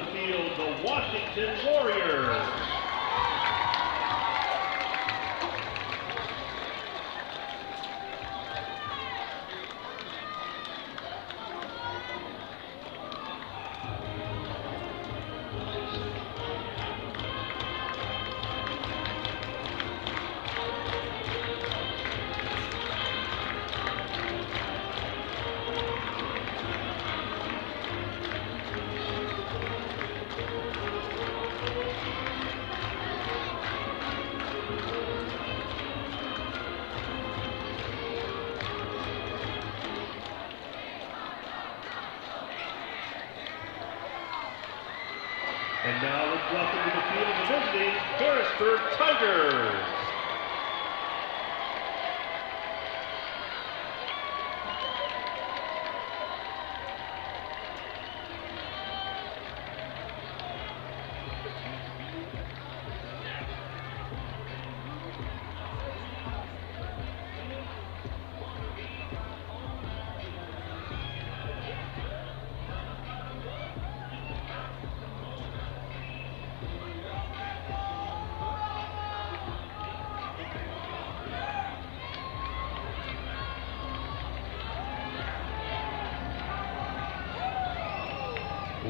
the field, the Washington Warriors. And now let's welcome to the field the visiting Harrisburg Tigers.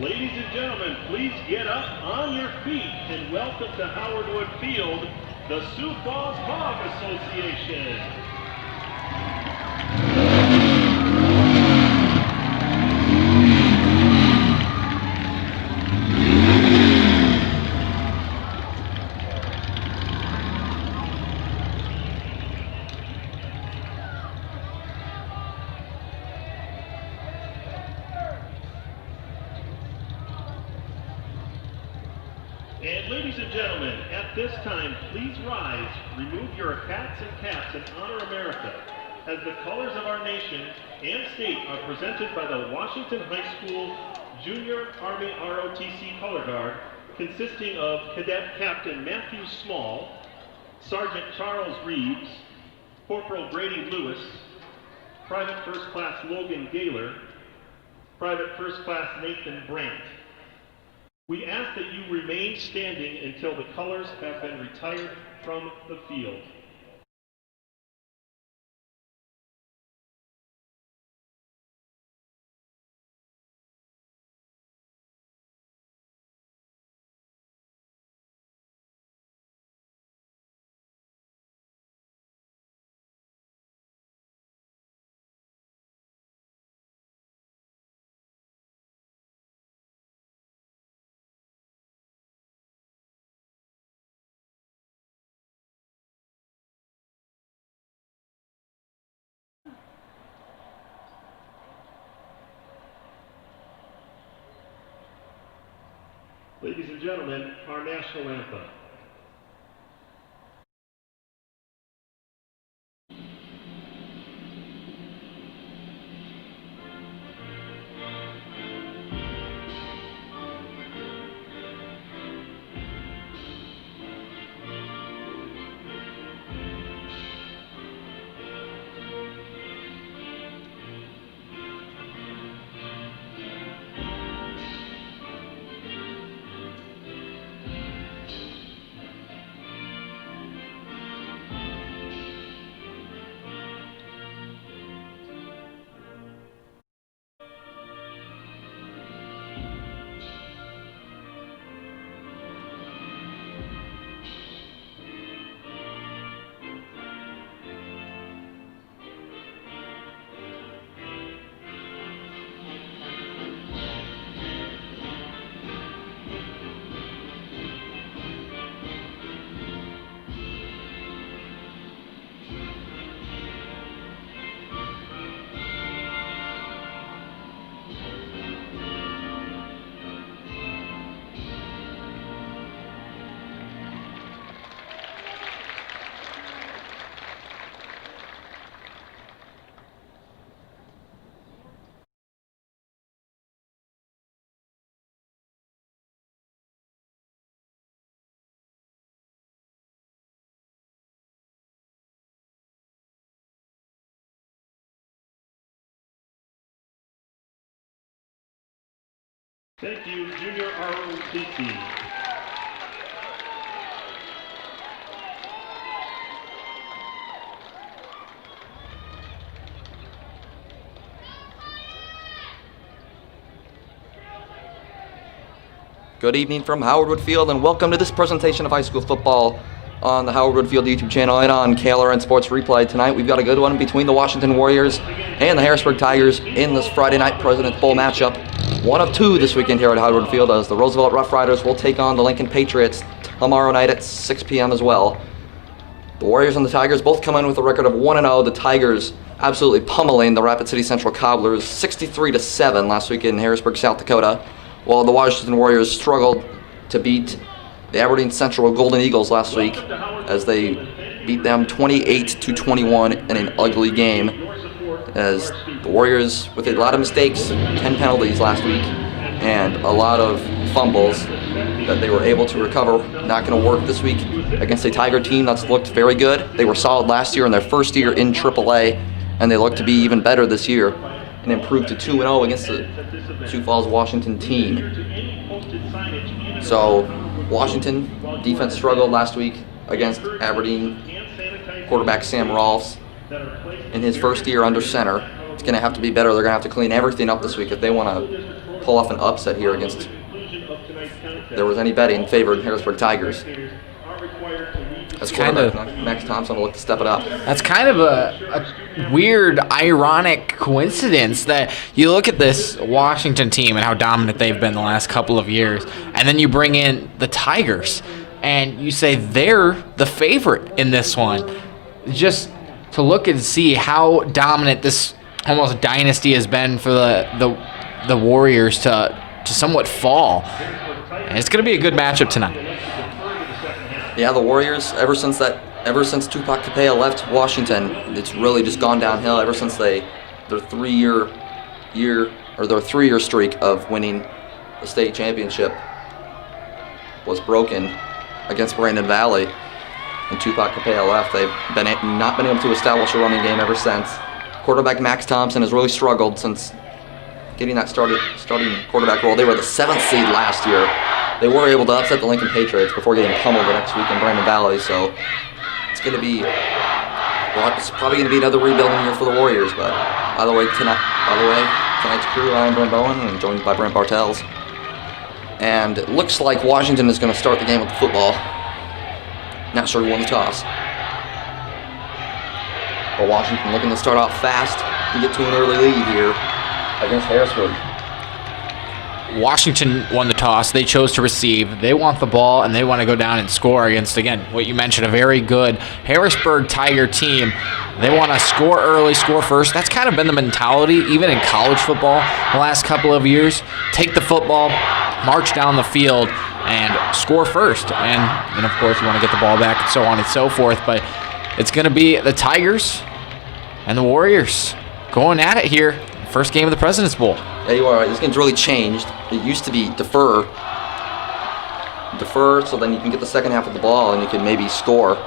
Ladies and gentlemen, please get up on your feet and welcome to Howard Wood Field, the Sioux Falls Hog Association. And ladies and gentlemen, at this time, please rise, remove your hats and caps and honor America, as the colors of our nation and state are presented by the Washington High School Junior Army ROTC Color Guard, consisting of Cadet Captain Matthew Small, Sergeant Charles Reeves, Corporal Brady Lewis, Private First Class Logan Gaylor, Private First Class Nathan Brandt. We ask that you remain standing until the colors have been retired from the field. Ladies and gentlemen, our national anthem. Thank you, Junior ROTC. Good evening from Howard Wood Field, and welcome to this presentation of high school football on the Howard Wood Field YouTube channel and on KLRN Sports Replay. Tonight we've got a good one between the Washington Warriors and the Harrisburg Tigers in this Friday night President's Bowl matchup. One of two this weekend here at Howard Wood Field, as the Roosevelt Rough Riders will take on the Lincoln Patriots tomorrow night at 6 p.m. as well. The Warriors and the Tigers both come in with a record of 1-0. The Tigers absolutely pummeling the Rapid City Central Cobblers 63-7 last week in Harrisburg, South Dakota, while the Washington Warriors struggled to beat the Aberdeen Central Golden Eagles last week as they beat them 28-21 in an ugly game, as the Warriors, with a lot of mistakes, 10 penalties last week, and a lot of fumbles that they were able to recover, not going to work this week against a Tiger team that's looked very good. They were solid last year in their first year in AAA, and they look to be even better this year and improved to 2-0 against the Sioux Falls, Washington team. So Washington defense struggled last week against Aberdeen. Quarterback Sam Rolfs in his first year under center. It's going to have to be better. They're going to have to clean everything up this week if they want to pull off an upset here against, if there was any betting, favored Harrisburg Tigers. That's kind of Max Thompson will look to step it up. That's kind of a weird, ironic coincidence that you look at this Washington team and how dominant they've been the last couple of years, and then you bring in the Tigers, and you say they're the favorite in this one. Just to look and see how dominant this almost dynasty has been for the Warriors to somewhat fall. And it's going to be a good matchup tonight. Yeah, the Warriors, ever since Tupac Capella left Washington, it's really just gone downhill ever since their three-year streak of winning the state championship was broken against Brandon Valley, and Tupac Capella left. They've not been able to establish a running game ever since. Quarterback Max Thompson has really struggled since getting that starting quarterback role. They were the 7th seed last year. They were able to upset the Lincoln Patriots before getting pummeled the next week in Brandon Valley, so it's going to be, it's probably going to be another rebuilding year for the Warriors. But by the way, tonight's crew, I'm Brent Bowen, and joined by Brent Bartels. And it looks like Washington is going to start the game with the football. Not sure who won the toss. But Washington looking to start off fast and get to an early lead here against Harrisburg. Washington won the toss. They chose to receive. They want the ball, and they want to go down and score against, again, what you mentioned, a very good Harrisburg Tiger team. They want to score early, score first. That's kind of been the mentality, even in college football the last couple of years. Take the football, march down the field, and score first. And of course, you want to get the ball back, and so on and so forth. But it's going to be the Tigers and the Warriors going at it here. First game of the President's Bowl. Yeah, you are right. This game's really changed. It used to be defer, so then you can get the second half of the ball and you can maybe score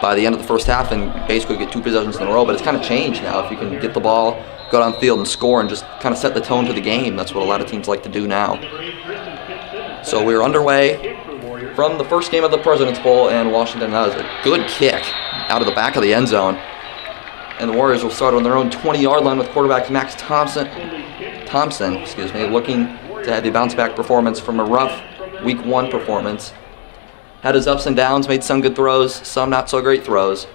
by the end of the first half and basically get 2 possessions in a row. But it's kind of changed now. If you can get the ball, go down the field and score and just kind of set the tone to the game, that's what a lot of teams like to do now. So we're underway from the first game of the President's Bowl, and Washington has a good kick out of the back of the end zone. And the Warriors will start on their own 20-yard line with quarterback Max Thompson, looking to have a bounce-back performance from a rough Week 1 performance. Had his ups and downs, made some good throws, some not so great throws.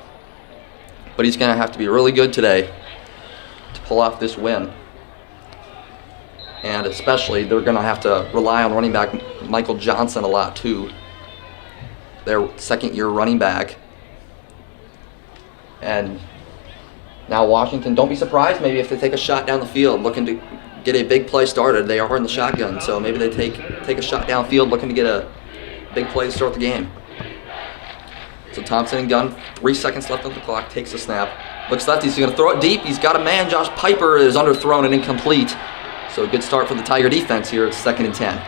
But he's going to have to be really good today to pull off this win. And especially, they're going to have to rely on running back Michael Johnson a lot, too. Their second-year running back. And now Washington, don't be surprised maybe if they take a shot down the field looking to get a big play started. They are in the shotgun, so maybe they take a shot downfield looking to get a big play to start the game. So Thompson and gun, 3 seconds left on the clock, takes the snap. Looks left, he's going to throw it deep. He's got a man. Josh Piper is underthrown and incomplete. So a good start for the Tiger defense here. It's 2nd and 10.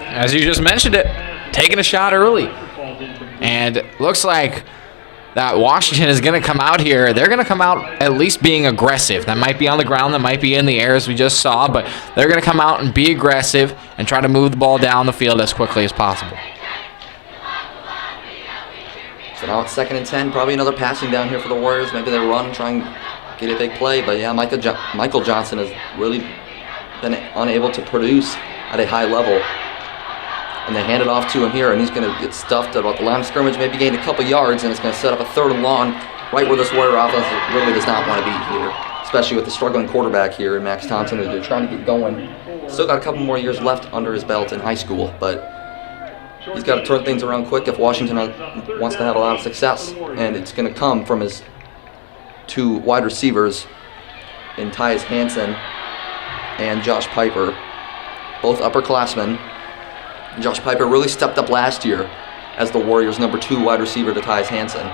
As you just mentioned it, taking a shot early. And looks like that Washington is going to come out here. They're going to come out at least being aggressive. That might be on the ground, that might be in the air as we just saw, but they're going to come out and be aggressive and try to move the ball down the field as quickly as possible. So now it's 2nd and 10. Probably another passing down here for the Warriors. Maybe they run, try and get a big play. But yeah, Michael Johnson has really been unable to produce at a high level. And they hand it off to him here, and he's going to get stuffed at about the line of scrimmage, maybe gain a couple yards, and it's going to set up a 3rd and long, right where this Warrior offense really does not want to be here, especially with the struggling quarterback here in Max Thompson, who they're trying to get going. Still got a couple more years left under his belt in high school, but he's got to turn things around quick if Washington wants to have a lot of success, and it's going to come from his 2 wide receivers in Tyus Hansen and Josh Piper, both upperclassmen. Josh Piper really stepped up last year as the Warriors' number 2 wide receiver to Tyus Hansen.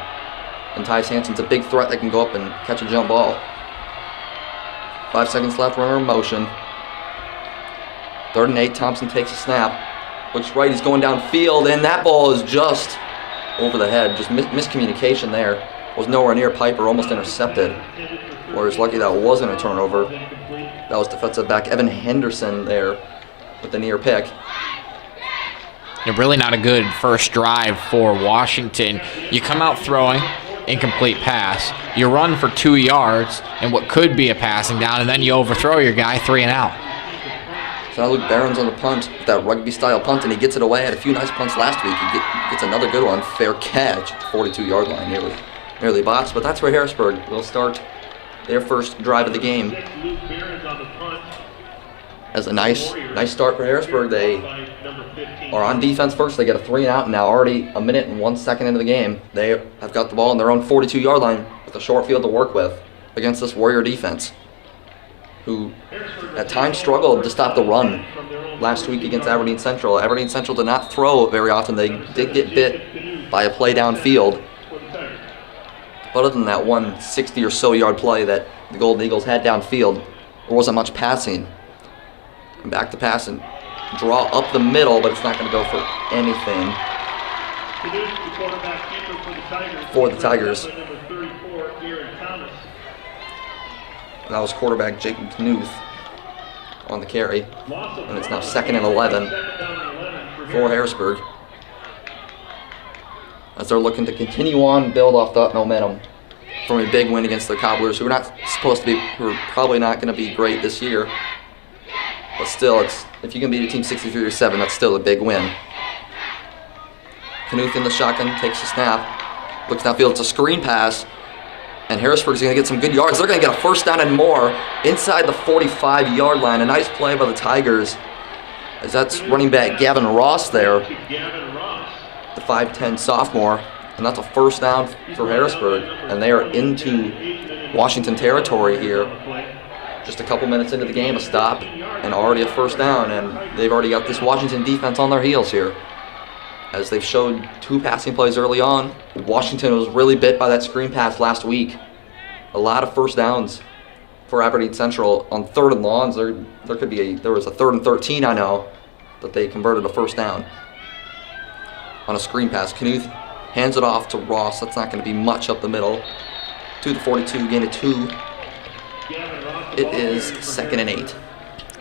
And Tyus Hansen's a big threat that can go up and catch a jump ball. 5 seconds left, runner in motion. 3rd and 8, Thompson takes a snap. Looks right, he's going downfield, and that ball is just over the head. Just miscommunication there. Was nowhere near Piper, almost intercepted. Warriors lucky that wasn't a turnover. That was defensive back Evan Henderson there with the near pick. Really not a good first drive for Washington. You come out throwing, incomplete pass. You run for 2 yards and what could be a passing down, and then you overthrow your guy, 3 and out. So now Luke Barron's on the punt, that rugby-style punt, and he gets it away. Had a few nice punts last week. He gets another good one, fair catch, 42-yard line, nearly boxed. But that's where Harrisburg will start their first drive of the game. As a nice start for Harrisburg. They are on defense first. They get a 3 and out, and now already a minute and 1 second into the game, they have got the ball on their own 42-yard line with a short field to work with against this Warrior defense, who at times struggled to stop the run last week against Aberdeen Central. Aberdeen Central did not throw very often. They did get bit by a play downfield. But other than that one 60 or so yard play that the Golden Eagles had downfield, there wasn't much passing. And back to pass and draw up the middle, but it's not going to go for anything for the Tigers. That was quarterback Jacob Knuth on the carry. And it's now 2nd and 11 for Harrisburg, as they're looking to continue on and build off that momentum from a big win against the Cobblers, who are probably not going to be great this year. But still, if you can beat a team 63-7, that's still a big win. Knuth in the shotgun, takes a snap, looks downfield, it's a screen pass, and Harrisburg's going to get some good yards. They're going to get a 1st down and more inside the 45-yard line. A nice play by the Tigers, as that's running back Gavin Ross there, the 5'10 sophomore, and that's a 1st down for Harrisburg, and they are into Washington territory here. Just a couple minutes into the game, a stop, and already a 1st down, and they've already got this Washington defense on their heels here, as they've showed 2 passing plays early on. Washington was really bit by that screen pass last week. A lot of 1st downs for Aberdeen Central on 3rd and longs. There was a 3rd and 13, I know, that they converted a 1st down on a screen pass. Knuth hands it off to Ross. That's not going to be much up the middle. To the 42, gain of 2. It is 2nd and 8.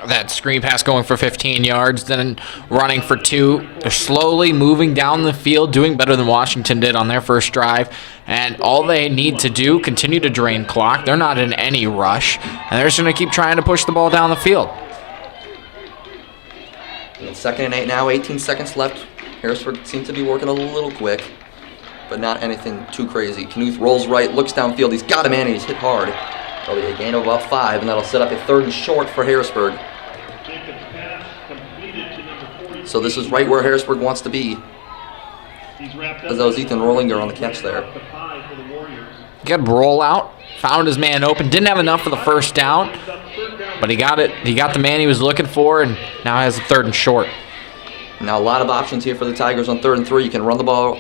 That screen pass going for 15 yards, then running for 2. They're slowly moving down the field, doing better than Washington did on their first drive. And all they need to do, continue to drain clock. They're not in any rush, and they're just going to keep trying to push the ball down the field. It's 2nd and 8 now, 18 seconds left. Harrisburg seems to be working a little quick, but not anything too crazy. Knuth rolls right, looks downfield. He's got a man, and he's hit hard. That'll be a gain of about 5, and that'll set up a 3rd and short for Harrisburg. So this is right where Harrisburg wants to be, as that was Ethan Rollinger on the catch there. Good rollout, found his man open, didn't have enough for the 1st down, but he got it. He got the man he was looking for, and now has a 3rd and short. Now a lot of options here for the Tigers on 3rd and 3. You can run the ball,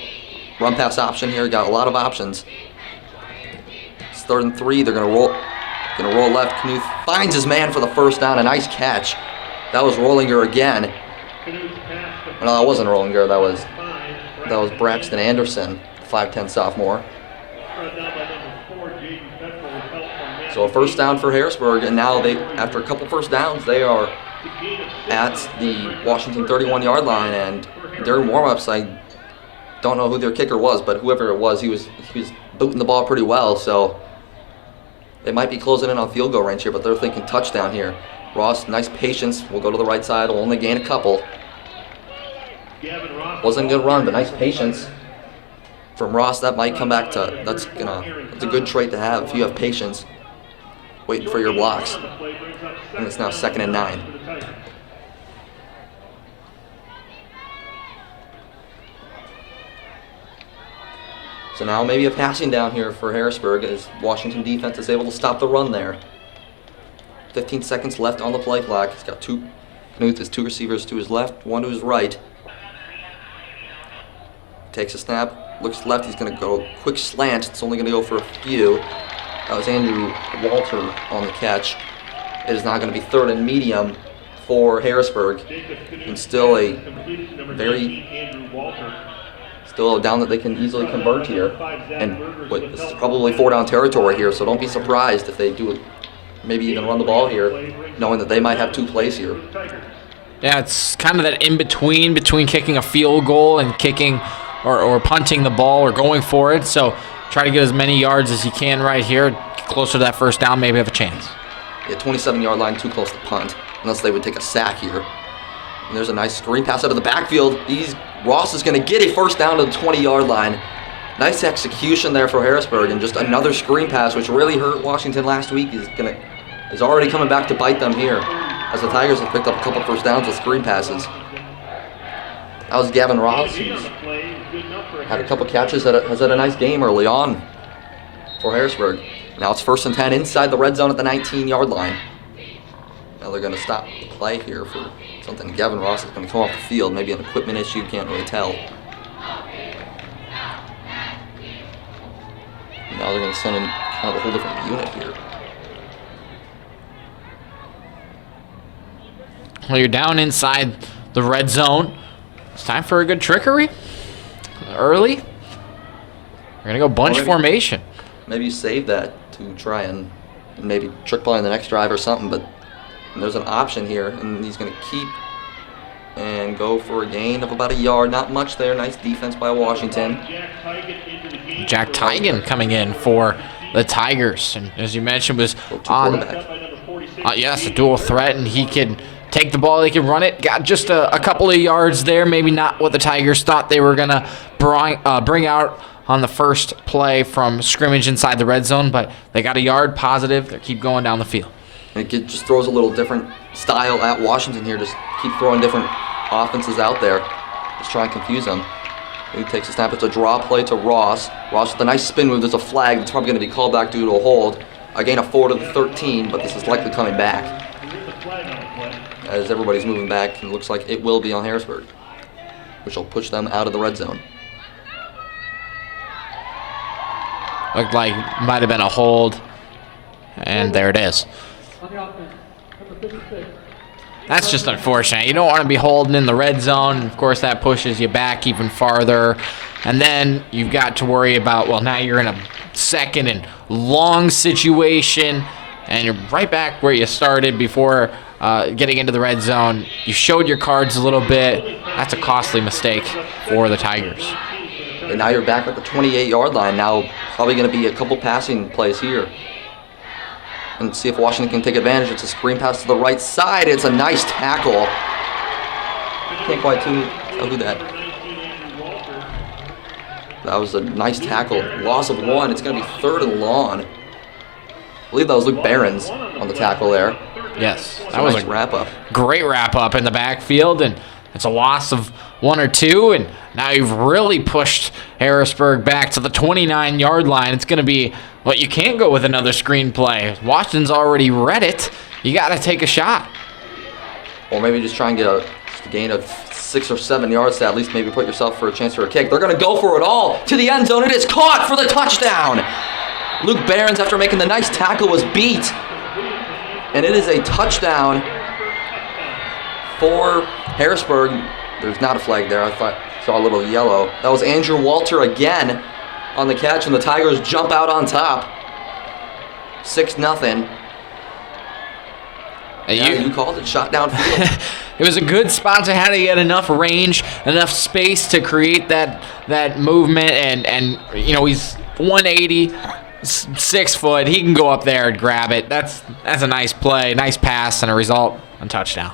run pass option here. Got a lot of options. It's 3rd and 3. They're gonna roll left. Knuth finds his man for the 1st down. A nice catch. That was Rollinger again. No, that wasn't Rollinger. That was Braxton Anderson, 5'10 sophomore. So a first down for Harrisburg, and now after a couple first downs, they are at the Washington 31-yard line, and during warm-ups, I don't know who their kicker was, but whoever it was, he was booting the ball pretty well, so they might be closing in on field goal range here, but they're thinking touchdown here. Ross, nice patience, will go to the right side, will only gain a couple. Wasn't a good run, but nice patience from Ross. That might come back to, that's a good trait to have if you have patience, waiting for your blocks. And it's now 2nd and 9. So now maybe a passing down here for Harrisburg as Washington defense is able to stop the run there. 15 seconds left on the play clock. He's got Knuth has two receivers to his left, one to his right. Takes a snap, looks left, he's going to go quick slant. It's only going to go for a few. That was Andrew Walter on the catch. It is now going to be 3rd and medium for Harrisburg. And still a down that they can easily convert here. And this is probably 4-down territory here, so don't be surprised if they do maybe even run the ball here, knowing that they might have 2 plays here. Yeah, it's kind of that in-between between kicking a field goal and kicking or punting the ball or going for it. So try to get as many yards as you can right here. Closer to that first down, maybe have a chance. Yeah, 27-yard line, too close to punt, unless they would take a sack here. And there's a nice screen pass out of the backfield. Ross is going to get a first down to the 20-yard line. Nice execution there for Harrisburg, and just another screen pass, which really hurt Washington last week, is already coming back to bite them here, as the Tigers have picked up a couple first downs with screen passes. That was Gavin Ross, who's had a couple catches, has had a nice game early on for Harrisburg. Now it's 1st and 10 inside the red zone at the 19-yard line. Now they're going to stop the play here for something. Gavin Ross is going to come off the field, maybe an equipment issue, can't really tell. Now they're going to send in kind of a whole different unit here. Well, you're down inside the red zone. It's time for a good trickery. Early. We're going to go bunch formation. Maybe you save that to try and maybe trick play on the next drive or something, but there's an option here, and he's going to keep and go for a gain of about a yard. Not much there. Nice defense by Washington. Jack Tigan coming in for the Tigers, and as you mentioned, was on. Yes, a dual threat, and he can take the ball, he can run it. Got just a couple of yards there. Maybe not what the Tigers thought they were going to bring out on the first play from scrimmage inside the red zone, but they got a yard positive. They keep going down the field. And it just throws a little different style at Washington here. Just keep throwing different offenses out there. Just try and confuse them. He takes a snap. It's a draw play to Ross. Ross with a nice spin move. There's a flag. It's probably going to be called back due to a hold. A gain of 4 to the 13, but this is likely coming back as everybody's moving back, and it looks like it will be on Harrisburg, which will push them out of the red zone. Looked like might have been a hold, and there it is. That's just unfortunate. You don't want to be holding in the red zone. Of course, that pushes you back even farther. And then you've got to worry about, well, now you're in a 2nd and long situation, and you're right back where you started before getting into the red zone. You showed your cards a little bit. That's a costly mistake for the Tigers. And now you're back at the 28-yard line. Now probably going to be a couple passing plays here. And see if Washington can take advantage. It's a screen pass to the right side. It's a nice tackle. Can't quite tell who that. That was a nice tackle. Loss of 1. It's going to be 3rd and long. I believe that was Luke Behrens on the tackle there. Yes, that was a wrap-up. Great wrap-up in the backfield, and it's a loss of 1 or 2, and now you've really pushed Harrisburg back to the 29-yard line. It's going to be, well, you can't go with another screenplay. Washington's already read it. You got to take a shot. Or maybe just try and get a gain of 6 or 7 yards to at least maybe put yourself for a chance for a kick. They're going to go for it all to the end zone. It is caught for the touchdown. Luke Behrens, after making the nice tackle, was beat. And it is a touchdown for Harrisburg. There's not a flag there. I saw a little yellow. That was Andrew Walter again. on the catch, and the Tigers jump out on top. 6-0. Yeah, you called it, shot downfield. It was a good spot to have to get enough range, enough space to create that movement, and he's 180, 6 foot. He can go up there and grab it. That's a nice play, nice pass, and a result on touchdown.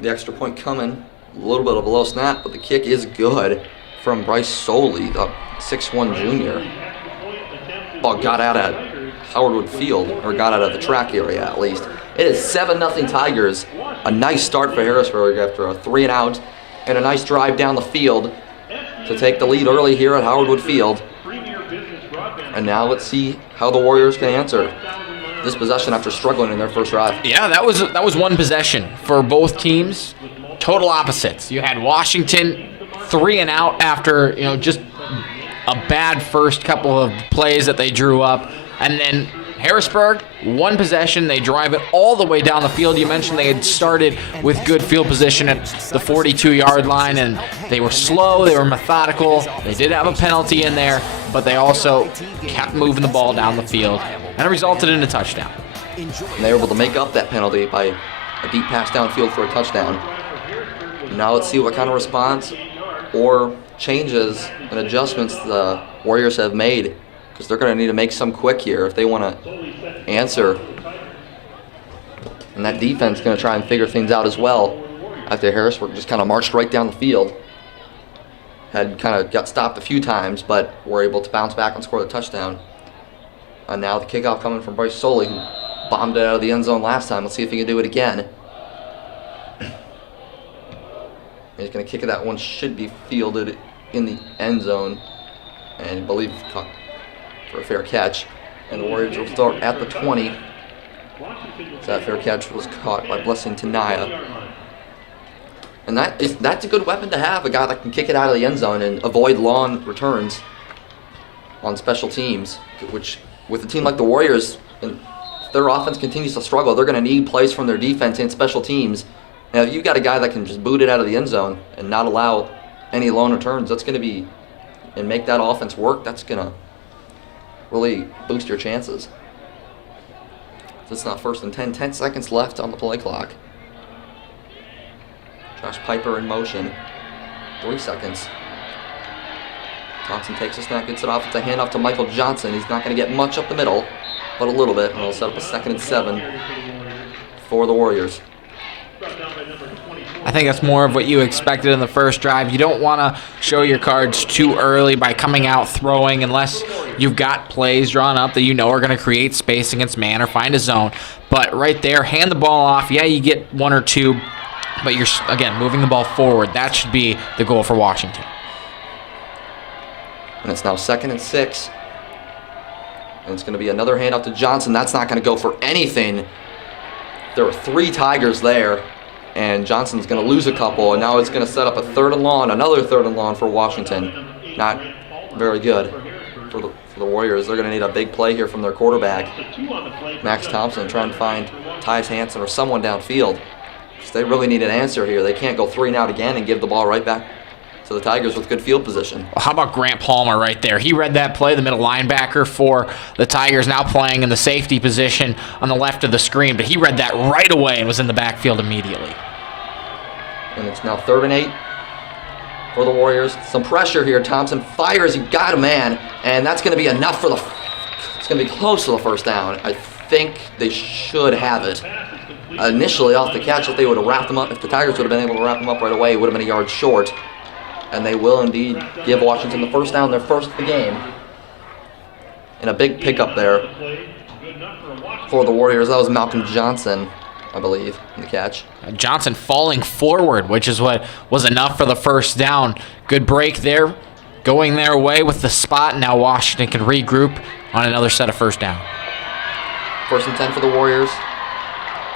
The extra point coming, a little bit of a low snap, but the kick is good from Bryce Soley, the 6'1 junior. Ball got out at Howardwood Field, or got out of the track area at least. It is 7-0 Tigers. A nice start for Harrisburg after a 3-and-out and a nice drive down the field to take the lead early here at Howardwood Field. And now let's see how the Warriors can answer this possession after struggling in their first drive. Yeah, that was one possession for both teams. Total opposites. You had Washington 3-and-out after just a bad first couple of plays that they drew up, and then Harrisburg, one possession, they drive it all the way down the field. You mentioned they had started with good field position at the 42-yard line, and they were slow, they were methodical. They did have a penalty in there, but they also kept moving the ball down the field, and it resulted in a touchdown. And they were able to make up that penalty by a deep pass downfield for a touchdown. Now let's see what kind of response or changes and adjustments the Warriors have made, because they're going to need to make some quick here if they want to answer. And that defense is going to try and figure things out as well after Harrisburg just kind of marched right down the field. Had kind of got stopped a few times, but were able to bounce back and score the touchdown. And now the kickoff coming from Bryce Soley, who bombed it out of the end zone last time. Let's see if he can do it again. He's going to kick it. That one should be fielded in the end zone, and I believe caught for a fair catch. And the Warriors will start at the 20. So that fair catch was caught by Blessing Tanaya. And that's a good weapon to have, a guy that can kick it out of the end zone and avoid long returns on special teams, which with a team like the Warriors, and if their offense continues to struggle, they're going to need plays from their defense and special teams. Now, if you've got a guy that can just boot it out of the end zone and not allow any long returns, that's going to be, and make that offense work, that's going to really boost your chances. It's not 1st and 10. 10 seconds left on the play clock. Josh Piper in motion. 3 seconds. Thompson takes a snap, gets it off. It's a handoff to Michael Johnson. He's not going to get much up the middle, but a little bit. And it'll set up a 2nd and 7 for the Warriors. I think that's more of what you expected in the first drive. You don't want to show your cards too early by coming out throwing unless you've got plays drawn up that you know are going to create space against man or find a zone. But right there, hand the ball off. Yeah, you get 1 or 2, but you're, again, moving the ball forward. That should be the goal for Washington. And it's now 2nd and 6. And it's going to be another handoff to Johnson. That's not going to go for anything. There are 3 Tigers there, and Johnson's going to lose a couple, and now it's going to set up a 3rd and long, another 3rd and long for Washington. Not very good for the Warriors. They're going to need a big play here from their quarterback, Max Thompson, trying to find Tyus Hansen or someone downfield. They really need an answer here. They can't go 3 and out again and give the ball right back to the Tigers with good field position. Well, how about Grant Palmer right there? He read that play, the middle linebacker for the Tigers, now playing in the safety position on the left of the screen, but he read that right away and was in the backfield immediately. And it's now 3rd and 8 for the Warriors. Some pressure here. Thompson fires. He got a man, and that's going to be enough for it's going to be close to the 1st down. I think they should have it. Initially, off the catch, if they would have wrapped them up, if the Tigers would have been able to wrap them up right away, it would have been a yard short. And they will indeed give Washington the 1st down, their 1st of the game. And a big pickup there for the Warriors. That was Malcolm Johnson, I believe, in the catch. Johnson falling forward, which is what was enough for the 1st down. Good break there, going their way with the spot. Now Washington can regroup on another set of 1st down. 1st and 10 for the Warriors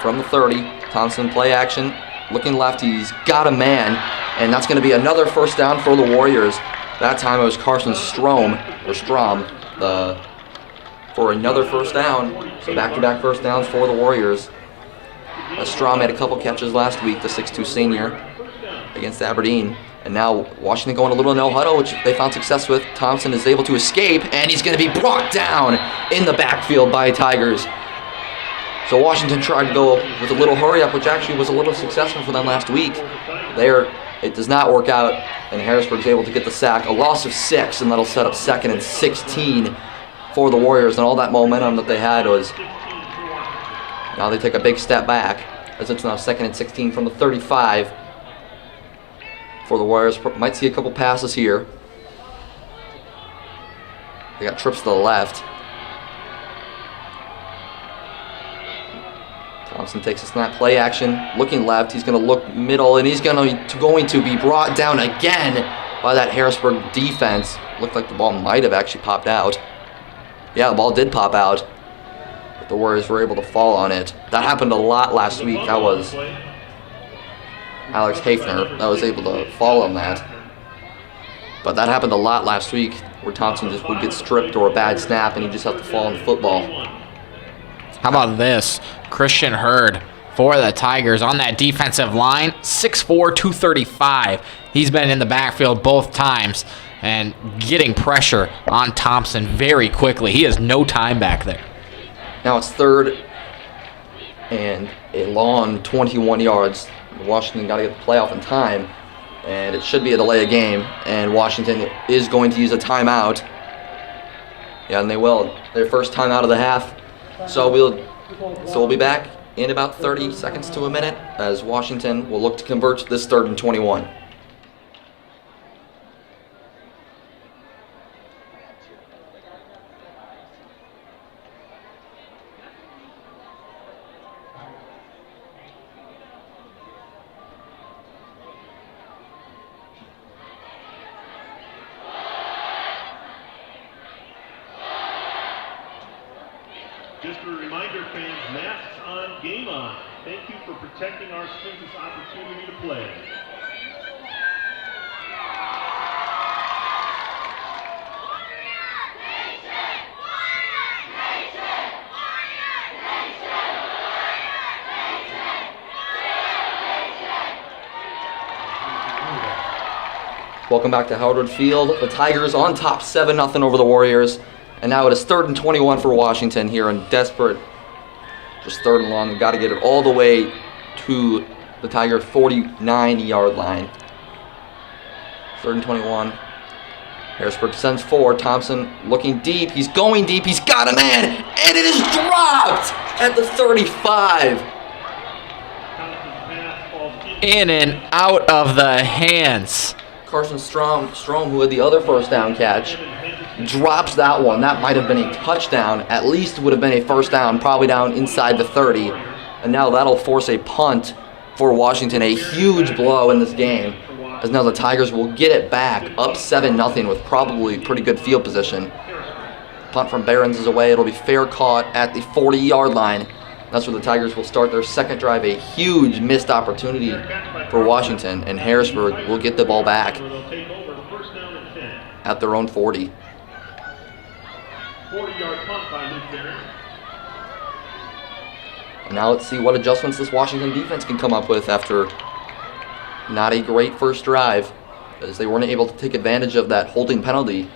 from the 30. Thompson play action, looking left. He's got a man, and that's going to be another 1st down for the Warriors. That time it was Carson Strom for another 1st down. So back-to-back 1st downs for the Warriors. Strom had a couple catches last week, the 6'2 senior, against Aberdeen. And now Washington going a little no huddle, which they found success with. Thompson is able to escape, and he's going to be brought down in the backfield by Tigers. So Washington tried to go with a little hurry up, which actually was a little successful for them last week. It does not work out, and Harrisburg's able to get the sack. A loss of 6, and that'll set up 2nd and 16 for the Warriors. And all that momentum that they had was, now they take a big step back, as it's now 2nd and 16 from the 35 for the Warriors. Might see a couple passes here. They got trips to the left. Thompson takes a snap, play action, looking left. He's going to look middle, and he's going to be brought down again by that Harrisburg defense. Looked like the ball might have actually popped out. Yeah, the ball did pop out, but the Warriors were able to fall on it. That happened a lot last week. That was Alex Hafner that was able to fall on that. But that happened a lot last week, where Thompson just would get stripped or a bad snap, and he'd just have to fall on the football. How about this? Christian Hurd for the Tigers on that defensive line, 6'4", 235. He's been in the backfield both times and getting pressure on Thompson very quickly. He has no time back there. Now it's 3rd and a long 21 yards. Washington got to get the play off in time, and it should be a delay of game, and Washington is going to use a timeout. Yeah, and they will. Their first timeout of the half. So we'll be back in about 30 seconds to a minute as Washington will look to convert this 3rd and 21. Just a reminder, fans, masks on, game on. Thank you for protecting our students' opportunity to play. Welcome back to Howard Field. The Tigers on top 7-0 over the Warriors. And now it is 3rd and 21 for Washington here in desperate, just 3rd and long. We've got to get it all the way to the Tiger 49-yard line. 3rd and 21. Harrisburg sends 4. Thompson looking deep. He's going deep. He's got a man. And it is dropped at the 35. In and out of the hands. Carson Strom, who had the other first down catch, drops that one. That might have been a touchdown. At least would have been a first down, probably down inside the 30. And now that'll force a punt for Washington. A huge blow in this game, as now the Tigers will get it back up 7-0 with probably pretty good field position. Punt from Behrens is away. It'll be fair caught at the 40-yard line. That's where the Tigers will start their second drive. A huge missed opportunity for Washington, and Harrisburg will get the ball back at their own 40. 40-yard punt by Luke Behrens. And now let's see what adjustments this Washington defense can come up with after not a great first drive, as they weren't able to take advantage of that holding penalty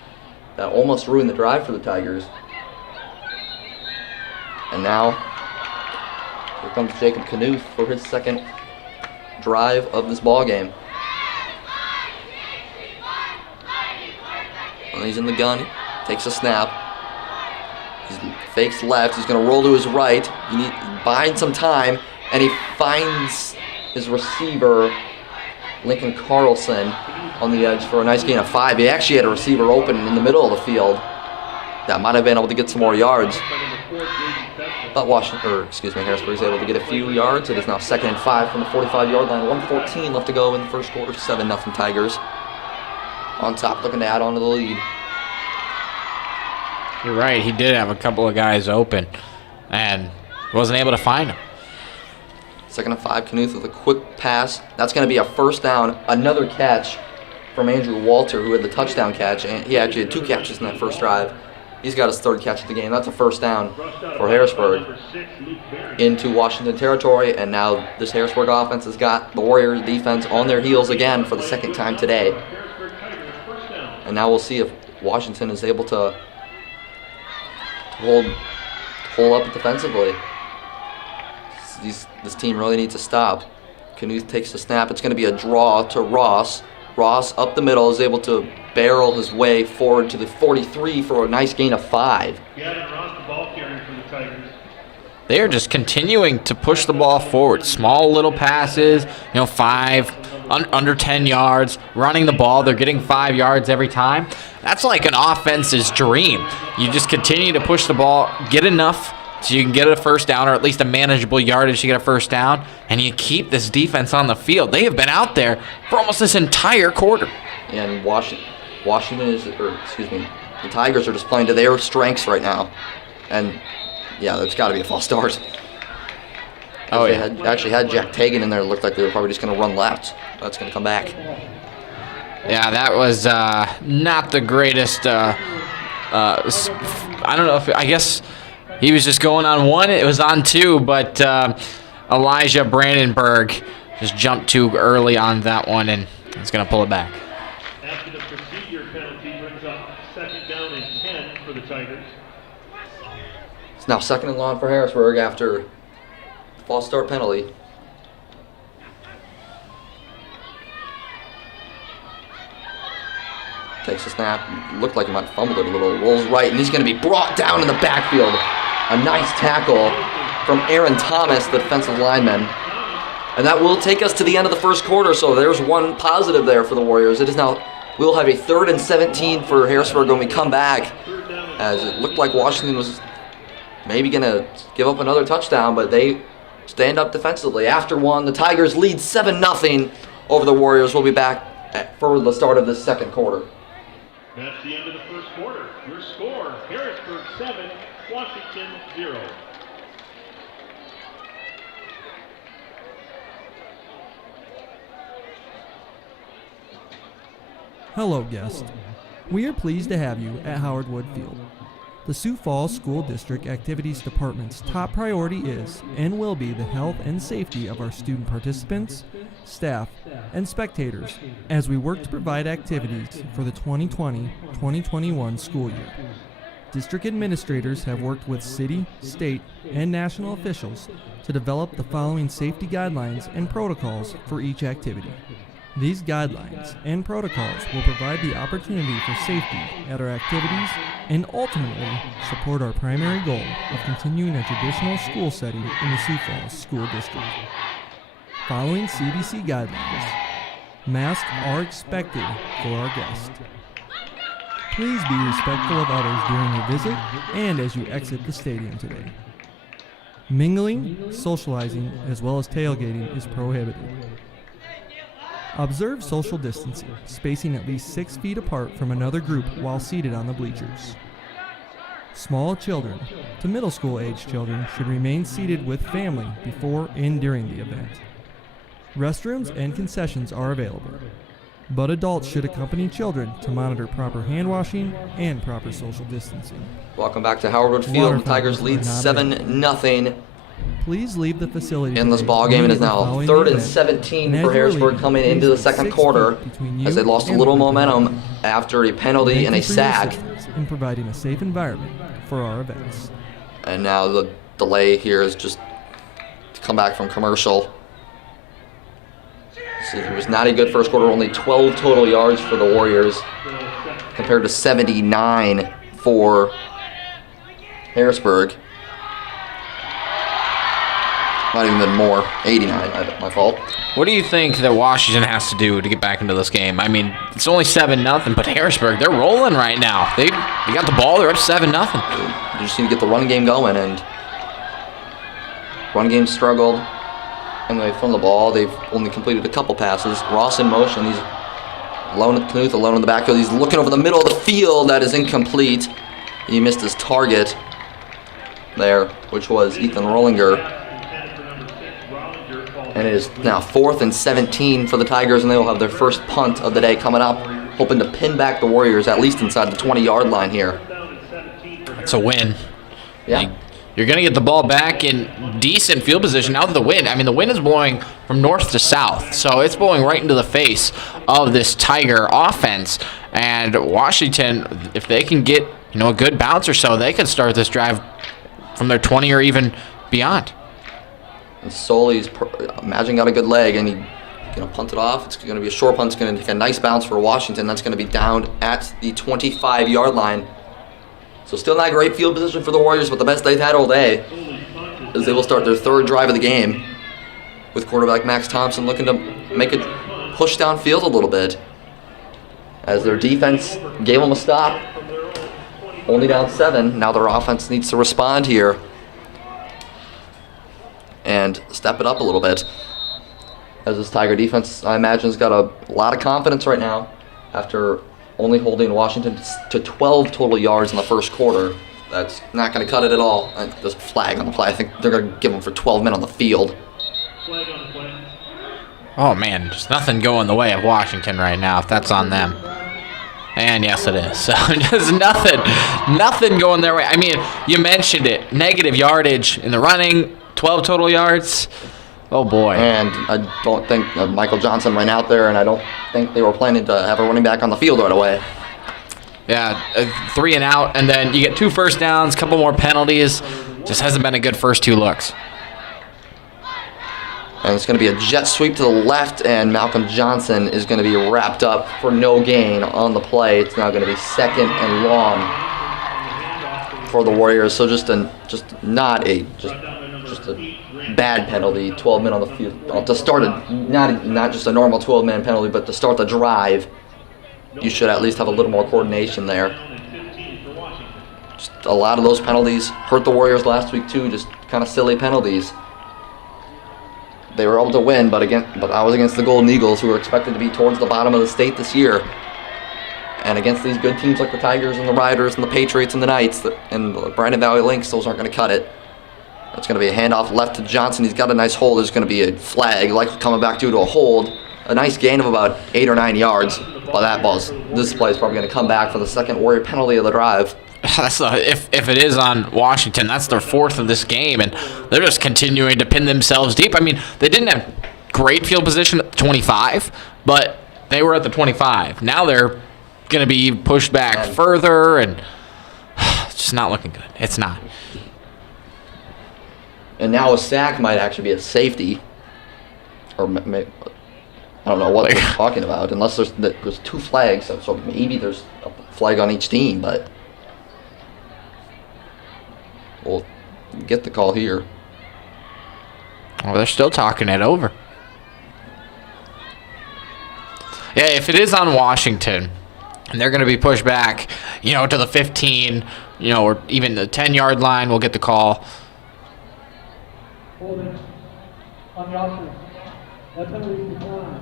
that almost ruined the drive for the Tigers. And now here comes Jacob Knuth for his second drive of this ball game. Well, he's in the gun, takes a snap. He fakes left. He's going to roll to his right. He binds some time, and he finds his receiver, Lincoln Carlson, on the edge for a nice gain of 5. He actually had a receiver open in the middle of the field that might have been able to get some more yards. But Harrisburg is able to get a few yards. It is now 2nd and 5 from the 45-yard line. 1:14 left to go in the first quarter. 7-0 Tigers on top, looking to add on to the lead. You're right. He did have a couple of guys open and wasn't able to find them. 2nd and 5, Knuth with a quick pass. That's going to be a first down. Another catch from Andrew Walter, who had the touchdown catch. And he actually had 2 catches in that first drive. He's got his third catch of the game. That's a first down for Harrisburg into Washington territory. And now this Harrisburg offense has got the Warriors defense on their heels again for the second time today. And now we'll see if Washington is able to hold up defensively. This team really needs to stop. Knuth takes the snap. It's going to be a draw to Ross. Ross up the middle is able to barrel his way forward to the 43 for a nice gain of 5. Gavin Ross, the ball carrier for the Tigers. They are just continuing to push the ball forward. Small little passes, 5, under 10 yards, running the ball. They're getting 5 yards every time. That's like an offense's dream. You just continue to push the ball, get enough so you can get a first down or at least a manageable yardage to get a first down, and you keep this defense on the field. They have been out there for almost this entire quarter. And Washington is, the Tigers are just playing to their strengths right now. And yeah, that's got to be a false start. Oh, they yeah. actually had Jack Tagan in there. It looked like they were probably just going to run left. That's going to come back. Yeah, that was not the greatest. I don't know I guess he was just going on 1. It was on 2, but Elijah Brandenburg just jumped too early on that one, and he's going to pull it back. After the procedure penalty brings up second down and 10 for the Tigers. It's now second and long for Harrisburg after false start penalty. Takes a snap. Looked like he might have fumbled it a little. Rolls right, and he's going to be brought down in the backfield. A nice tackle from Aaron Thomas, the defensive lineman. And that will take us to the end of the first quarter, so there's one positive there for the Warriors. It is now, we'll have a 3rd and 17 for Harrisburg when we come back, as it looked like Washington was maybe going to give up another touchdown, but they stand up defensively. After one, the Tigers lead 7-0 over the Warriors. We'll be back for the start of the second quarter. That's the end of the first quarter. Your score, Harrisburg 7, Washington 0. Hello, guests. We are pleased to have you at Howard Wood Field. The Sioux Falls School District Activities Department's top priority is and will be the health and safety of our student participants, staff, and spectators as we work to provide activities for the 2020-2021 school year. District administrators have worked with city, state, and national officials to develop the following safety guidelines and protocols for each activity. These guidelines and protocols will provide the opportunity for safety at our activities and ultimately support our primary goal of continuing a traditional school setting in the Sioux Falls School District. Following CDC guidelines, masks are expected for our guests. Please be respectful of others during your visit and as you exit the stadium today. Mingling, socializing, as well as tailgating is prohibited. Observe social distancing, spacing at least 6 feet apart from another group while seated on the bleachers. Small children to middle school age children should remain seated with family before and during the event. Restrooms and concessions are available, but adults should accompany children to monitor proper hand washing and proper social distancing. Welcome back to Howard Wood Field. The Tigers lead 7-0 Please leave the facility in this ball game. It is now 3rd and 17 for Harrisburg coming into the second quarter as they lost a little momentum after a penalty and a sack. In providing a safe environment for our events. And now the delay here is just to come back from commercial. So it was not a good first quarter, only 12 total yards for the Warriors compared to 79 for Harrisburg. Not even been more, 89, my fault. What do you think that Washington has to do to get back into this game? I mean, it's only 7-0, but Harrisburg, they're rolling right now. They got the ball, they're up 7-0. They just need to get the run game going, and run game struggled. And from the ball, they've only completed a couple passes. Ross in motion, he's alone at Knuth, alone in the backfield. He's looking over the middle of the field, that is incomplete. He missed his target there, which was Ethan Rollinger. And it is now 4th and 17 for the Tigers, and they will have their first punt of the day coming up, hoping to pin back the Warriors at least inside the 20-yard line here. It's a win. Yeah. You're going to get the ball back in decent field position. Now the wind, the wind is blowing from north to south, so it's blowing right into the face of this Tiger offense. And Washington, if they can get a good bounce or so, they could start this drive from their 20 or even beyond. And Soli's got a good leg, and he punt it off. It's going to be a short punt. It's going to take a nice bounce for Washington. That's going to be down at the 25-yard line. So still not great field position for the Warriors, but the best they've had all day, as they will start their third drive of the game with quarterback Max Thompson looking to make a push downfield a little bit, as their defense gave them a stop. Only down 7. Now their offense needs to respond here and step it up a little bit, as this Tiger defense, I imagine, has got a lot of confidence right now after only holding Washington to 12 total yards in the first quarter. That's not going to cut it at all. There's a flag on the play. I think they're going to give them for 12 men on the field. Oh, man, there's nothing going the way of Washington right now, if that's on them. And yes, it is. So just nothing going their way. You mentioned it. Negative yardage in the running, 12 total yards. Oh, boy. And I don't think Michael Johnson went out there, and I don't think they were planning to have a running back on the field right away. Yeah, 3 and out, and then you get 2 first downs, couple more penalties. Just hasn't been a good first 2 looks. And it's going to be a jet sweep to the left, and Malcolm Johnson is going to be wrapped up for no gain on the play. It's now going to be 2nd and long for the Warriors. So just a bad penalty, 12 men on the field. To start not just a normal 12-man penalty, but to start the drive, you should at least have a little more coordination there. Just a lot of those penalties hurt the Warriors last week too, just kind of silly penalties. They were able to win, but I was against the Golden Eagles, who were expected to be towards the bottom of the state this year. And against these good teams like the Tigers and the Riders and the Patriots and the Knights and the Brandon Valley Lynx, those aren't going to cut it. It's going to be a handoff left to Johnson. He's got a nice hold. There's going to be a flag, likely coming back due to a hold. A nice gain of about 8 or 9 yards. But this play is probably going to come back for the second Warrior penalty of the drive. If it is on Washington, that's their 4th of this game, and they're just continuing to pin themselves deep. They didn't have great field position at the 25, but they were at the 25. Now they're going to be pushed back further, and it's just not looking good. It's not. And now a sack might actually be a safety, or maybe, I don't know what they're talking about, unless there's 2 flags, so maybe there's a flag on each team, but we'll get the call here. Well, they're still talking it over. Yeah, if it is on Washington, and they're going to be pushed back, to the 15, or even the 10-yard line, we'll get the call. Holding on the offense. That penalty is declined.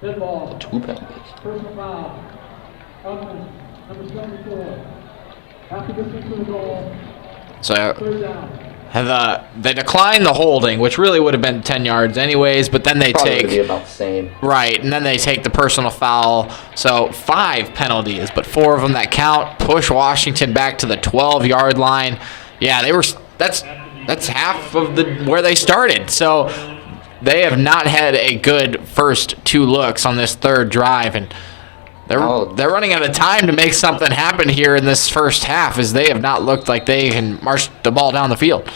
Dead ball. 2 penalties. Personal foul. Offense, number 74. After distance to the goal. So Third down. they decline the holding, which really would have been 10 yards anyways, but then they Probably take... be about the same. Right, and then they take the personal foul. So 5 penalties, but 4 of them that count. Push Washington back to the 12-yard line. Yeah, that's half of where they started. So they have not had a good first 2 looks on this third drive, and they're running out of time to make something happen here in this first half, as they have not looked like they can march the ball down the field.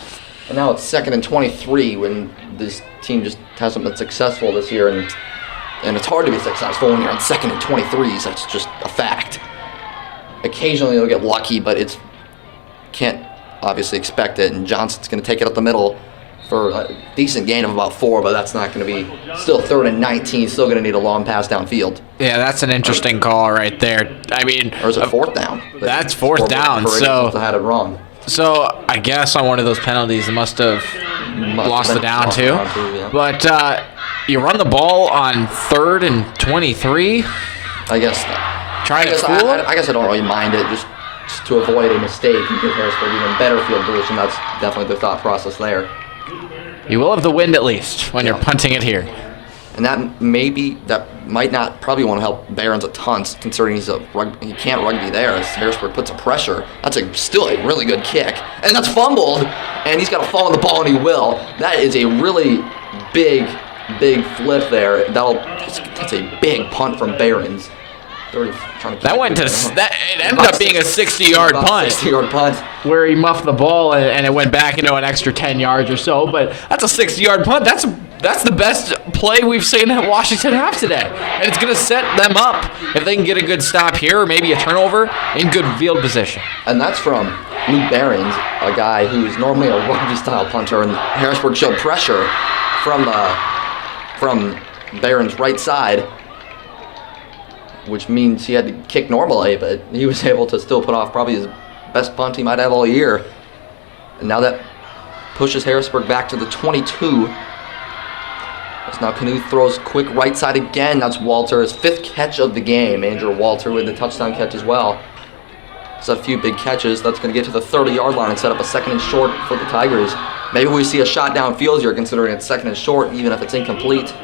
And now it's 2nd and 23 when this team just hasn't been successful this year, and it's hard to be successful when you're on 2nd and 23s. That's just a fact. Occasionally they'll get lucky, but can't obviously expect it, and Johnson's going to take it up the middle for a decent gain of about 4, but that's not going to be still 3rd and 19, still going to need a long pass downfield. Yeah, that's an interesting call right there. Or is it 4th down? That's 4th down, so I had it wrong. So I guess on one of those penalties, they must have lost the down too. Yeah. But you run the ball on 3rd and 23. I guess. Trying to fool them? I guess I don't really mind it, just to avoid a mistake and give Harrisburg even better field position. That's definitely the thought process there. You will have the wind at least when you're punting it here. And that might not probably want to help Barons a ton, considering he can't rugby there as Harrisburg puts a pressure. That's still a really good kick. And that's fumbled, and he's got to fall on the ball, and he will. That is a really big flip there. That's a big punt from Barons. That went to it ended up being a 60-yard punt. 60-yard punt where he muffed the ball and it went back into an extra 10 yards or so. But that's a 60-yard punt. That's the best play we've seen at Washington have today, and it's going to set them up if they can get a good stop here or maybe a turnover in good field position. And that's from Luke Barons, a guy who's normally a rugby-style punter, and Harrisburg showed pressure from Barons' right side, which means he had to kick normally, but he was able to still put off probably his best punt he might have all year. And now that pushes Harrisburg back to the 22. As now Knuth throws quick right side again. That's Walter's 5th catch of the game. Andrew Walter with the touchdown catch as well. He's had a few big catches. That's going to get to the 30-yard line and set up a 2nd and short for the Tigers. Maybe we see a shot downfield here, considering it's 2nd and short, even if it's incomplete.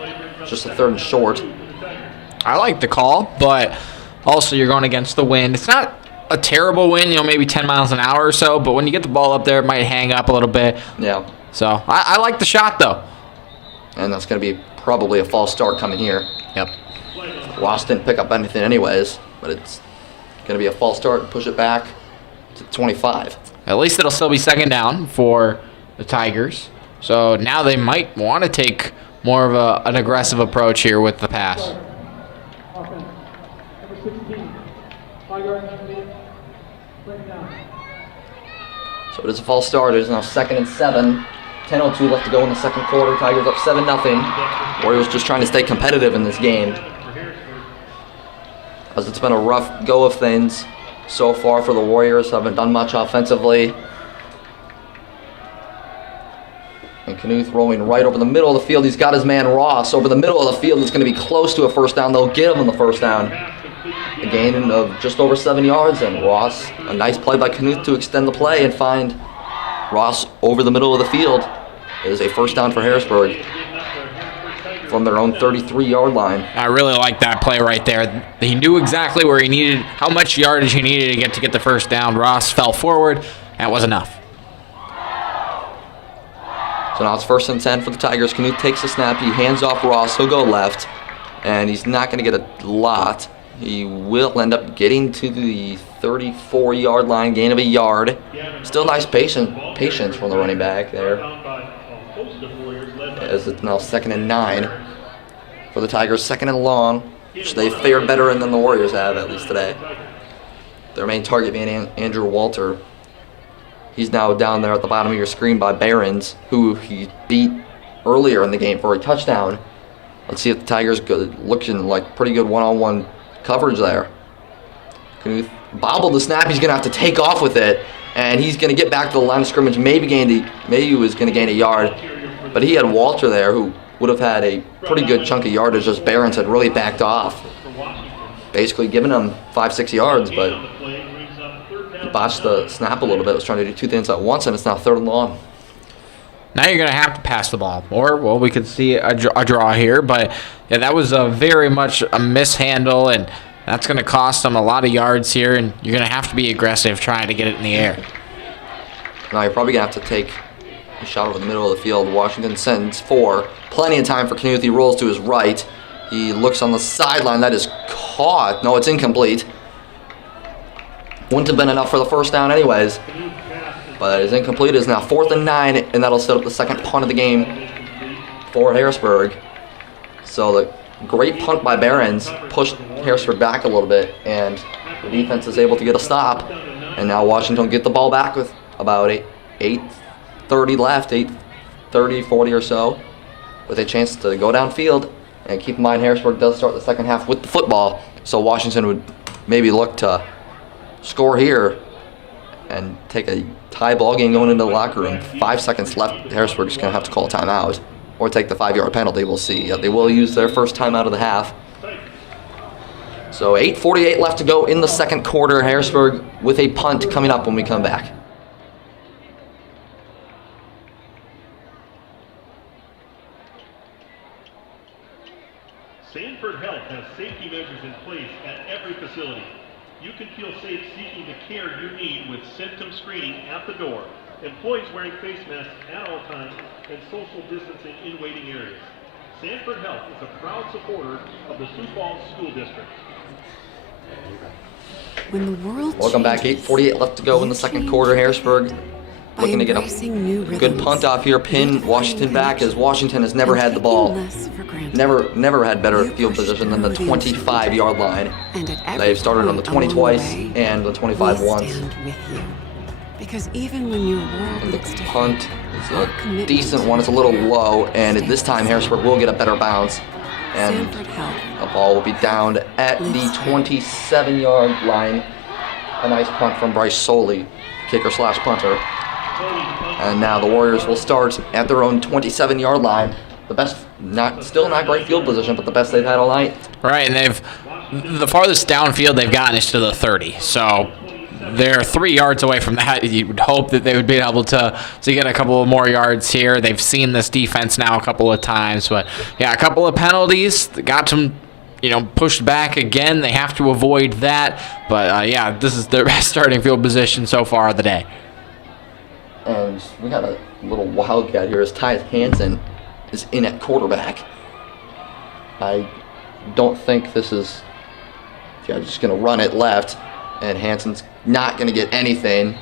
It's just a 3rd and short. I like the call, but also you're going against the wind. It's not a terrible wind, maybe 10 miles an hour or so, but when you get the ball up there, it might hang up a little bit. Yeah. So I like the shot, though. And that's going to be probably a false start coming here. Yep. Ross didn't pick up anything anyways, but it's going to be a false start and push it back to 25. At least it'll still be 2nd down for the Tigers. So now they might want to take more of an aggressive approach here with the pass. Offense. Number 16. Tiger underneath. Bring it down. So it is a false start. It is now 2nd and 7. 10:02 left to go in the 2nd quarter. Tigers up 7-0. Warriors just trying to stay competitive in this game, as it's been a rough go of things so far for the Warriors. Haven't done much offensively. And Knuth rolling right over the middle of the field. He's got his man Ross over the middle of the field. It's going to be close to a first down. They'll get him on the first down. A gain of just over 7 yards. And Ross, a nice play by Knuth to extend the play and find Ross over the middle of the field. It is a first down for Harrisburg from their own 33-yard line. I really like that play right there. He knew exactly where he needed, how much yardage he needed to get the first down. Ross fell forward. That was enough. So now it's 1st and 10 for the Tigers. Knuth takes the snap. He hands off Ross. He'll go left. And he's not going to get a lot. He will end up getting to the 34-yard line, gain of a yard. Still nice patience from the running back there. As it's now 2nd and 9 for the Tigers. 2nd and long, which they fared better in than the Warriors have, at least today. Their main target being Andrew Walter. He's now down there at the bottom of your screen by Barons, who he beat earlier in the game for a touchdown. Let's see if the Tigers looking like pretty good one-on-one coverage there. Knuth bobbled the snap. He's going to have to take off with it, and he's going to get back to the line of scrimmage. Maybe he was going to gain a yard, but he had Walter there, who would have had a pretty good chunk of yardage as Barons had really backed off, basically giving him 5-6 yards, but he botched the snap a little bit. Was trying to do 2 things at once, and it's now 3rd and long. Now you're going to have to pass the ball. Or, well, we could see a draw here. But, yeah, that was very much a mishandle, and that's going to cost them a lot of yards here, and you're going to have to be aggressive trying to get it in the air. Now you're probably going to have to take a shot over the middle of the field. Washington sends 4. Plenty of time for Knuth. He rolls to his right. He looks on the sideline. That is caught. No, it's incomplete. Wouldn't have been enough for the first down anyways. But it is incomplete. It is now 4th and 9, and that'll set up the 2nd punt of the game for Harrisburg. So the great punt by Barons pushed Harrisburg back a little bit, and the defense is able to get a stop. And now Washington will get the ball back with about 8:30 left, 8:30, 40 or so, with a chance to go downfield. And keep in mind, Harrisburg does start the second half with the football, so Washington would maybe look to score here and take a tie ball game going into the locker room. 5 seconds left. Harrisburg's going to have to call a timeout or take the 5-yard penalty. We'll see. They will use their first timeout of the half. So 8:48 left to go in the 2nd quarter. Harrisburg with a punt coming up when we come back. Sanford Health has safety measures in place at every facility. You can feel safe seeking the care you need with symptom screening at the door, employees wearing face masks at all times, and social distancing in waiting areas. Sanford Health is a proud supporter of the Sioux Falls School District. When the world Welcome back. 8:48 left to go in the second quarter. Harrisburg looking to get a good punt off here. Pin Washington back, as Washington has never had the ball. Never had better field position than the 25-yard line. They've started on the 20 twice and the 25 once. Because even when your world And the looks punt different, is a decent one. It's a little low, and this time Harrisburg will get a better bounce. And the ball will be downed at the 27-yard line. A nice punt from Bryce Soley, kicker/punter. And now the Warriors will start at their own 27-yard line. The best, still not great field position, but the best they've had all night. Right, and the farthest downfield they've gotten is to the 30. So they're 3 yards away from that. You would hope that they would be able to get a couple of more yards here. They've seen this defense now a couple of times, but yeah, a couple of penalties got them, pushed back again. They have to avoid that. But yeah, this is their best starting field position so far of the day. And we got a little wildcat here as Ty Hansen is in at quarterback. I don't think this is just going to run it left, and Hansen's not going to get anything.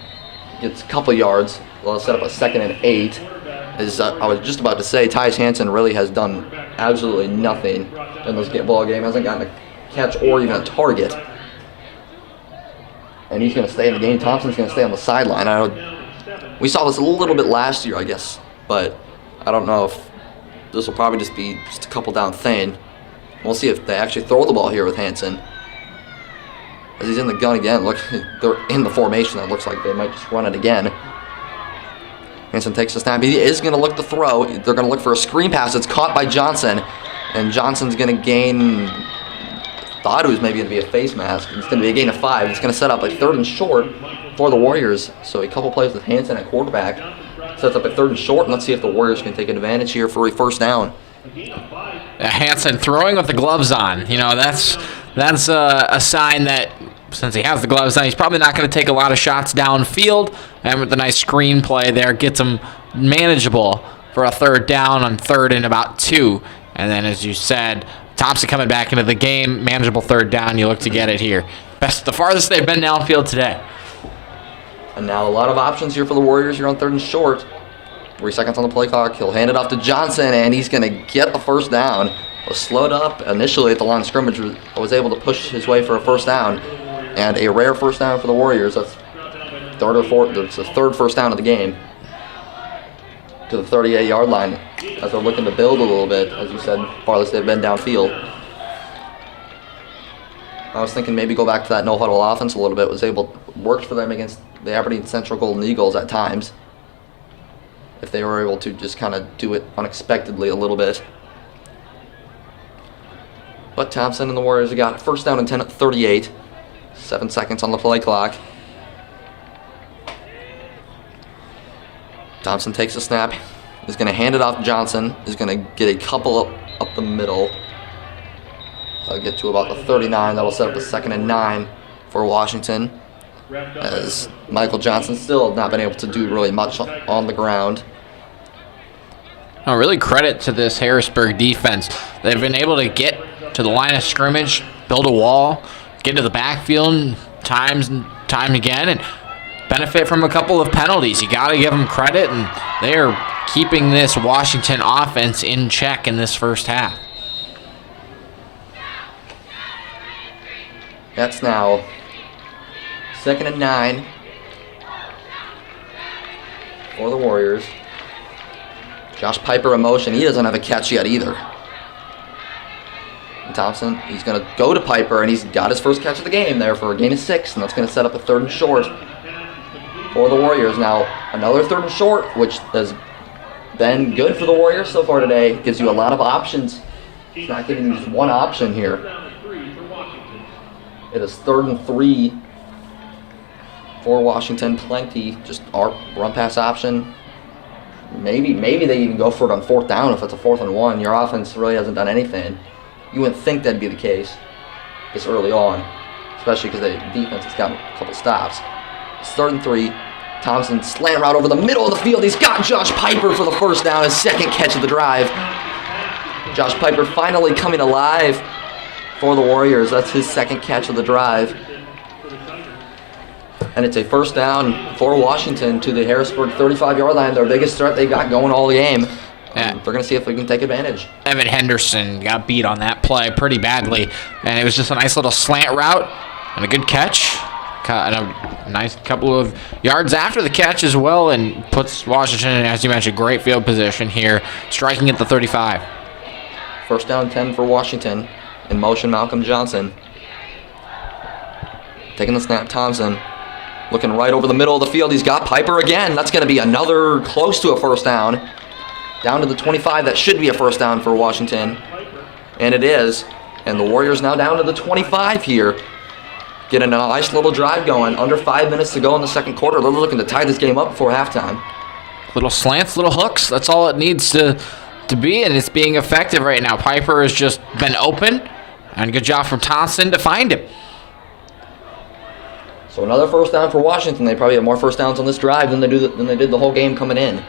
Gets a couple yards. Well, set up a 2nd and 8. I was just about to say, Ty Hansen really has done absolutely nothing in this ball game. Hasn't gotten a catch or even a target. And he's going to stay in the game. Thompson's going to stay on the sideline. We saw this a little bit last year, I guess, but I don't know if this will probably just be a couple down thing. We'll see if they actually throw the ball here with Hansen. As he's in the gun again, look, they're in the formation. It looks like they might just run it again. Hansen takes the snap. He is going to look to throw. They're going to look for a screen pass. It's caught by Johnson, and Johnson's going to gain. Thought it was maybe going to be a face mask. It's going to be a gain of 5. It's going to set up a 3rd and short for the Warriors. So a couple plays with Hansen at quarterback sets up a 3rd and short, and let's see if the Warriors can take advantage here for a first down. Hansen throwing with the gloves on. That's a sign that since he has the gloves on, he's probably not going to take a lot of shots downfield. And with the nice screen play there, gets him manageable for a 3rd down on 3rd and about 2. And then, as you said, Thompson coming back into the game, manageable 3rd down. You look to get it here. The farthest they've been downfield today. And now a lot of options here for the Warriors here on 3rd and short. 3 seconds on the play clock. He'll hand it off to Johnson, and he's going to get the first down. Was slowed up initially at the line of scrimmage, was able to push his way for a first down. And a rare first down for the Warriors. That's 3rd or 4th. It's the 3rd first down of the game. To the 38-yard line as they're looking to build a little bit. As you said, farthest they've been downfield. I was thinking maybe go back to that no-huddle offense a little bit. Worked for them against the Aberdeen Central Golden Eagles at times. If they were able to just kind of do it unexpectedly a little bit. But Thompson and the Warriors have got first down and 10 at 38. 7 seconds on the play clock. Thompson takes a snap. Is going to hand it off to Johnson. Is going to get a couple up the middle. I'll get to about the 39. That'll set up a 2nd and 9 for Washington. As Michael Johnson still not been able to do really much on the ground. Really credit to this Harrisburg defense. They've been able to get to the line of scrimmage, build a wall, get into the backfield time again, and benefit from a couple of penalties. You got to give them credit, and they are keeping this Washington offense in check in this first half. That's now 2nd and 9 for the Warriors. Josh Piper in motion. He doesn't have a catch yet either. And Thompson, he's going to go to Piper, and he's got his first catch of the game there for a gain of 6, and that's going to set up a 3rd and short for the Warriors. Now, another 3rd and short, which has been good for the Warriors so far today. Gives you a lot of options. It's not giving you just one option here. It is 3rd and 3 for Washington. Plenty, just our run pass option. Maybe they even go for it on 4th down if it's a 4th and 1. Your offense really hasn't done anything. You wouldn't think that'd be the case this early on, especially because the defense has gotten a couple stops. It's 3rd and 3. Thompson slant route over the middle of the field. He's got Josh Piper for the first down, his second catch of the drive. Josh Piper finally coming alive for the Warriors. That's his second catch of the drive. And it's a first down for Washington to the Harrisburg 35-yard line, their biggest threat they got going all game. Yeah. They're going to see if we can take advantage. Evan Henderson got beat on that play pretty badly, and it was just a nice little slant route and a good catch. And a nice couple of yards after the catch as well, and puts Washington in, as you mentioned, great field position here, striking at the 35. First down 10 for Washington. In motion, Malcolm Johnson. Taking the snap, Thompson. Looking right over the middle of the field. He's got Piper again. That's going to be another close to a first down. Down to the 25. That should be a first down for Washington. And it is. And the Warriors now down to the 25 here. Getting a nice little drive going. Under 5 minutes to go in the second quarter. They're looking to tie this game up before halftime. Little slants, little hooks. That's all it needs to be, and it's being effective right now. Piper has just been open, and good job from Thompson to find him. So another first down for Washington. They probably have more first downs on this drive than they did the whole game coming in,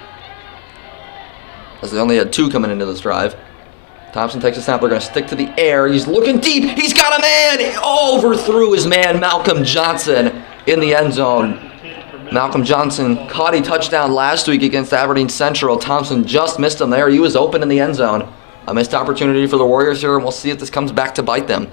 as they only had 2 coming into this drive. Thompson takes a snap. They're going to stick to the air. He's looking deep. He's got a man. He overthrew his man, Malcolm Johnson, in the end zone. Malcolm Johnson caught a touchdown last week against Aberdeen Central. Thompson just missed him there. He was open in the end zone. A missed opportunity for the Warriors here, and we'll see if this comes back to bite them.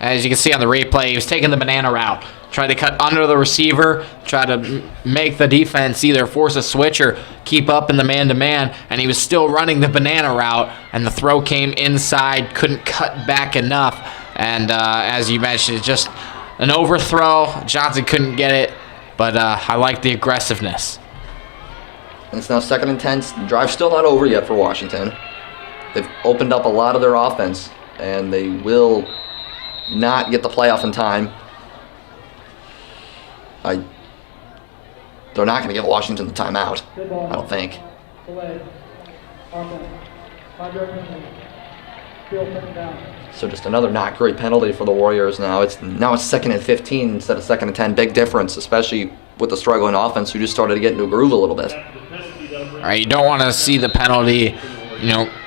As you can see on the replay, he was taking the banana route. Tried to cut under the receiver, try to make the defense either force a switch or keep up in the man-to-man, and he was still running the banana route, and the throw came inside, couldn't cut back enough, and as you mentioned, just an overthrow. Johnson couldn't get it, but I like the aggressiveness. And it's now 2nd and 10. The drive's still not over yet for Washington. They've opened up a lot of their offense, and they will not get the playoff in time. They're not going to give Washington the timeout, I don't think. So just another not great penalty for the Warriors now. It's 2nd and 15 instead of 2nd and 10. Big difference, especially with the struggling offense who just started to get into a groove a little bit. All right, you don't want to see the penalty,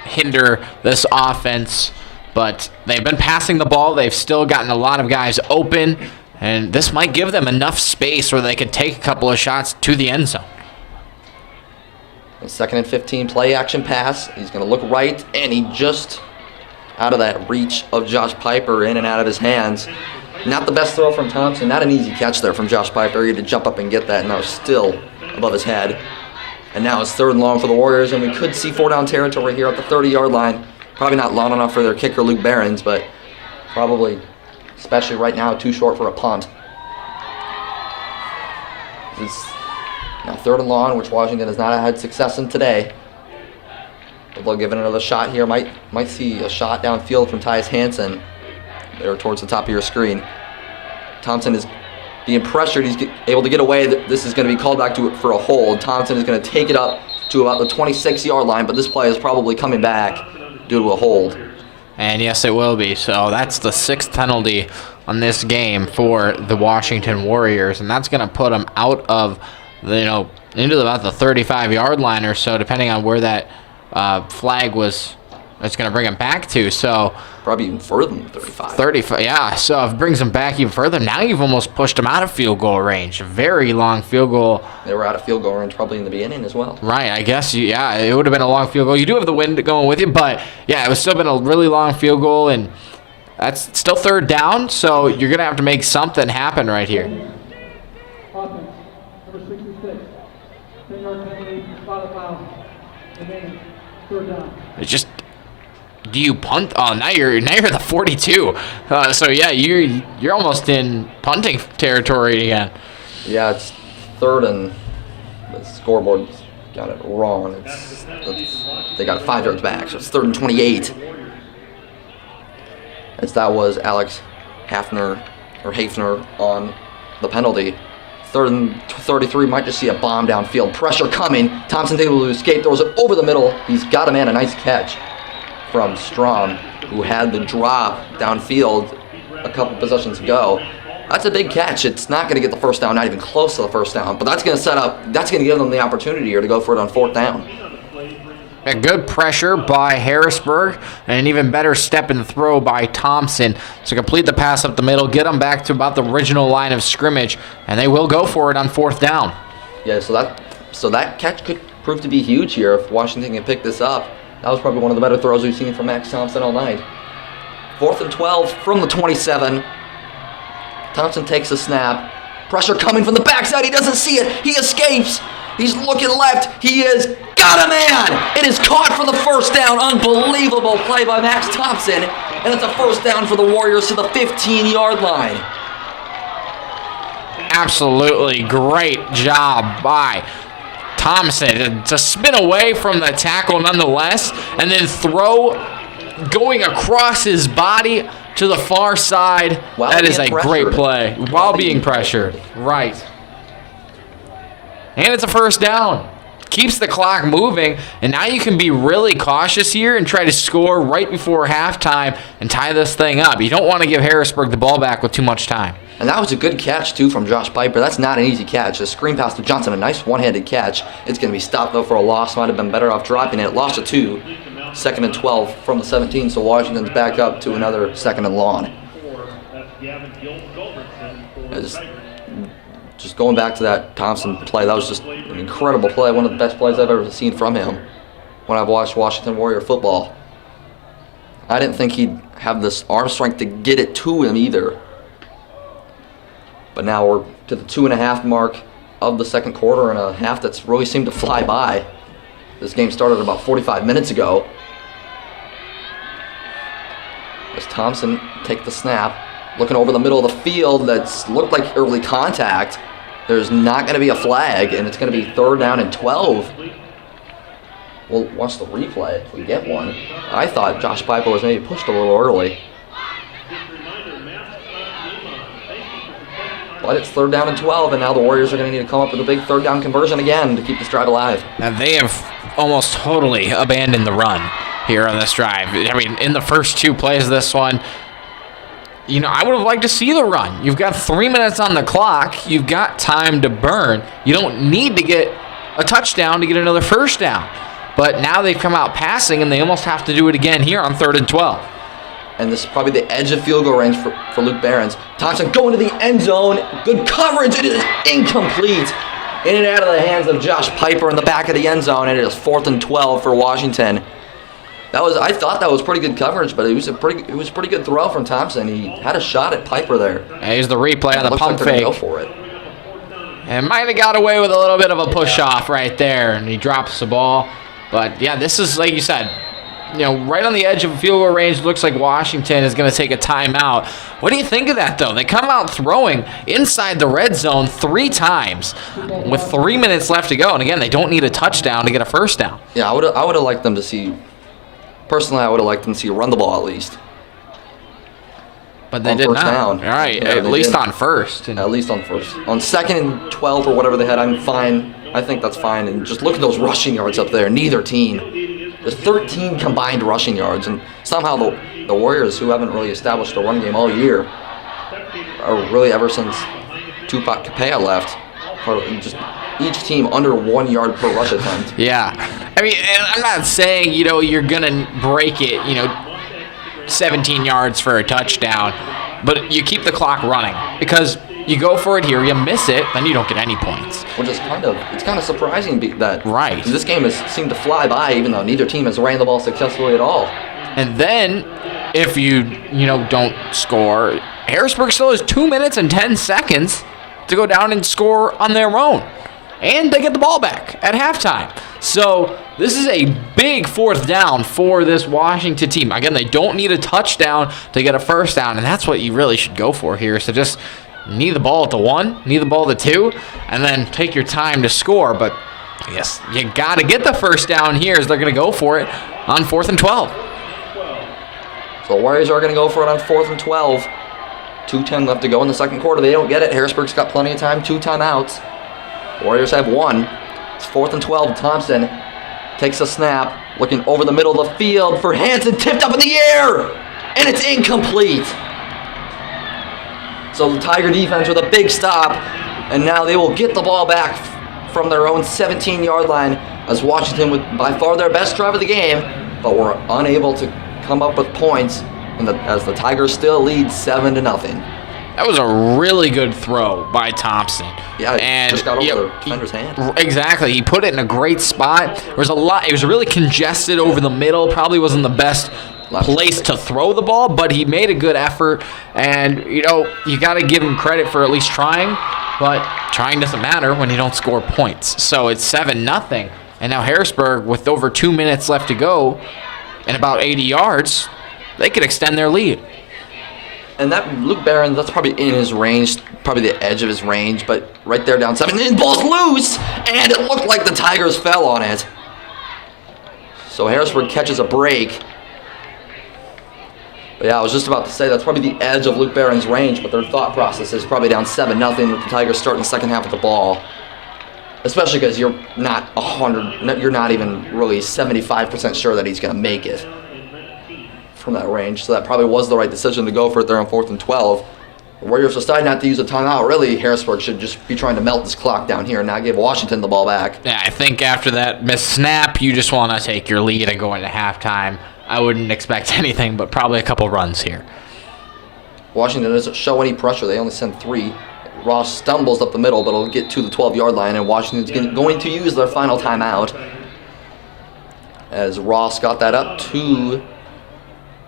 hinder this offense, but they've been passing the ball. They've still gotten a lot of guys open, and this might give them enough space where they could take a couple of shots to the end zone. 2nd and 15, play action pass. He's going to look right, and he just out of that reach of Josh Piper, in and out of his hands. Not the best throw from Thompson. Not an easy catch there from Josh Piper. He had to jump up and get that, and that was still above his head. And now it's 3rd and long for the Warriors, and we could see 4-down territory here at the 30-yard line. Probably not long enough for their kicker, Luke Behrens, but probably, especially right now, too short for a punt. It's now 3rd and long, which Washington has not had success in today. They'll give it another shot here. Might see a shot downfield from Tyus Hansen there towards the top of your screen. Thompson is being pressured. He's able to get away. This is going to be called back for a hold. Thompson is going to take it up to about the 26-yard line, but this play is probably coming back due to a hold. And yes, it will be. So that's the 6th penalty on this game for the Washington Warriors, and that's going to put them out of, into about the 35-yard line or so, depending on where that flag was. It's going to bring them back to. So probably even further than 35. 35, yeah. So if it brings them back even further, now you've almost pushed them out of field goal range. A very long field goal. They were out of field goal range probably in the beginning as well. Right, I guess, it would have been a long field goal. You do have the wind going with you, but, yeah, it would still been a really long field goal, and that's still 3rd down, so you're going to have to make something happen right here. Offense, number 66. 10-yard penalty, spot of foul. Remaining, 3rd down. It's just, do you punt? Oh, now you're the 42. So yeah, you're almost in punting territory again. Yeah, it's 3rd and the scoreboard got it wrong. They got 5 yards back, so it's 3rd and 28. As that was Alex Hafner on the penalty. 3rd and 33, might just see a bomb downfield. Pressure coming. Thompson's able to escape. Throws it over the middle. He's got a man. A nice catch from Strom. who had the drop downfield a couple possessions ago. That's a big catch. It's not going to get the first down, not even close to the first down, but that's going to give them the opportunity here to go for it on 4th down. A good pressure by Harrisburg, and an even better step and throw by Thompson to complete the pass up the middle, get them back to about the original line of scrimmage, and they will go for it on 4th down. Yeah, so that catch could prove to be huge here if Washington can pick this up. That was probably one of the better throws we've seen from Max Thompson all night. 4th and 12 from the 27. Thompson takes a snap. Pressure coming from the backside. He doesn't see it. He escapes. He's looking left. He is got a man. It is caught for the first down. Unbelievable play by Max Thompson. And it's a first down for the Warriors to the 15-yard line. Absolutely great job by Thompson to spin away from the tackle nonetheless, and then throw going across his body to the far side. That is a great play. While being pressured. Right. And it's a first down. Keeps the clock moving, and now you can be really cautious here and try to score right before halftime and tie this thing up. You don't want to give Harrisburg the ball back with too much time. And that was a good catch, too, from Josh Piper. That's not an easy catch. A screen pass to Johnson, a nice one-handed catch. It's going to be stopped, though, for a loss. Might have been better off dropping it. Lost to 2. 2nd and 12 from the 17, so Washington's back up to another 2nd and long. Just going back to that Thompson play, that was just an incredible play. One of the best plays I've ever seen from him when I've watched Washington Warrior football. I didn't think he'd have this arm strength to get it to him either. But now we're to the 2.5 mark of the second quarter, and a half that's really seemed to fly by. This game started about 45 minutes ago. As Thompson take the snap, looking over the middle of the field, that's looked like early contact. There's not going to be a flag, and it's going to be 3rd down and 12. We'll watch the replay if we get one. I thought Josh Piper was maybe pushed a little early. But it's 3rd down and 12, and now the Warriors are going to need to come up with a big 3rd down conversion again to keep this drive alive. And they have almost totally abandoned the run here on this drive. I mean, in the first 2 plays of this one, you know, I would have liked to see the run. You've got 3 minutes on the clock. You've got time to burn. You don't need to get a touchdown to get another first down. But now they've come out passing, and they almost have to do it again here on 3rd and 12. And this is probably the edge of field goal range for Luke Behrens. Thompson going to the end zone. Good coverage. It is incomplete. In and out of the hands of Josh Piper in the back of the end zone, and it is 4th and 12 for Washington. I thought that was pretty good coverage, but it was a pretty good throw from Thompson. He had a shot at Piper there. Here's the replay on the pump fake. Go for it. And might have got away with a little bit of a push off right there, and he drops the ball. But yeah, this is, like you said, you know, right on the edge of field goal range. Looks like Washington is going to take a timeout. What do you think of that, though? They come out throwing inside the red zone 3 times with 3 minutes left to go. And again, they don't need a touchdown to get a first down. Yeah, I would have liked them to see. Personally, I would have liked them to see run the ball at least. But they did not. Down. All right, yeah, at least didn't. on first. At least on first. On 2nd and 12 or whatever they had, I'm fine. I think that's fine. And just look at those rushing yards up there. Neither team. There's 13 combined rushing yards. And somehow the Warriors, who haven't really established a run game all year, are really ever since Tupac Capella left, are just each team under 1 yard per rush attempt. Yeah. I mean, I'm not saying, you know, you're going to break it, you know, 17 yards for a touchdown, but you keep the clock running because you go for it here, you miss it, then you don't get any points. Which is kind of surprising that right. This game has seemed to fly by, even though neither team has ran the ball successfully at all. And then if you don't score, Harrisburg still has 2 minutes and 10 seconds to go down and score on their own. And they get the ball back at halftime. So this is a big 4th down for this Washington team. Again, they don't need a touchdown to get a first down, and that's what you really should go for here. So just need the ball at the 1, need the ball at the 2, and then take your time to score. But yes, you got to get the first down here as they're going to go for it on 4th and 12. So the Warriors are going to go for it on 4th and 12. 2:10 left to go in the second quarter. They don't get it. Harrisburg's got plenty of time. 2 timeouts. Warriors have 1. It's 4th and 12. Thompson takes a snap, Looking over the middle of the field for Hansen, tipped up in the air, and it's incomplete. So the Tiger defense with a big stop, and now they will get the ball back from their own 17-yard line as Washington with by far their best drive of the game, but were unable to come up with points as the Tigers still lead 7-0. That was a really good throw by Thompson. Yeah, and just got over the defender's hand. Exactly. He put it in a great spot. There was a lot. It was really congested over the middle. Probably wasn't the best place to throw the ball, but he made a good effort. And, you got to give him credit for at least trying, but trying doesn't matter when you don't score points. So it's 7-0. And now Harrisburg, with over 2 minutes left to go and about 80 yards, they could extend their lead. And that Luke Barron, that's probably in his range, probably the edge of his range, but right there down 7, and the ball's loose, and it looked like the Tigers fell on it. So Harrisburg catches a break. But yeah, I was just about to say that's probably the edge of Luke Barron's range, but their thought process is probably down 7-0 with the Tigers starting the second half of the ball. Especially because you're not even really 75% sure that he's going to make it from that range, so that probably was the right decision to go for it there on 4th and 12. The Warriors decided not to use a timeout. Really, Harrisburg should just be trying to melt this clock down here and not give Washington the ball back. Yeah, I think after that missed snap, you just want to take your lead and go into halftime. I wouldn't expect anything but probably a couple runs here. Washington doesn't show any pressure. They only send 3. Ross stumbles up the middle, but it'll get to the 12-yard line, and Washington's going to use their final timeout as Ross got that up to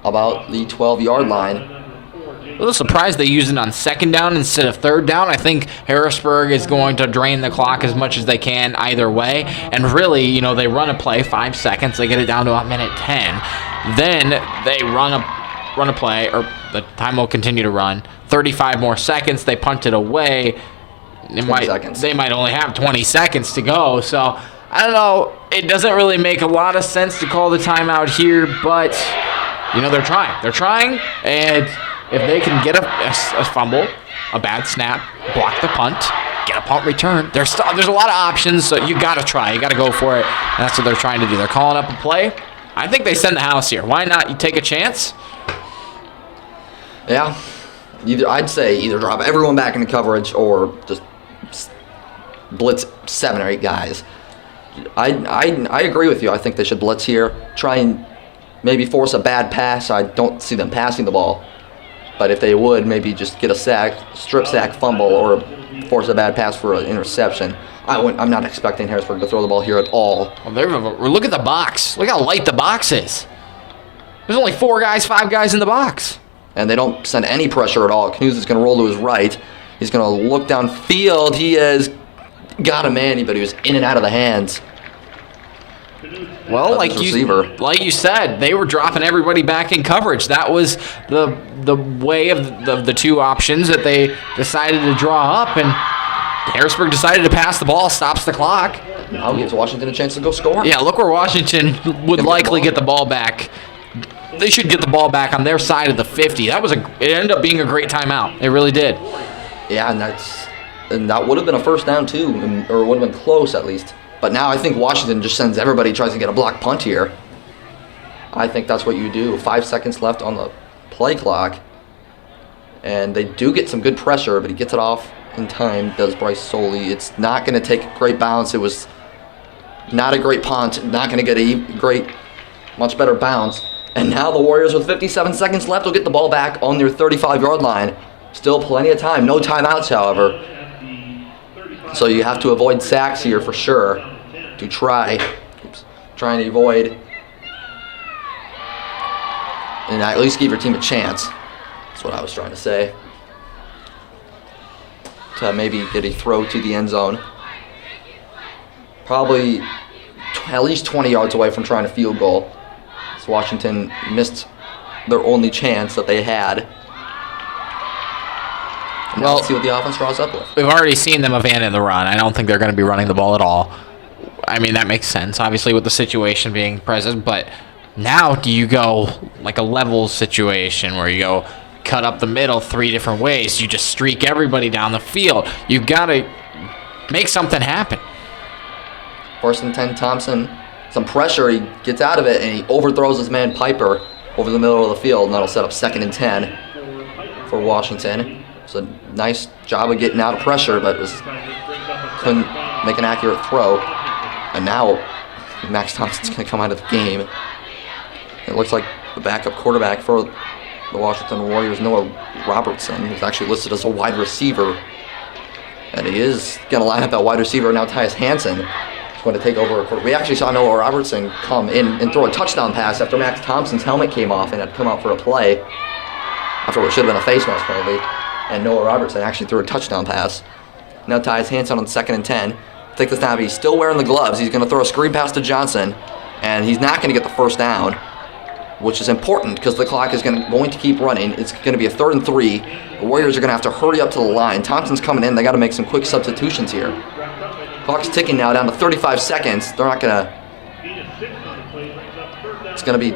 about the 12-yard line. A little surprised they used it on 2nd down instead of 3rd down. I think Harrisburg is going to drain the clock as much as they can either way. And really, they run a play, 5 seconds. They get it down to 1:10. Then they run a play, or the time will continue to run. 35 more seconds. They punt it away. They might only have 20 seconds to go. So, I don't know. It doesn't really make a lot of sense to call the timeout here, but they're trying. They're trying, and if they can get a fumble, a bad snap, block the punt, get a punt return, there's a lot of options, so you got to try. You got to go for it, and that's what they're trying to do. They're calling up a play. I think they send the house here. Why not? You take a chance. Yeah. I'd say either drop everyone back into coverage or just blitz 7 or 8 guys. I agree with you. I think they should blitz here. Try and maybe force a bad pass. I don't see them passing the ball. But if they would, maybe just get a sack, strip sack, fumble, or force a bad pass for an interception. I'm not expecting Harrisburg to throw the ball here at all. Well, look at the box. Look how light the box is. There's only 4 guys, 5 guys in the box. And they don't send any pressure at all. Knuz is going to roll to his right. He's going to look downfield. He has got a man, but he was in and out of the hands. Well, like you said, they were dropping everybody back in coverage. That was the way of the 2 options that they decided to draw up, and Harrisburg decided to pass the ball, stops the clock. Now gives Washington a chance to go score. Yeah, look where Washington would likely get the ball back. They should get the ball back on their side of the 50. It ended up being a great timeout. It really did. Yeah, and that would have been a first down too, or it would have been close at least. But now I think Washington just sends everybody, tries to get a block punt here. I think that's what you do. 5 seconds left on the play clock. And they do get some good pressure, but he gets it off in time, does Bryce Soley. It's not going to take a great bounce. It was not a great punt, not going to get a much better bounce. And now the Warriors with 57 seconds left will get the ball back on their 35-yard line. Still plenty of time. No timeouts, however. So you have to avoid sacks here for sure. Trying to avoid and at least give your team a chance. That's what I was trying to say. To maybe get a throw to the end zone. Probably at least 20 yards away from trying a field goal. So Washington missed their only chance that they had. And now let's see what the offense draws up with. We've already seen them abandon the run. I don't think they're going to be running the ball at all. I mean, that makes sense, obviously, with the situation being present. But now do you go like a level situation where you go cut up the middle 3 different ways? You just streak everybody down the field. You've got to make something happen. 1st and 10, Thompson some pressure. He gets out of it, and he overthrows his man Piper over the middle of the field, and that'll set up 2nd and 10 for Washington. It's a nice job of getting out of pressure, but couldn't make an accurate throw. And now Max Thompson's going to come out of the game. It looks like the backup quarterback for the Washington Warriors, Noah Robertson, who's actually listed as a wide receiver. And he is going to line up at wide receiver. Now Tyus Hansen is going to take over. We actually saw Noah Robertson come in and throw a touchdown pass after Max Thompson's helmet came off and had come out for a play. After what should have been a face mask probably. And Noah Robertson actually threw a touchdown pass. Now Tyus Hansen on 2nd and 10. Take the snap. He's still wearing the gloves. He's going to throw a screen pass to Johnson. And he's not going to get the first down, which is important because the clock is going to keep running. It's going to be a 3rd and 3. The Warriors are going to have to hurry up to the line. Thompson's coming in. They got to make some quick substitutions here. Clock's ticking now down to 35 seconds. They're not going to... It's going to be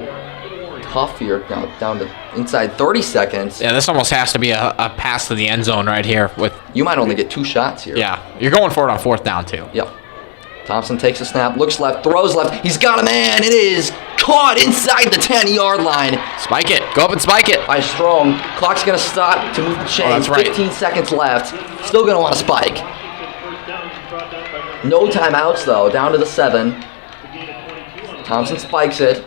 tough here now, down to inside 30 seconds. Yeah, this almost has to be a pass to the end zone right here. You might only get 2 shots here. Yeah, you're going for it on 4th down too. Yep. Thompson takes a snap, looks left, throws left. He's got a man. It is caught inside the 10-yard line. Spike it. Go up and spike it. By Strong. Clock's going to stop to move the chains. That's right. 15 seconds left. Still going to want to spike. No timeouts, though. Down to the 7. Thompson spikes it.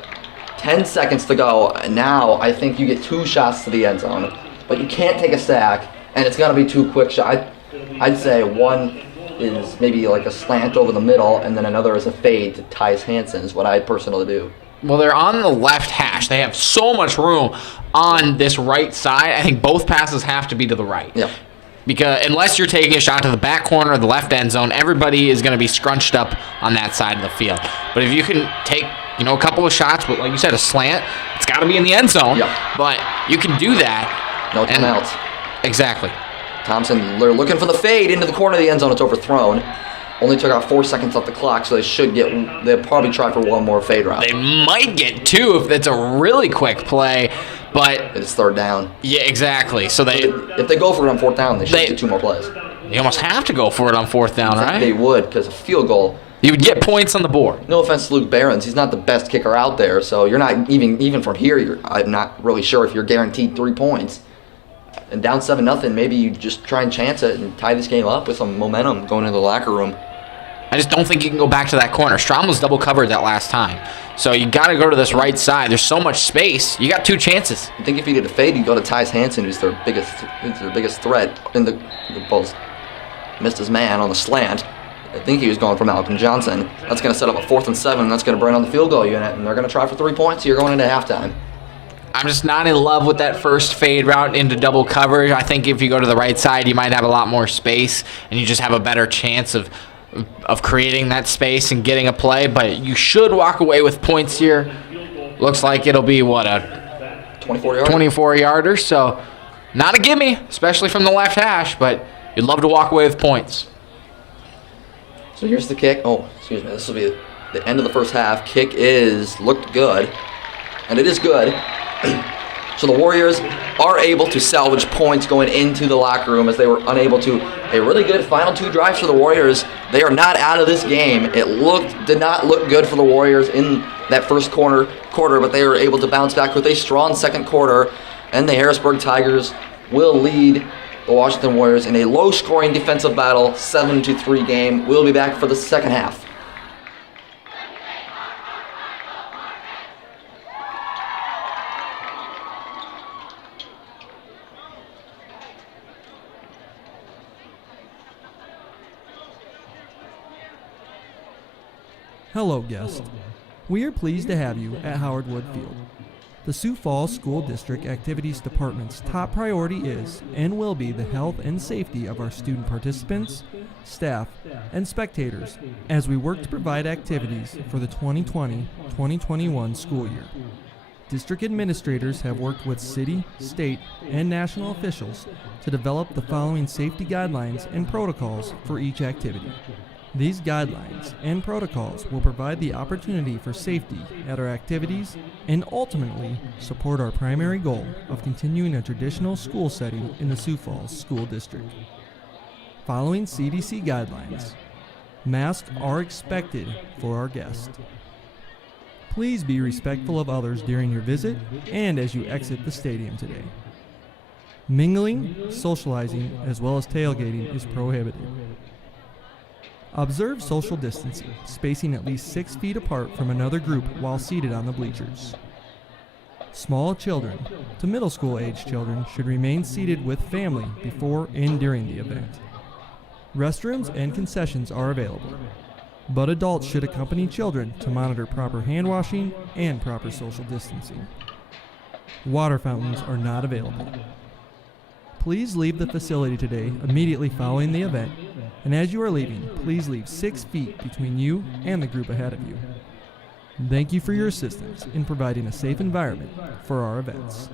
10 seconds to go. And now I think you get 2 shots to the end zone. But you can't take a sack, and it's going to be 2 quick shots. I'd say one is maybe like a slant over the middle, and then another is a fade to Tyus Hansen is what I'd personally do. Well, they're on the left hash. They have so much room on this right side. I think both passes have to be to the right. Yep. Because unless you're taking a shot to the back corner of the left end zone, everybody is going to be scrunched up on that side of the field. But if you can take, a couple of shots, but like you said, a slant, it's got to be in the end zone. Yep. But you can do that. No timeouts. Exactly. Thompson, they're looking for the fade into the corner of the end zone. It's overthrown. Only took out 4 seconds off the clock, so they'll probably try for one more fade route. They might get 2 if it's a really quick play, but it's 3rd down. Yeah, exactly. So if they go for it on 4th down, they should get 2 more plays. You almost have to go for it on 4th down, right? They would, because a field goal. You would get points on the board. No offense to Luke Behrens, he's not the best kicker out there, so you're not even from here. I'm not really sure if you're guaranteed 3 points. And down 7-0, maybe you just try and chance it and tie this game up with some momentum going into the locker room. I just don't think you can go back to that corner. Strom was double covered that last time. So you got to go to this right side. There's so much space. You got 2 chances. I think if you get a fade, you go to Tyus Hansen, who's their biggest threat. In the post. Missed his man on the slant. I think he was going for Malcolm Johnson. That's going to set up a 4th and 7. That's going to burn on the field goal unit, and they're going to try for 3 points here going into halftime. I'm just not in love with that first fade route into double coverage. I think if you go to the right side, you might have a lot more space, and you just have a better chance of creating that space and getting a play. But you should walk away with points here. Looks like it'll be, a 24-yarder. So not a gimme, especially from the left hash, but you'd love to walk away with points. So here's the kick. Oh, excuse me. This will be the end of the first half. Kick looked good, and it is good. So the Warriors are able to salvage points going into the locker room as they were unable to. A really good final 2 drives for the Warriors. They are not out of this game. It did not look good for the Warriors in that first quarter, but they were able to bounce back with a strong second quarter, and the Harrisburg Tigers will lead the Washington Warriors in a low-scoring defensive battle, 7-3 game. We'll be back for the second half. Hello, guests. We are pleased to have you at Howard Wood Field. The Sioux Falls School District Activities Department's top priority is and will be the health and safety of our student participants, staff, and spectators as we work to provide activities for the 2020-2021 school year. District administrators have worked with city, state, and national officials to develop the following safety guidelines and protocols for each activity. These guidelines and protocols will provide the opportunity for safety at our activities and ultimately support our primary goal of continuing a traditional school setting in the Sioux Falls School District. Following CDC guidelines, masks are expected for our guests. Please be respectful of others during your visit and as you exit the stadium today. Mingling, socializing, as well as tailgating is prohibited. Observe social distancing, spacing at least 6 feet apart from another group while seated on the bleachers. Small children to middle school age children should remain seated with family before and during the event. Restrooms and concessions are available, but adults should accompany children to monitor proper hand washing and proper social distancing. Water fountains are not available. Please leave the facility today immediately following the event, and as you are leaving, please leave 6 feet between you and the group ahead of you. Thank you for your assistance in providing a safe environment for our events.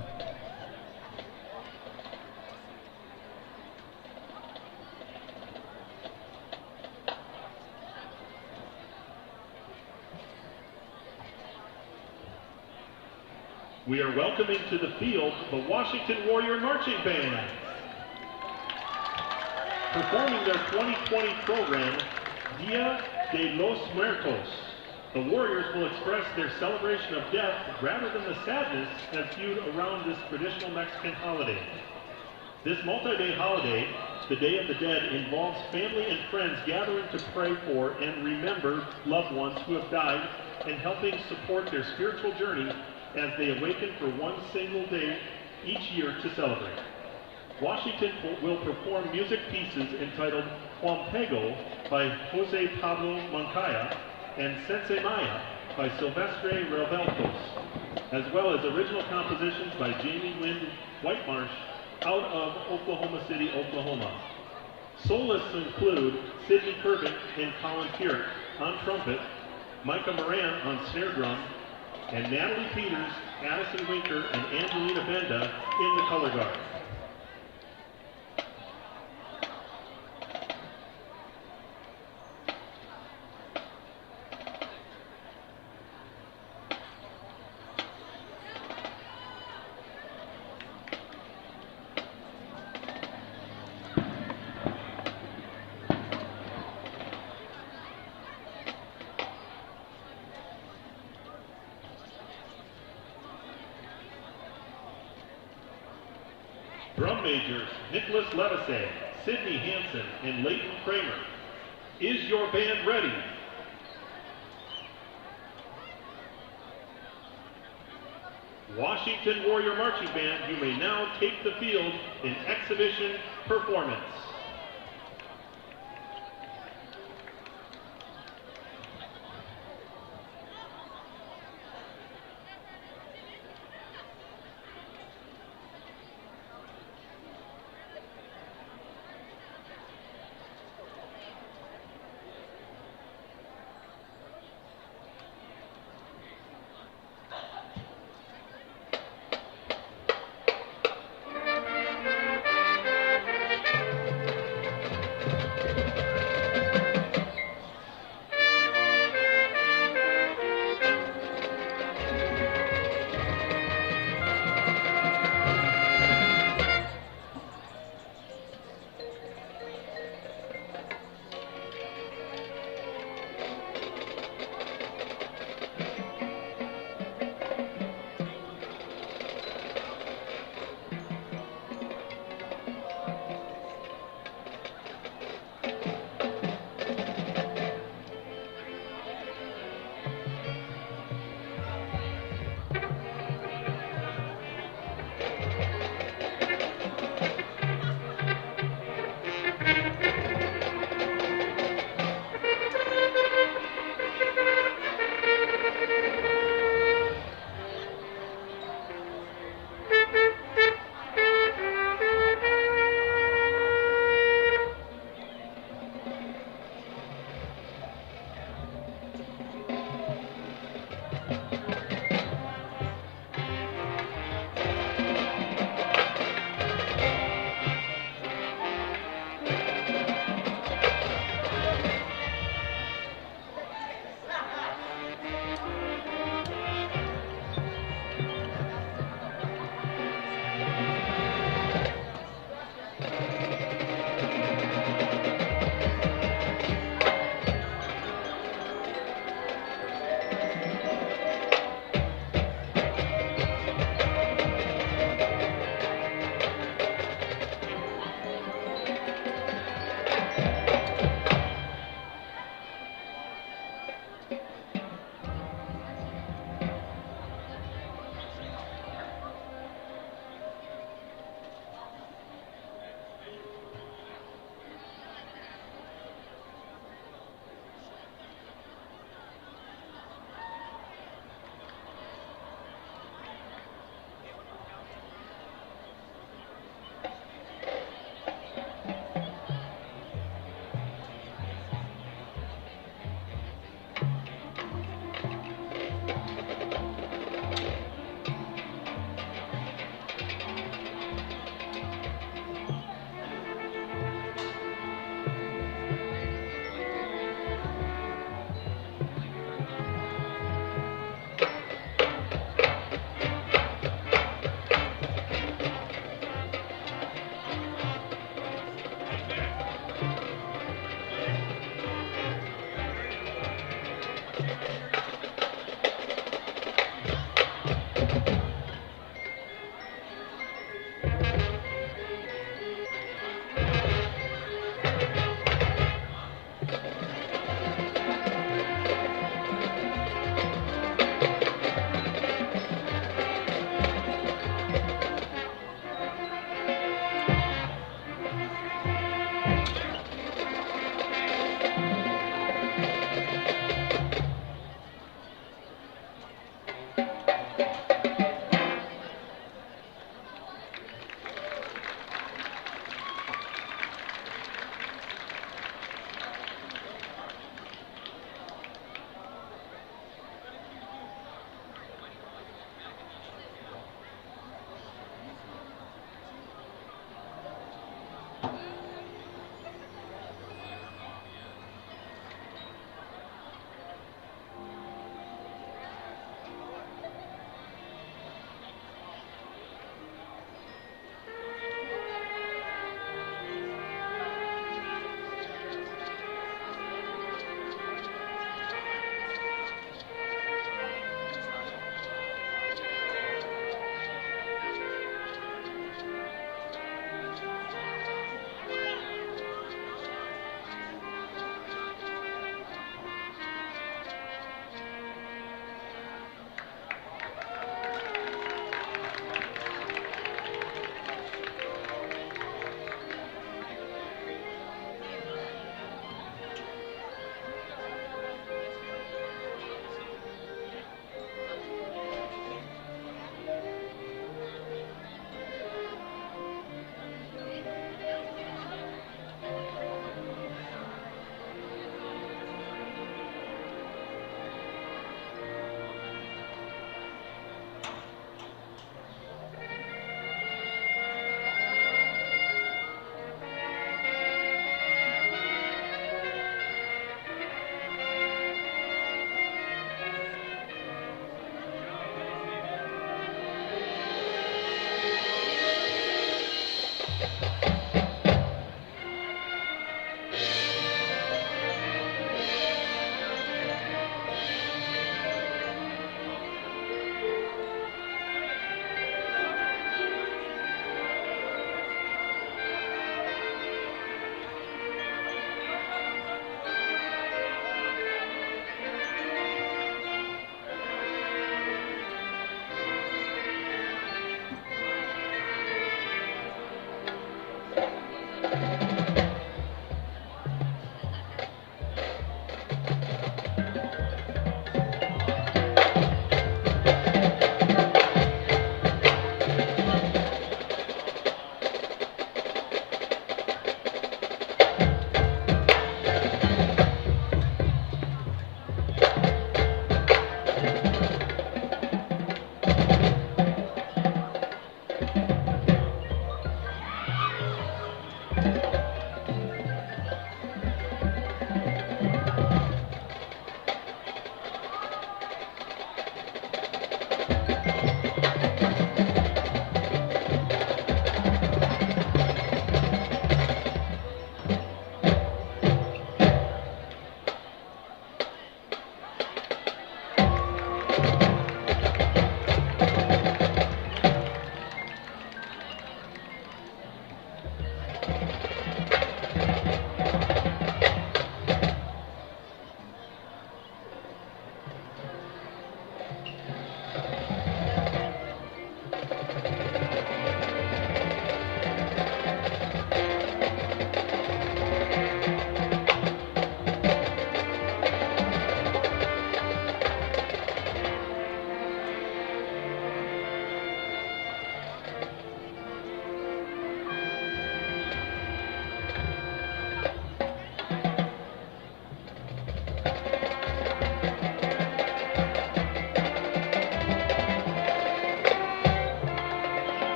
We are welcoming to the field the Washington Warrior Marching Band. Performing their 2020 program, Dia de los Muertos, the Warriors will express their celebration of death rather than the sadness that's viewed around this traditional Mexican holiday. This multi-day holiday, the Day of the Dead, involves family and friends gathering to pray for and remember loved ones who have died and helping support their spiritual journey as they awaken for one single day each year to celebrate. Washington will perform music pieces entitled Juan Pego by Jose Pablo Moncaya and Sensei Maya by Silvestre Reveltos, as well as original compositions by Jamie Lynn Whitemarsh out of Oklahoma City, Oklahoma. Soloists include Sidney Kervin and Colin Pierce on trumpet, Micah Moran on snare drum, and Natalie Peters, Addison Winker, and Angelina Benda in the color guard. Drum majors Nicholas Levesey, Sidney Hansen, and Leighton Kramer. Is your band ready? Washington Warrior Marching Band, you may now take the field in exhibition performance.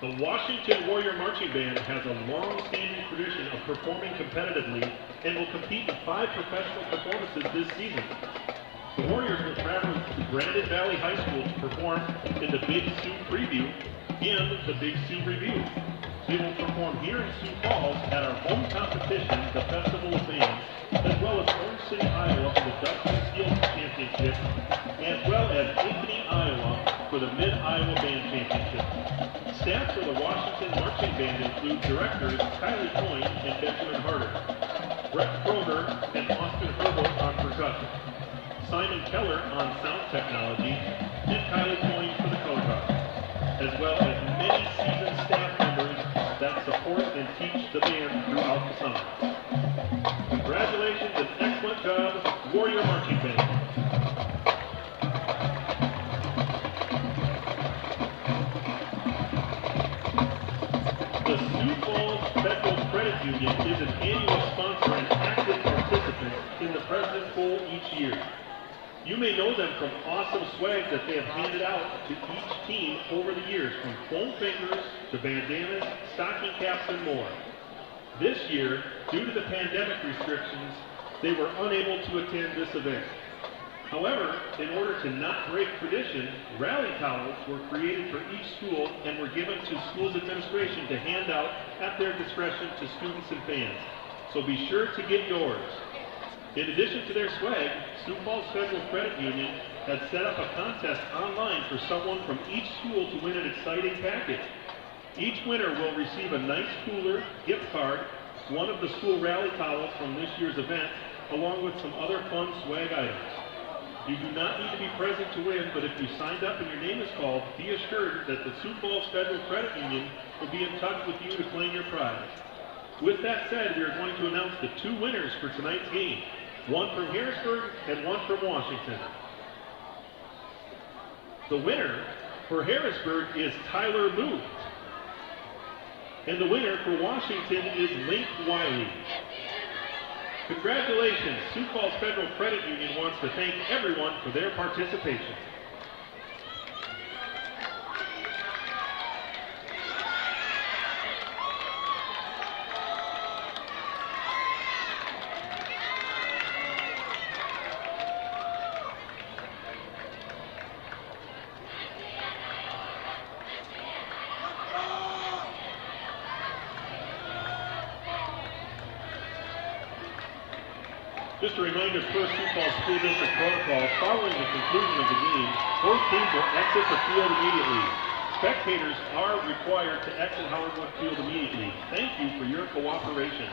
The Washington Warrior Marching Band has a long-standing tradition of performing competitively and will compete in 5 professional performances this season. The Warriors will travel to Grandin Valley High School to perform in the Big Sioux Preview and the Big Sioux Review. They will perform here in Sioux Falls at our home competition, the Festival of Bands, as well as Orange City, Iowa for the Dusty Steel Championship, as well as Ankeny, Iowa for the Mid-Iowa Band Championship. Staff for the Washington Marching Band include directors Kylie Coyne and Benjamin Harder, Brett Kroger and Austin Herbert on percussion, Simon Keller on sound technology, and Kylie Coyne for the color guard, as well as many seasoned staff members that support and teach the band throughout the summer. Congratulations and excellent job, Warrior Marching Band. The Sioux Falls Federal Credit Union is an annual sponsor and active participant in the President's Bowl each year. You may know them from awesome swag that they have handed out to each team over the years, from foam fingers to bandanas, stocking caps, and more. This year, due to the pandemic restrictions, they were unable to attend this event. However, in order to not break tradition, rally towels were created for each school and were given to school's administration to hand out at their discretion to students and fans. So be sure to get yours. In addition to their swag, Sioux Falls Federal Credit Union has set up a contest online for someone from each school to win an exciting package. Each winner will receive a nice cooler, gift card, one of the school rally towels from this year's event, along with some other fun swag items. You do not need to be present to win, but if you signed up and your name is called, be assured that the Sioux Falls Federal Credit Union will be in touch with you to claim your prize. With that said, we are going to announce the 2 winners for tonight's game, one from Harrisburg and one from Washington. The winner for Harrisburg is Tyler Booth. And the winner for Washington is Link Wiley. Congratulations, Sioux Falls Federal Credit Union wants to thank everyone for their participation. Just a reminder, first Sioux Falls School District protocol, following the conclusion of the game, both teams will exit the field immediately. Spectators are required to exit Howard Wood Field immediately. Thank you for your cooperation.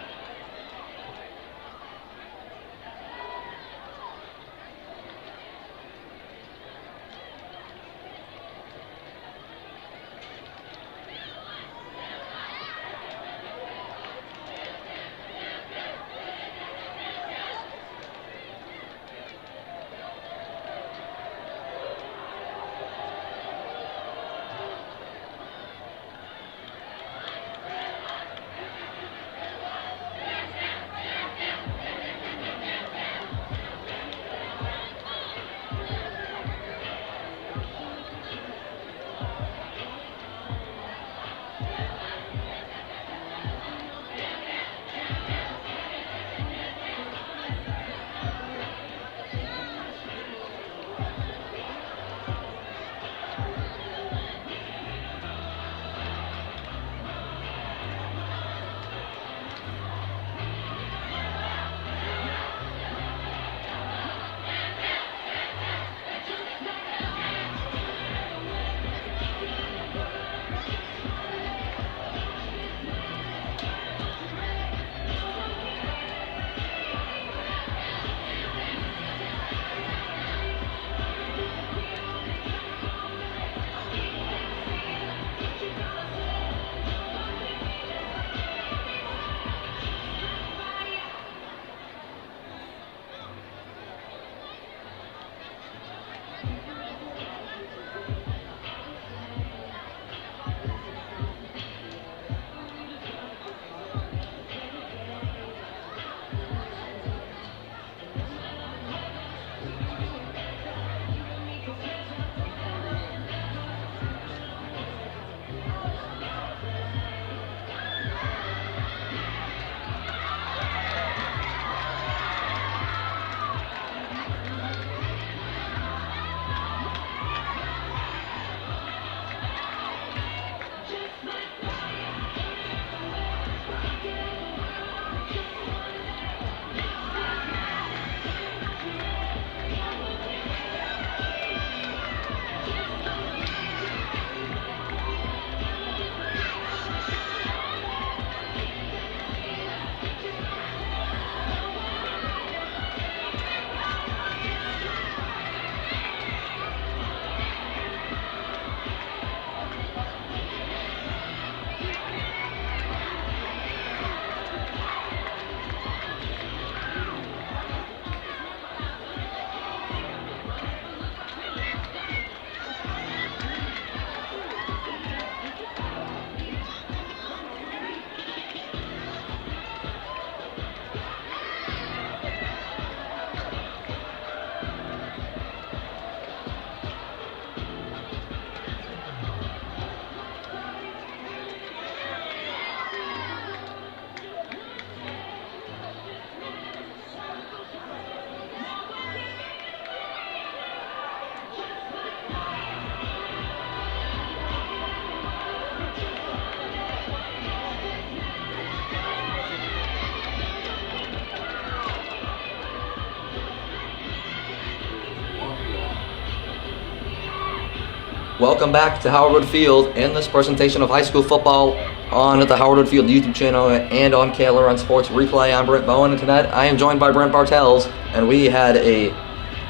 Welcome back to Howard Wood Field in this presentation of high school football on the Howard Wood Field YouTube channel and on KLR on Sports Replay. I'm Brent Bowen, and tonight I am joined by Brent Bartels, and we had a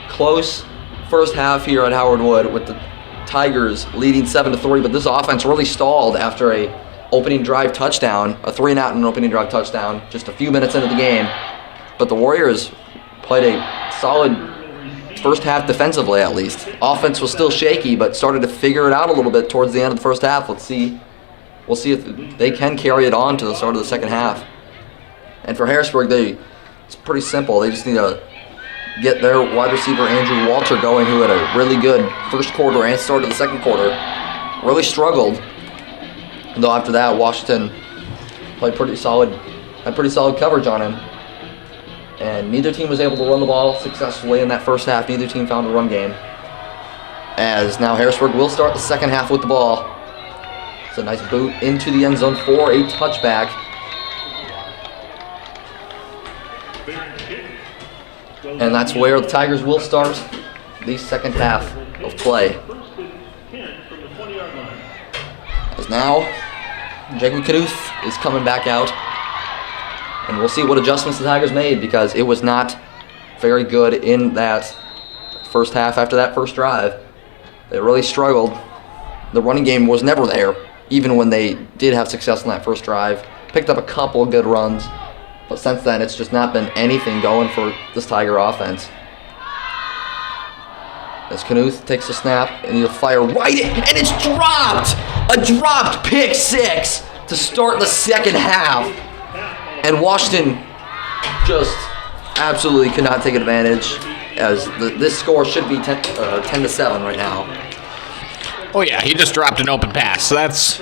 close first half here at Howard Wood with the Tigers leading 7-3, but this offense really stalled after a opening drive touchdown, a 3-and-out and opening drive touchdown, just a few minutes into the game. But the Warriors played a solid first half defensively, at least. Offense was still shaky, but started to figure it out a little bit towards the end of the first half. Let's see we'll see if they can carry it on to the start of the second half. And for Harrisburg, it's pretty simple. They just need to get their wide receiver Andrew Walter going, who had a really good first quarter and start of the second quarter. Really struggled. Though after that, Washington played pretty solid, had pretty solid coverage on him. And neither team was able to run the ball successfully in that first half. Neither team found a run game. As now Harrisburg will start the second half with the ball. It's a nice boot into the end zone for a touchback. And that's where the Tigers will start the second half of play. As now, Jacob Knuth is coming back out. And we'll see what adjustments the Tigers made, because it was not very good in that first half after that first drive. They really struggled. The running game was never there, even when they did have success in that first drive. Picked up a couple of good runs, but since then it's just not been anything going for this Tiger offense. As Knuth takes the snap, and he'll fire right in, and it's dropped! A dropped pick six to start the second half. And Washington just absolutely could not take advantage, as this score should be 10-7 right now. Oh yeah, he just dropped an open pass. So that's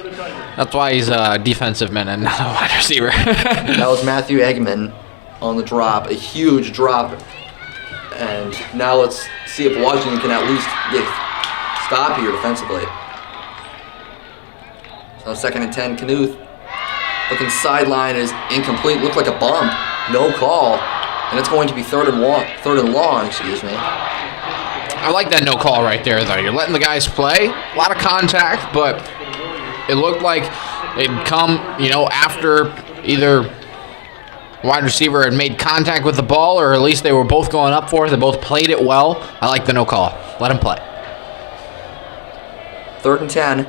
why he's a defensive man and not a wide receiver. That was Matthew Eggman on the drop, a huge drop. And now let's see if Washington can at least get stop here defensively. So 2nd and 10, Knuth. Looking sideline is incomplete. Looked like a bump. No call. And it's going to be third and long, excuse me. I like that no call right there, though. You're letting the guys play. A lot of contact, but it looked like it'd come, after either wide receiver had made contact with the ball, or at least they were both going up for it. They both played it well. I like the no call. Let them play. 3rd and 10.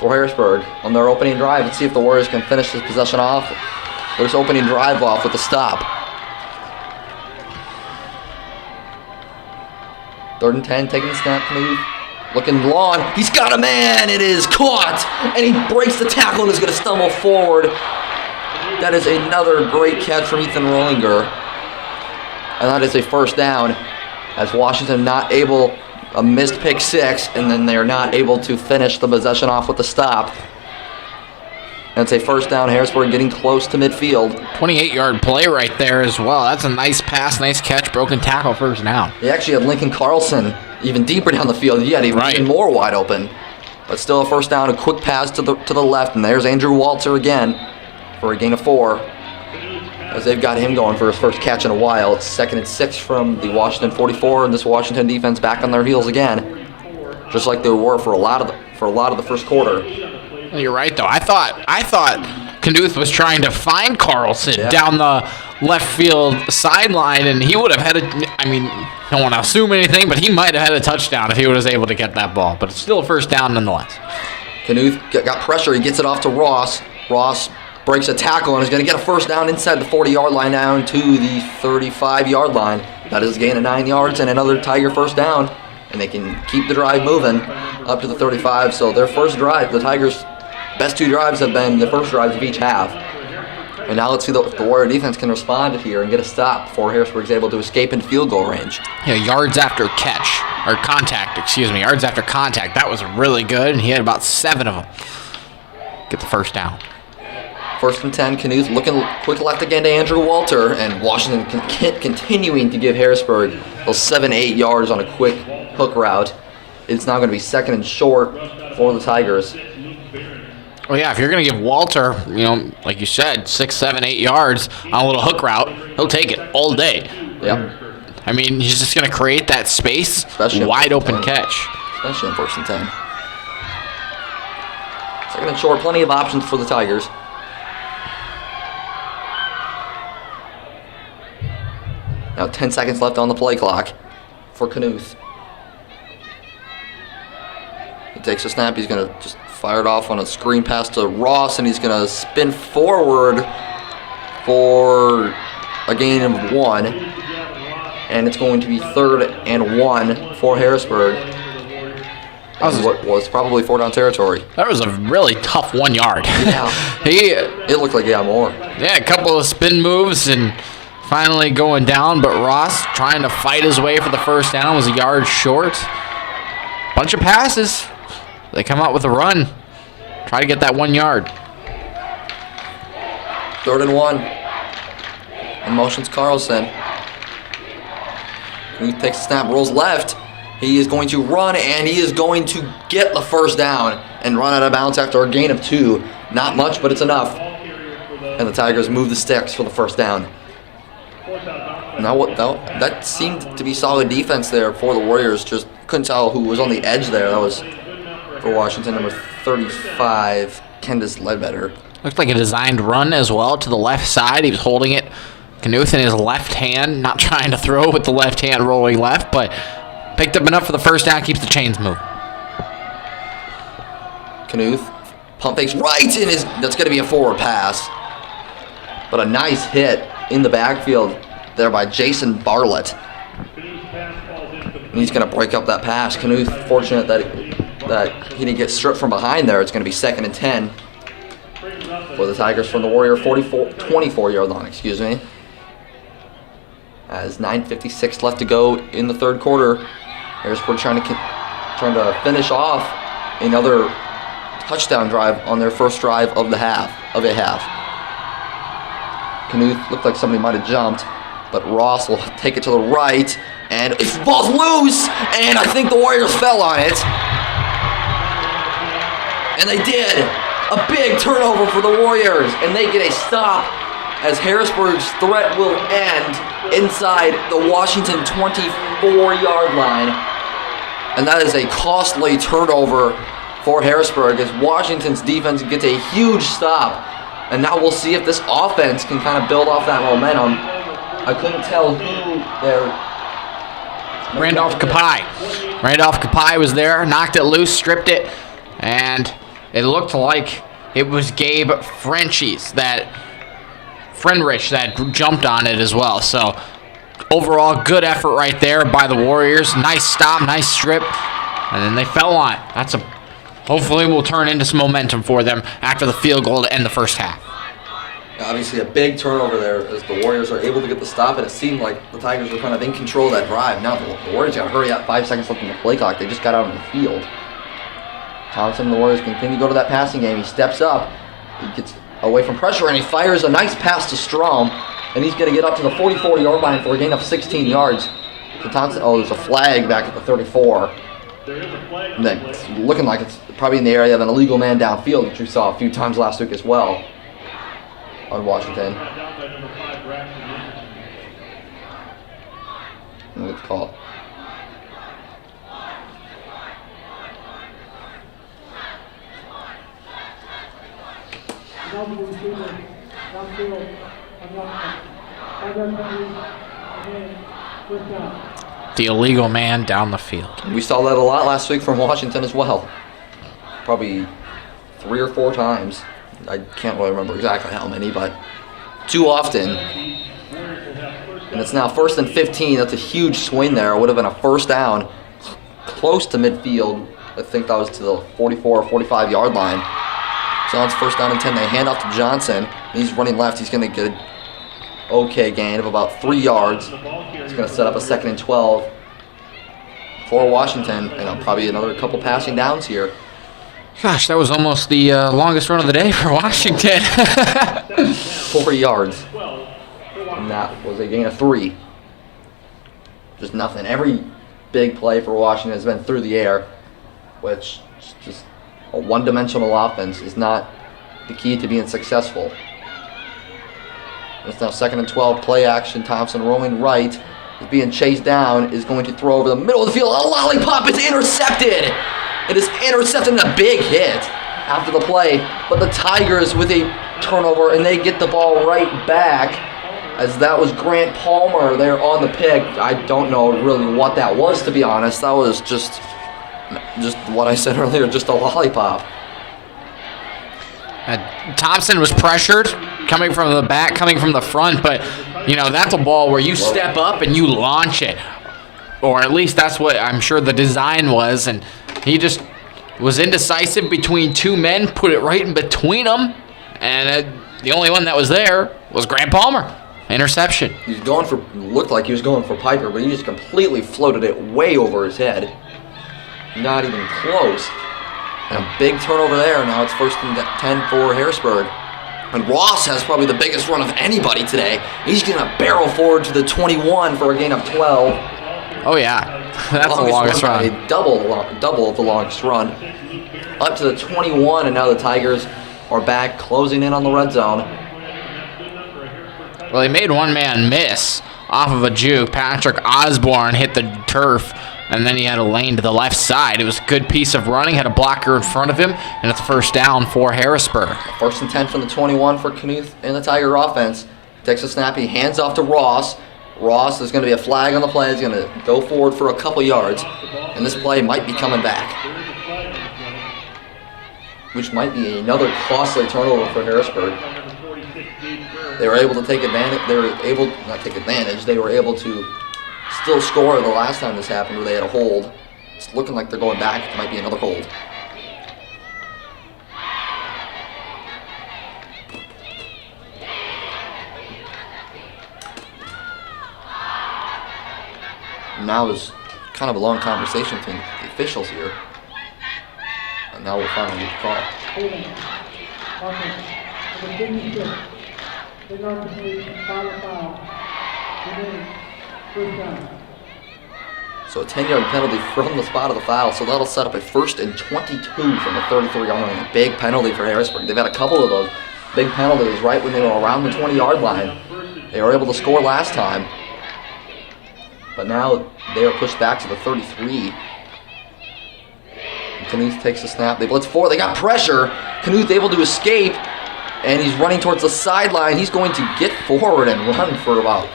For Harrisburg on their opening drive. Let's see if the Warriors can finish this possession off. This opening drive off with a stop. 3rd and 10, taking the snap, move. Looking long. He's got a man. It is caught. And he breaks the tackle and is going to stumble forward. That is another great catch from Ethan Rollinger. And that is a first down, as Washington not able, a missed pick six, and then they're not able to finish the possession off with a stop. And it's a first down. Harrisburg getting close to midfield. 28-yard play right there as well. That's a nice pass, nice catch, broken tackle, first down. They actually had Lincoln Carlson even deeper down the field. He had even more wide open. But still a first down, a quick pass to the left, and there's Andrew Walter again for a gain of 4. As they've got him going for his first catch in a while. It's 2nd and 6 from the Washington 44, and this Washington defense back on their heels again, just like they were for a lot of the first quarter. You're right, though. I thought Knuth was trying to find Carlson down the left field sideline, and he would have had don't want to assume anything, but he might have had a touchdown if he was able to get that ball. But it's still a first down nonetheless. Knuth got pressure. He gets it off to Ross. Ross breaks a tackle and is going to get a first down inside the 40-yard line down to the 35-yard line. That is a gain of 9 yards and another Tiger first down. And they can keep the drive moving up to the 35. So their first drive, the Tigers' best 2 drives have been the first drives of each half. And now let's see if the Warrior defense can respond here and get a stop before Harrisburg's able to escape in field goal range. Yeah, yards after catch, or contact, yards after contact. That was really good, and he had about 7 of them. Get the first down. 1st and 10, Knuth looking quick left again to Andrew Walter, and Washington continuing to give Harrisburg those 7-8 yards on a quick hook route. It's now going to be 2nd and short for the Tigers. Well, yeah, if you're going to give Walter, like you said, 6, 7, 8 yards on a little hook route, he'll take it all day. Yep. He's just going to create that space, especially wide open catch. Especially in 1st and 10. 2nd and short, plenty of options for the Tigers. Now 10 seconds left on the play clock for Knuth. He takes a snap. He's going to just fire it off on a screen pass to Ross, and he's going to spin forward for a gain of 1. And it's going to be 3rd and 1 for Harrisburg. what was probably 4-down territory. That was a really tough 1 yard. Yeah. It looked like he got more. Yeah, a couple of spin moves and finally going down, but Ross trying to fight his way for the first down was a yard short. Bunch of passes. They come out with a run. Try to get that 1 yard. 3rd and 1. And motions Carlson. He takes the snap, rolls left. He is going to run, and he is going to get the first down and run out of bounds after a gain of 2. Not much, but it's enough. And the Tigers move the sticks for the first down. Now that seemed to be solid defense there for the Warriors. Just couldn't tell who was on the edge there. That was for Washington, number 35, Kendis Ledbetter. Looked like a designed run as well to the left side. He was holding it, Knuth in his left hand, not trying to throw with the left hand rolling left, but picked up enough for the first down, keeps the chains moving. Knuth, pump fakes right in his, that's going to be a forward pass. But a nice hit in the backfield there by Jason Bartlett. And he's going to break up that pass. Knuth, fortunate that he didn't get stripped from behind there. It's going to be 2nd and 10 for the Tigers from the Warrior 24-yard line, excuse me. As 9:56 left to go in the 3rd quarter. Harrisburg trying to finish off another touchdown drive on their first drive of a half. Knuth looked like somebody might have jumped, but Ross will take it to the right, and it falls loose, and I think the Warriors fell on it. And they did. A big turnover for the Warriors, and they get a stop as Harrisburg's threat will end inside the Washington 24-yard line. And that is a costly turnover for Harrisburg as Washington's defense gets a huge stop. And now we'll see if this offense can kind of build off that momentum. I couldn't tell who their... Randolph Kapai. Randolph Kapai was there, knocked it loose, stripped it, and it looked like it was Gabe Friendrich that jumped on it as well. So overall, good effort right there by the Warriors. Nice stop, nice strip, and then they fell on it. Hopefully will turn into some momentum for them after the field goal to end the first half. Obviously a big turnover there as the Warriors are able to get the stop, and it seemed like the Tigers were kind of in control of that drive. Now the Warriors got to hurry up. 5 seconds left in the play clock. They just got out on the field. Thompson and the Warriors continue to go to that passing game. He steps up. He gets away from pressure, and he fires a nice pass to Strom, and he's going to get up to the 44-yard line for a gain of 16 yards. So Thompson, there's a flag back at the 34. And then it's looking like it's probably in the area of an illegal man downfield, which we saw a few times last week as well on Washington. And it's called. The illegal man down the field. We saw that a lot last week from Washington as well. Probably 3 or 4 times. I can't really remember exactly how many, but too often. And it's now 1st and 15. That's a huge swing there. It would have been a first down close to midfield. I think that was to the 44 or 45-yard line. So it's 1st down and 10. They hand off to Johnson. He's running left. He's going to get an okay gain of about 3 yards. He's going to set up a 2nd and 12 for Washington. And probably another couple passing downs here. Gosh, that was almost the longest run of the day for Washington. 4 yards. And that was a gain of 3. Just nothing. Every big play for Washington has been through the air, which is just a one-dimensional offense is not the key to being successful. It's now 2nd and 12, play action. Thompson rolling right, is being chased down, is going to throw over the middle of the field. A lollipop is intercepted. It is intercepted in a big hit after the play, but the Tigers with a turnover, and they get the ball right back as that was Grant Palmer there on the pick. I don't know really what that was, to be honest. That was just what I said earlier, just a lollipop. Thompson was pressured, coming from the back, coming from the front, but, that's a ball where you step up and you launch it. Or at least that's what I'm sure the design was, and He just was indecisive between two men, put it right in between them, and the only one that was there was Grant Palmer. Interception. He's going for, looked like he was going for Piper, but he just completely floated it way over his head. Not even close. And a big turnover there. Now it's 1st and 10 for Harrisburg. And Ross has probably the biggest run of anybody today. He's going to barrel forward to the 21 for a gain of 12. Oh, yeah. That's the longest run. A double of the longest run. Up to the 21, and now the Tigers are back closing in on the red zone. Well, he made one man miss off of a juke. Patrick Osborne hit the turf, and then he had a lane to the left side. It was a good piece of running, had a blocker in front of him, and it's 1st down for Harrisburg. 1st and 10 from the 21 for Knuth and the Tiger offense. Takes a snap, he hands off to Ross. Ross, there's going to be a flag on the play. He's going to go forward for a couple yards, and this play might be coming back, which might be another costly turnover for Harrisburg. They were able to take advantage. They were able to still score the last time this happened, where they had a hold. It's looking like they're going back. It might be another hold. Now is kind of a long conversation between the officials here. And now we'll finally get the call. So a 10-yard penalty from the spot of the foul, so that'll set up a 1st and 22 from the 33-yard line. A big penalty for Harrisburg. They've had a couple of those big penalties right when they were around the 20-yard line. They were able to score last time, but now they are pushed back to the 33. Knuth takes a snap. They blitz 4. They got pressure. Knuth able to escape, and he's running towards the sideline. He's going to get forward and run for about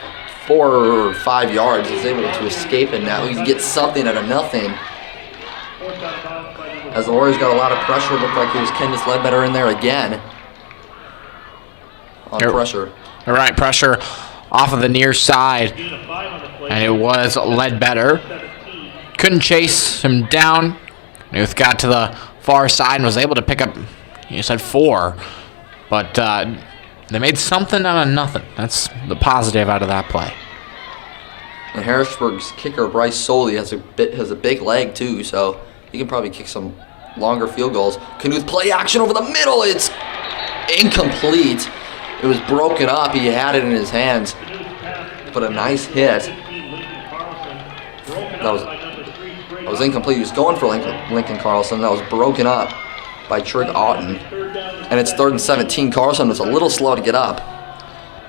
4 or 5 yards. He's able to escape, and now he gets something out of nothing. As the Warriors got a lot of pressure, it looked like it was Kenneth Ledbetter in there again on pressure. All right, pressure off of the near side, and it was Ledbetter. Couldn't chase him down. Knuth got to the far side and was able to pick up, you said 4, but they made something out of nothing. That's the positive out of that play. And Harrisburg's kicker, Bryce Soley, has a big leg too, so he can probably kick some longer field goals. Knuth play action over the middle. It's incomplete. It was broken up. He had it in his hands, but a nice hit. That was incomplete. He was going for Lincoln Carlson. That was broken up by Trig Otten. And it's 3rd and 17. Carlson was a little slow to get up.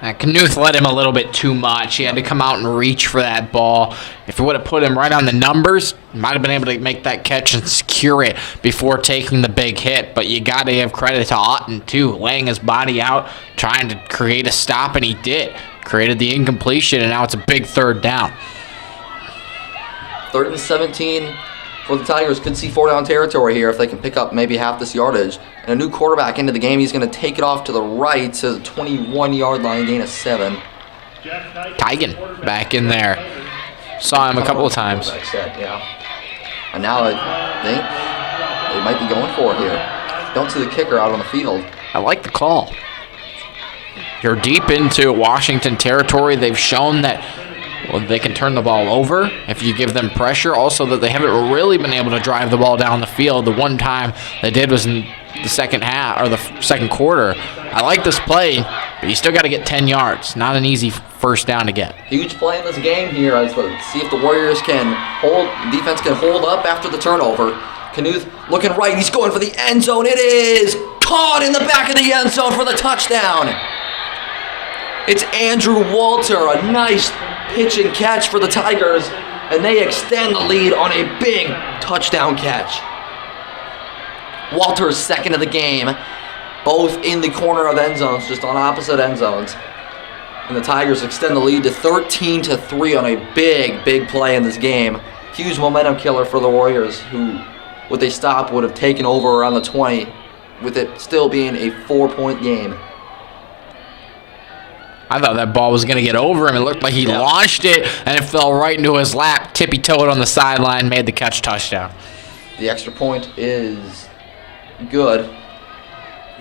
Knuth led him a little bit too much. He had to come out and reach for that ball. If it would have put him right on the numbers, he might have been able to make that catch and secure it before taking the big hit. But you got to give credit to Otten, too, laying his body out, trying to create a stop, and he did. Created the incompletion, and now it's a big 3rd down. 3rd and 17 for the Tigers. Could see 4-down territory here if they can pick up maybe half this yardage. And a new quarterback into the game. He's going to take it off to the right to the 21-yard line, gain of 7. Tigan back in there. Saw him a couple of times. Yeah. And now I think they might be going for it here. Don't see the kicker out on the field. I like the call. You're deep into Washington territory. They've shown that they can turn the ball over if you give them pressure. Also, that they haven't really been able to drive the ball down the field. The one time they did was in the second half or the second quarter. I like this play, but you still got to get 10 yards. Not an easy 1st down to get. Huge play in this game here. Let's see if the Warriors defense can hold up after the turnover. Knuth looking right. He's going for the end zone. It is caught in the back of the end zone for the touchdown. It's Andrew Walter, a nice pitch and catch for the Tigers, and they extend the lead on a big touchdown catch. Walter's 2nd of the game, both in the corner of end zones, just on opposite end zones. And the Tigers extend the lead to 13-3 on a big play in this game. Huge momentum killer for the Warriors, who, with a stop, would have taken over around the 20, with it still being a 4-point game. I thought that ball was going to get over him. It looked like he launched it, and it fell right into his lap, tippy-toed on the sideline, made the catch, touchdown. The extra point is good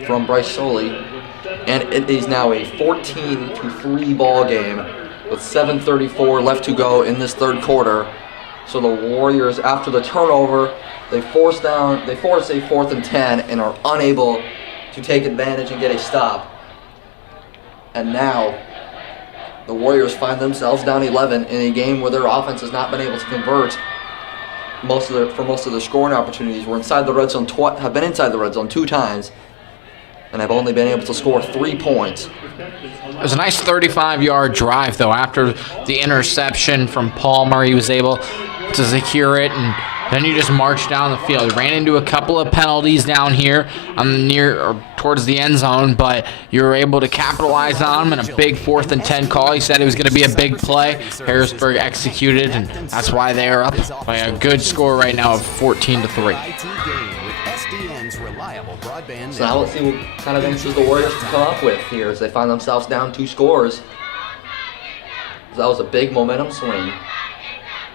from Bryce Soley, and it is now a 14-3 ball game with 7:34 left to go in this third quarter. So the Warriors, after the turnover, they force a 4th and 10 and are unable to take advantage and get a stop. And now the Warriors find themselves down 11 in a game where their offense has not been able to convert most of their scoring opportunities. We're inside the red zone have been inside the red zone 2 times and have only been able to score 3 points. It was a nice 35-yard drive, though. After the interception from Palmer, he was able to secure it, and then you just march down the field. He ran into a couple of penalties down here towards the end zone, but you were able to capitalize on them in a big 4th and 10 call. He said it was going to be a big play. Harrisburg executed, and that's why they are up by a good score right now of 14-3. So now let's see what kind of answers the Warriors can come up with here as they find themselves down 2 scores. That was a big momentum swing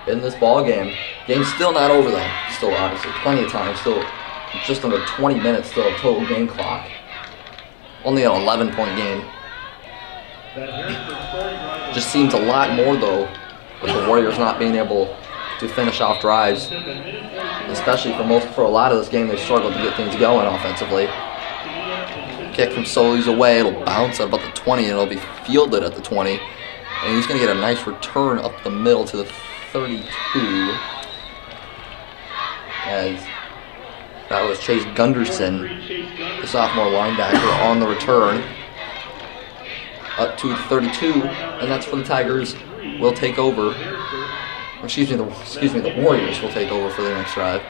in this ball game. Game's still not over though. Still obviously plenty of time. Still just under 20 minutes still of total game clock. Only an 11-point game. Just seems a lot more though with the Warriors not being able to finish off drives. Especially for a lot of this game, they struggled to get things going offensively. Kick from Solis away, it'll bounce at about the 20, and it'll be fielded at the 20. And he's going to get a nice return up the middle to the 32. As that was Chase Gunderson, the sophomore linebacker, on the return. Up to the 32, and that's for the Tigers. Will take over. Excuse me, the Warriors will take over for their next drive.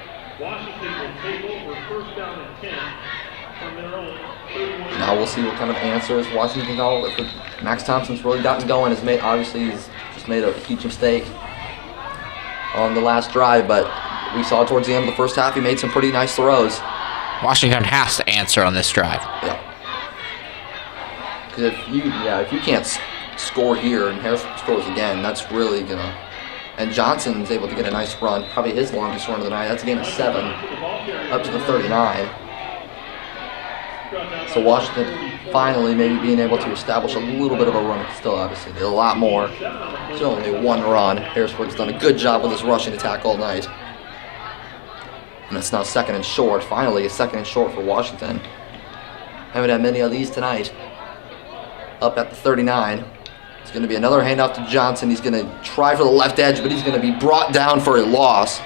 Now we'll see what kind of answers Washington call. If Max Thompson's really gotten going, he's just made a huge mistake on the last drive, but we saw towards the end of the first half he made some pretty nice throws. Washington has to answer on this drive. Yeah. Because if you can't score here and Harrisburg scores again, that's really gonna. And Johnson's able to get a nice run, probably his longest run of the night. That's a gain of 7, up to the 39. So Washington finally maybe being able to establish a little bit of a run. Still, obviously, a lot more. Still only 1 run. Harrisburg's done a good job with his rushing attack all night. And it's now 2nd and short. Finally, a 2nd and short for Washington. Haven't had many of these tonight. Up at the 39. It's going to be another handoff to Johnson. He's going to try for the left edge, but he's going to be brought down for a loss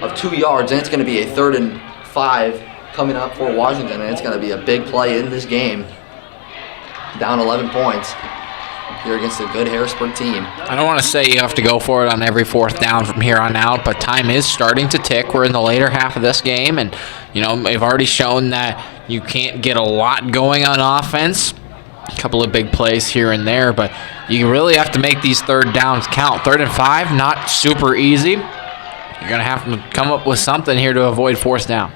of 2 yards, and it's going to be a 3rd and 5 coming up for Washington, and it's going to be a big play in this game. Down 11 points here against a good Harrisburg team. I don't want to say you have to go for it on every 4th down from here on out, but time is starting to tick. We're in the later half of this game, and they've already shown that you can't get a lot going on offense. A couple of big plays here and there, but you really have to make these 3rd downs count. 3rd and 5, not super easy. You're going to have to come up with something here to avoid 4th down.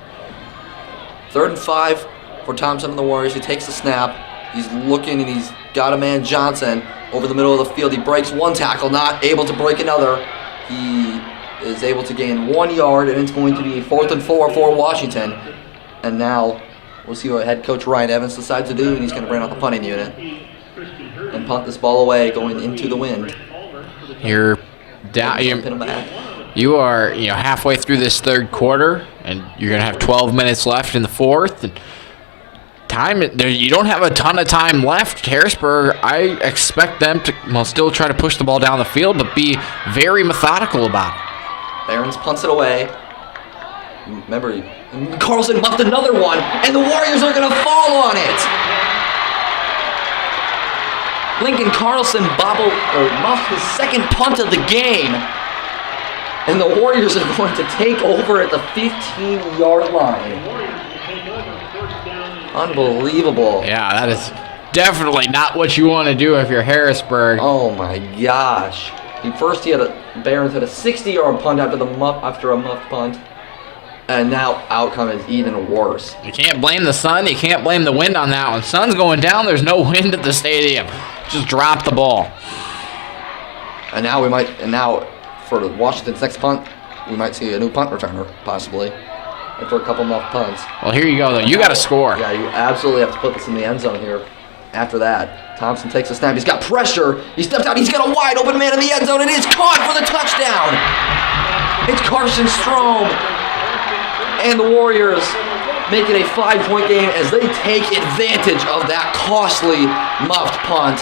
3rd and 5 for Thompson and the Warriors. He takes the snap. He's looking, and he's got a man, Johnson, over the middle of the field. He breaks 1 tackle, not able to break another. He is able to gain 1 yard, and it's going to be a 4th and 4 for Washington. And now we'll see what head coach Ryan Evans decides to do, and he's going to bring out the punting unit and punt this ball away going into the wind. You're down. You are halfway through this 3rd quarter, and you're going to have 12 minutes left in the 4th. And you don't have a ton of time left. Harrisburg, I expect them to still try to push the ball down the field, but be very methodical about it. Barons punts it away. Remember, Carlson muffed another one, and the Warriors are going to fall on it. Lincoln Carlson muffed his 2nd punt of the game, and the Warriors are going to take over at the 15-yard line. Unbelievable. Yeah, that is definitely not what you want to do if you're Harrisburg. Oh my gosh. Barons had a 60-yard punt after a muffed punt. And now outcome is even worse. You can't blame the sun. You can't blame the wind on that one. Sun's going down. There's no wind at the stadium. Just drop the ball. And now for Washington's next punt, we might see a new punt returner, possibly. after a couple muff punts. Well, here you go, though. You got to score. Yeah, you absolutely have to put this in the end zone here. After that, Thompson takes a snap. He's got pressure. He steps out. He's got a wide open man in the end zone. It is caught for the touchdown. It's Carson Strom. And the Warriors make it a 5-point game as they take advantage of that costly muffed punt.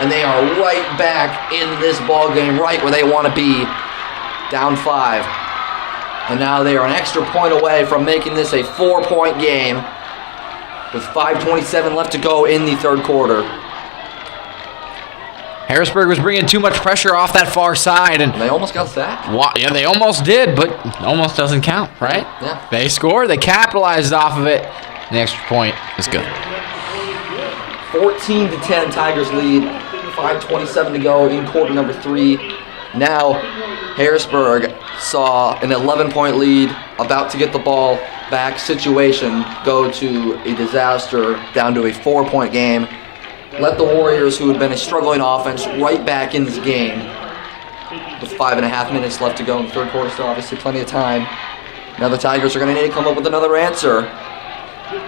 And they are right back in this ball game, right where they want to be, down 5. And now they are an extra point away from making this a 4-point game with 5:27 left to go in the third quarter. Harrisburg was bringing too much pressure off that far side, and They almost got sacked. yeah, they almost did, but almost doesn't count, right? Yeah. They scored, they capitalized off of it, and the extra point is good. 14-10 Tigers lead. 5:27 to go in quarter number 3. Now Harrisburg saw an 11-point lead, about to get the ball back situation go to a disaster, down to a 4-point game. Let the Warriors, who had been a struggling offense, right back in this game with 5.5 minutes left to go in the third quarter. Still obviously plenty of time. Now the Tigers are going to need to come up with another answer,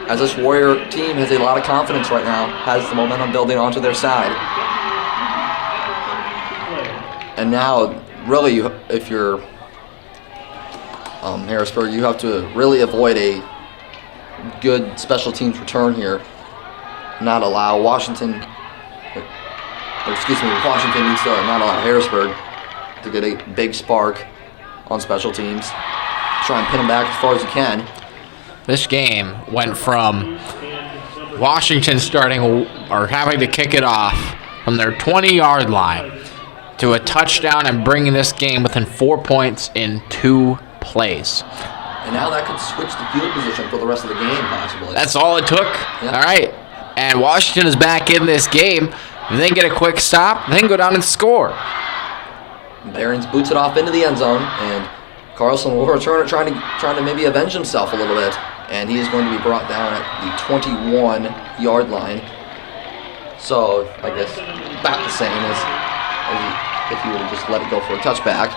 as this Warrior team has a lot of confidence right now, has the momentum building onto their side. And now, really, if you're Harrisburg, you have to really avoid a good special teams return here. Not allow Washington needs to not allow Harrisburg to get a big spark on special teams. Try and pin them back as far as you can. This game went from Washington starting or having to kick it off from their 20-yard line to a touchdown and bringing this game within 4 points in 2 plays. And now that could switch the field position for the rest of the game, possibly. That's all it took. Yeah. All right. And Washington is back in this game. If they can get a quick stop, they can go down and score. Behrens boots it off into the end zone, and Carlson will return it, trying to maybe avenge himself a little bit. And he is going to be brought down at the 21-yard line. So, I guess about the same as if you would have just let it go for a touchback.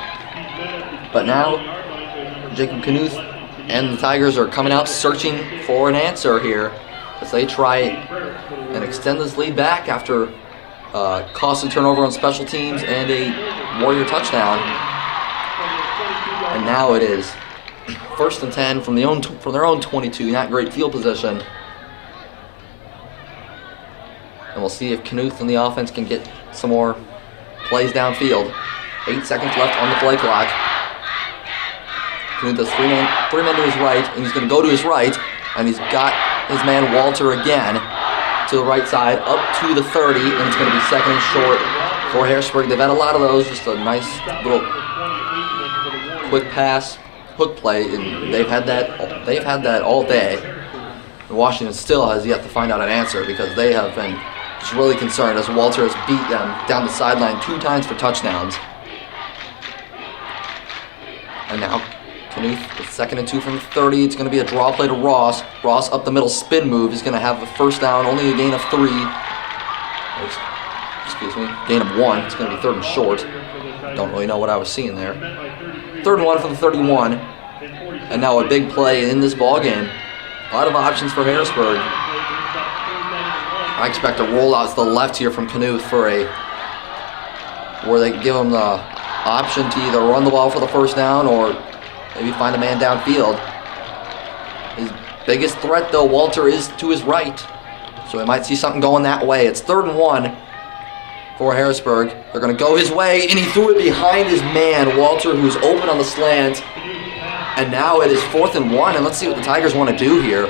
But now, Jacob Knuth and the Tigers are coming out searching for an answer here as they try and extend this lead back after costly turnover on special teams and a Warrior touchdown. And now it is 1st and 10 from their own 22. Not great field position. And we'll see if Knuth and the offense can get some more plays downfield. 8 seconds left on the play clock. Knuth does three men to his right, and he's going to go to his right, and he's got his man Walter again to the right side, up to the 30, and it's going to be 2nd and short for Harrisburg. They've had a lot of those, just a nice little quick pass, hook play, and they've had that all day. Washington still has yet to find out an answer because they have been just really concerned as Walter has beat them down the sideline 2 times for touchdowns. And now Knuth with 2nd and 2 from the 30. It's going to be a draw play to Ross. Ross up the middle spin move. He's going to have the first down, only a gain of 3. Gain of 1. It's going to be 3rd and short. Don't really know what I was seeing there. 3rd and 1 from the 31. And now a big play in this ball game. A lot of options for Harrisburg. I expect a rollout to the left here from Knuth for where they give him the option to either run the ball for the first down or maybe find a man downfield. His biggest threat, though, Walter, is to his right. So we might see something going that way. It's 3rd and 1 for Harrisburg. They're going to go his way, and he threw it behind his man, Walter, who's open on the slant. And now it is 4th and 1, and let's see what the Tigers want to do here.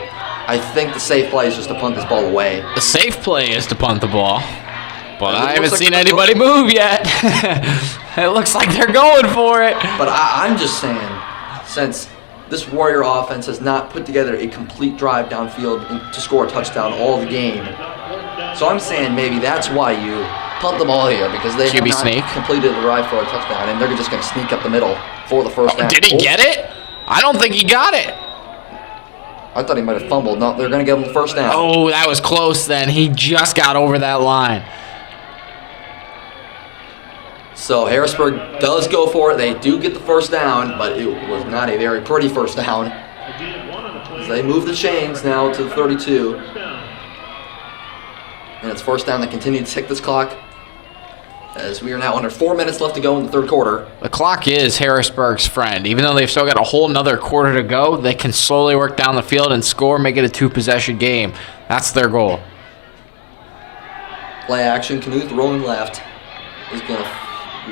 I think the safe play is just to punt this ball away. The safe play is to punt the ball. But I haven't seen anybody move yet. It looks like they're going for it. But I'm just saying, since this Warrior offense has not put together a complete drive downfield to score a touchdown all the game, so I'm saying maybe that's why you punt the ball here, because they have not completed the drive for a touchdown, and they're just going to sneak up the middle for the first down. Did he get it? I don't think he got it. I thought he might have fumbled. No, they're going to give him the first down. Oh, that was close then. He just got over that line. So Harrisburg does go for it. They do get the first down, but it was not a very pretty first down. As they move the chains now to the 32. And it's first down. They continue to tick this clock as we are now under 4 minutes left to go in the third quarter. The clock is Harrisburg's friend. Even though they've still got a whole nother quarter to go, they can slowly work down the field and score, make it a 2-possession game. That's their goal. Play action. Knuth rolling left. Is going to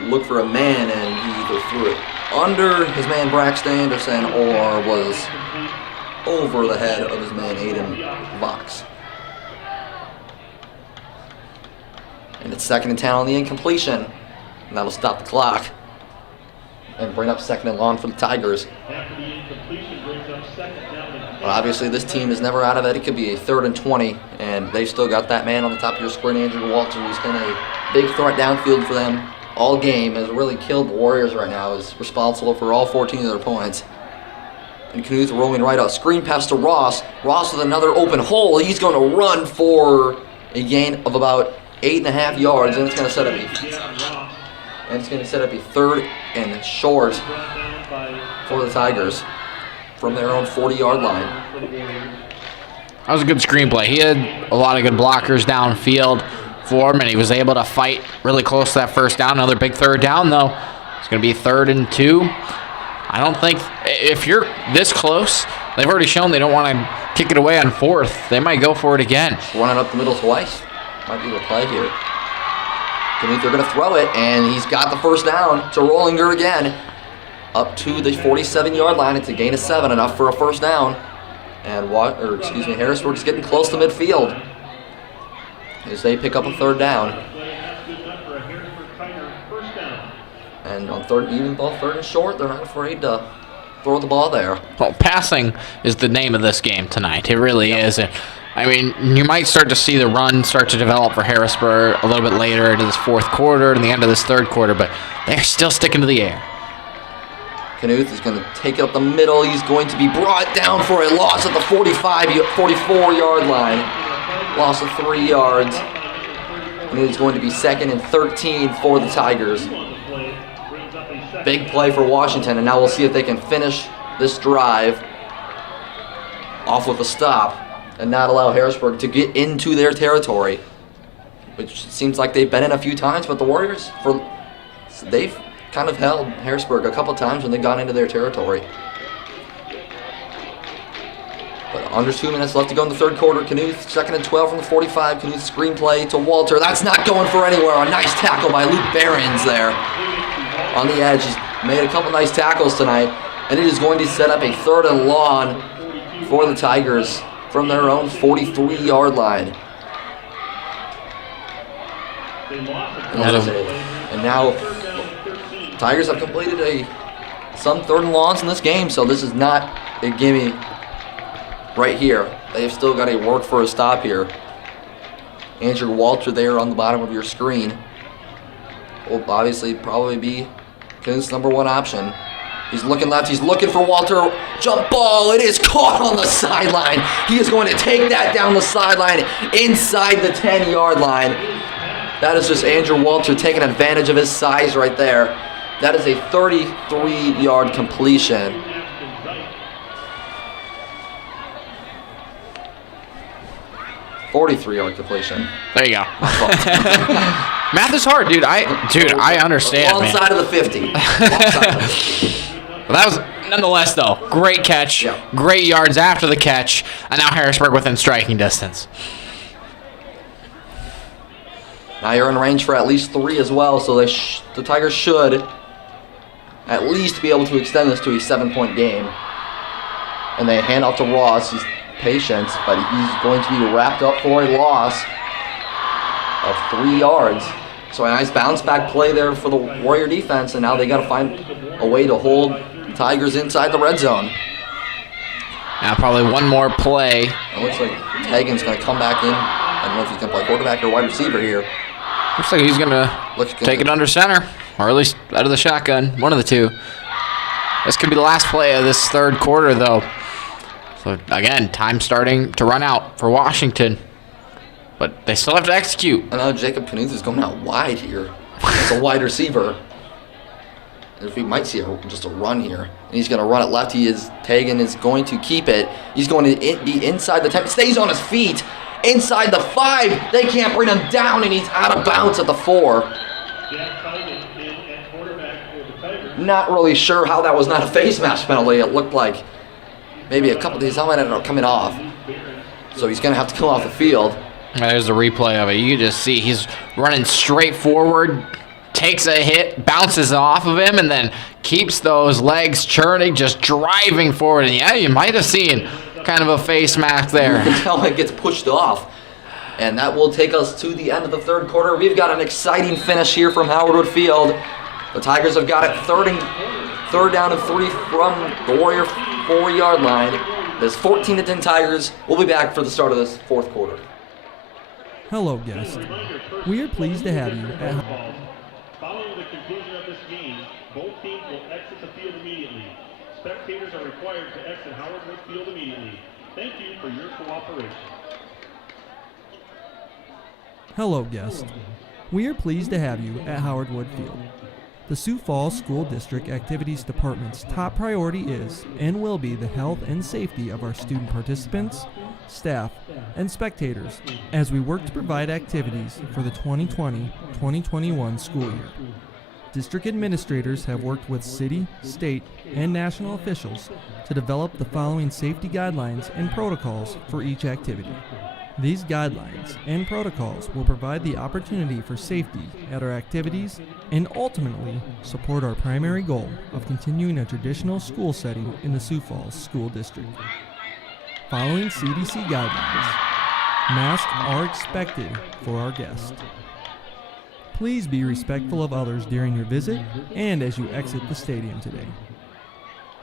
look for a man, and he either threw it under his man Braxton Anderson or was over the head of his man Aiden Vox. And it's 2nd and 10 on the incompletion. And that'll stop the clock and bring up 2nd and long for the Tigers. But obviously this team is never out of it. It could be a 3rd and 20, and they've still got that man on the top of your screen, Andrew Walter, who's been a big threat downfield for them all game, has really killed the Warriors right now, is responsible for all 14 of their points. And Knuth rolling right out. Screen pass to Ross. Ross with another open hole. He's going to run for a gain of about 8.5 yards, and it's going to set up a 3rd and short for the Tigers from their own 40-yard line. That was a good screenplay. He had a lot of good blockers downfield for him, and he was able to fight really close to that first down. Another big 3rd down, though. It's going to be 3rd and 2. I don't think, if you're this close, they've already shown they don't want to kick it away on 4th. They might go for it again. Running up the middle twice. Might be the play here. They're going to throw it, and he's got the first down to Rollinger again. Up to the 47-yard line. It's a gain of 7, enough for a first down. And Harrisburg is getting close to midfield as they pick up a 3rd down. And on 3rd, even both 3rd and short, they're not afraid to throw the ball there. Well, passing is the name of this game tonight. It really is. I mean, you might start to see the run start to develop for Harrisburg a little bit later into this 4th quarter and the end of this 3rd quarter, but they're still sticking to the air. Knuth is going to take it up the middle. He's going to be brought down for a loss at the 44-yard line. Loss of 3 yards. And it is going to be 2nd and 13 for the Tigers. Big play for Washington, and now we'll see if they can finish this drive off with a stop and not allow Harrisburg to get into their territory, which seems like they've been in a few times, but the Warriors, they've kind of held Harrisburg a couple times when they got into their territory. But under 2 minutes left to go in the 3rd quarter. Knuth, 2nd and 12 from the 45. Knuth screenplay to Walter. That's not going for anywhere. A nice tackle by Luke Behrens there on the edge. He's made a couple nice tackles tonight, and it is going to set up a 3rd and long for the Tigers from their own 43-yard line. And now Tigers have completed some 3rd and longs in this game, so this is not a gimme right here. They've still got to work for a stop here. Andrew Walter there on the bottom of your screen will obviously probably be Knuth's number 1 option. He's looking left. He's looking for Walter. Jump ball. It is caught on the sideline. He is going to take that down the sideline inside the 10-yard line. That is just Andrew Walter taking advantage of his size right there. That is a 33-yard completion. $43-yard completion. There you go. Math is hard, dude. I understand, Long man. side of the 50. Long side of the 50. Well, that was, nonetheless, though, great catch. Yeah. Great yards after the catch. And now Harrisburg within striking distance. Now you're in range for at least 3 as well, so the Tigers should at least be able to extend this to a 7-point game. And they hand off to Ross. He's patient, but he's going to be wrapped up for a loss of 3 yards. So a nice bounce back play there for the Warrior defense, and now they got to find a way to hold the Tigers inside the red zone. Now probably one more play. It looks like Hagen's going to come back in. I don't know if he's going to play quarterback or wide receiver here. Looks like he's going to take it under center, or at least out of the shotgun, one of the two. This could be the last play of this 3rd quarter, though. So, again, time starting to run out for Washington. But they still have to execute. And now Jacob Knuth is going out wide here. It's a wide receiver. If we might see just a run here. And he's going to run it left. Tegan is going to keep it. He's going to be inside the 10. Stays on his feet. Inside the 5. They can't bring him down, and he's out of bounds at the 4. Not really sure how that was not a face mask penalty. It looked like maybe a couple of these helmet ended up coming off. So he's going to have to come off the field. There's the replay of it. You can just see he's running straight forward, takes a hit, bounces off of him, and then keeps those legs churning, just driving forward. And yeah, you might have seen kind of a face mask there. You can tell it gets pushed off. And that will take us to the end of the third quarter. We've got an exciting finish here from Howard Wood Field. The Tigers have got it third down and 3 from the Warrior 4-yard line. There's 14-10 Tigers. We'll be back for the start of this fourth quarter. Hello, guests. We are pleased to have you at Following the conclusion of this game, both teams will exit the field immediately. Spectators are required to exit Howard Wood Field immediately. Thank you for your cooperation. Hello, guests. We are pleased to have you at Howard Wood Field. The Sioux Falls School District Activities Department's top priority is and will be the health and safety of our student participants, staff, and spectators as we work to provide activities for the 2020-2021 school year. District administrators have worked with city, state, and national officials to develop the following safety guidelines and protocols for each activity. These guidelines and protocols will provide the opportunity for safety at our activities and ultimately support our primary goal of continuing a traditional school setting in the Sioux Falls School District. Following CDC guidelines, masks are expected for our guests. Please be respectful of others during your visit and as you exit the stadium today.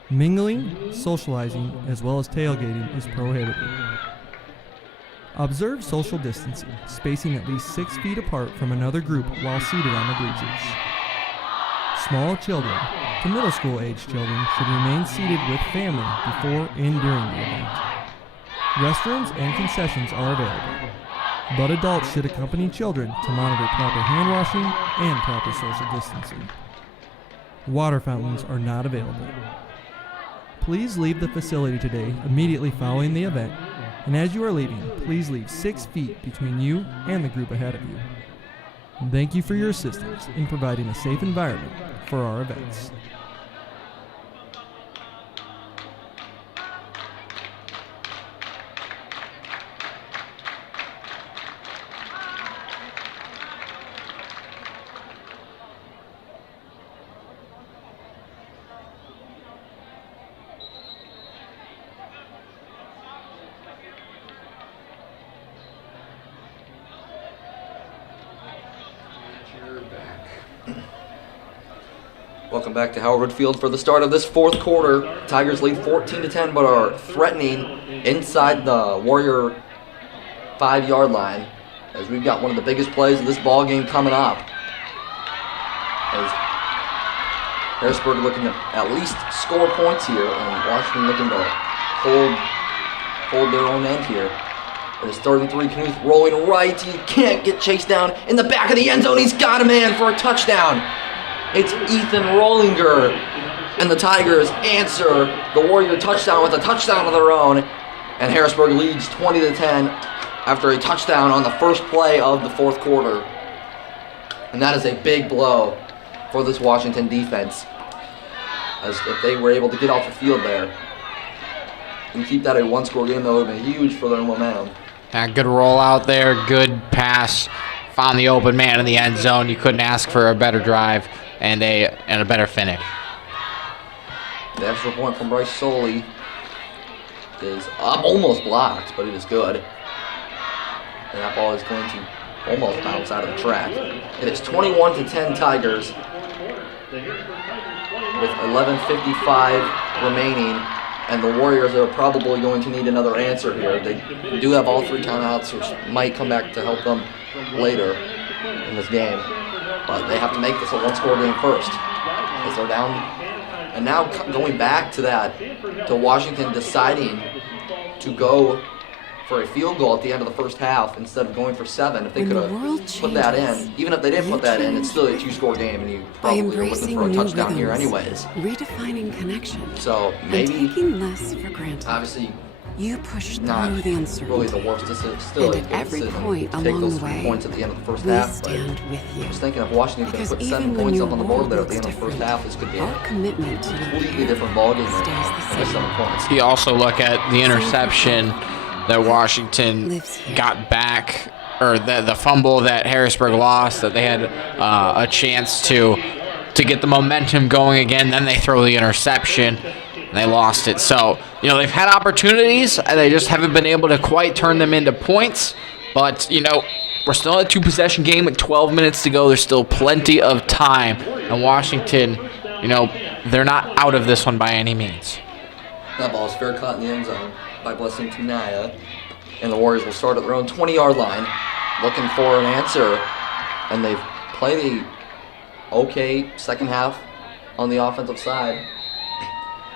Mingling, socializing, as well as tailgating is prohibited. Observe social distancing, spacing at least 6 feet apart from another group while seated on the bleachers. Small children to middle school age children should remain seated with family before and during the event. Restrooms and concessions are available, but adults should accompany children to monitor proper hand washing and proper social distancing. Water fountains are not available. Please leave the facility today immediately following the event. And as you are leaving, please leave 6 feet between you and the group ahead of you. Thank you for your assistance in providing a safe environment for our events. Welcome back to Howard Wood Field for the start of this fourth quarter. Tigers lead 14-10, but are threatening inside the Warrior 5-yard line as we've got one of the biggest plays of this ball game coming up. As Harrisburg looking to at least score points here, and Washington looking to hold their own end here. It's 3rd and 3. Knuth rolling right. He can't get chased down in the back of the end zone. He's got a man for a touchdown. It's Ethan Rollinger, and the Tigers answer the Warrior touchdown with a touchdown of their own, and Harrisburg leads 20-10 after a touchdown on the first play of the fourth quarter. And that is a big blow for this Washington defense, as if they were able to get off the field there and keep that a one-score game, that would have been huge for their momentum. Yeah, good roll out there, good pass, found the open man in the end zone. You couldn't ask for a better drive and a better finish. The extra point from Bryce Soley is almost blocked, but it is good. And that ball is going to almost bounce out of the track. It is 21-10 Tigers with 11:55 remaining, and the Warriors are probably going to need another answer here. They do have all 3 timeouts, which might come back to help them later in this game. But they have to make this a one-score game first, as they're down. And now going back to that, to Washington deciding to go for a field goal at the end of the first half instead of going for 7. If they When could the world have put that changes, in, even if they didn't you put that in, it's still a change 2-score game, and you by probably are looking embracing for a new touchdown here rhythms, anyways. redefining connection, So and maybe, taking less for granted. obviously, You push not through the really uncertainty. the worst decision. Still, And a at good every decision point to take along those the 3 way, points at the end of the first we half. But stand with I you. was thinking if Washington could Because put 7 even when points your up on the board world there at the looks end of the first different, half, this could be our a commitment to the completely different ballgame stays the by same. 7 points. You also look at the interception that Washington Lives here. got back, or the fumble that Harrisburg lost, that they had a chance to get the momentum going again. Then they throw the interception, and they lost it. So, they've had opportunities, and they just haven't been able to quite turn them into points. But, we're still in a 2-possession game with 12 minutes to go. There's still plenty of time. And Washington, they're not out of this one by any means. That ball is fair caught in the end zone by Blessing Tunaya. And the Warriors will start at their own 20-yard line, looking for an answer. And they've played a okay second half on the offensive side.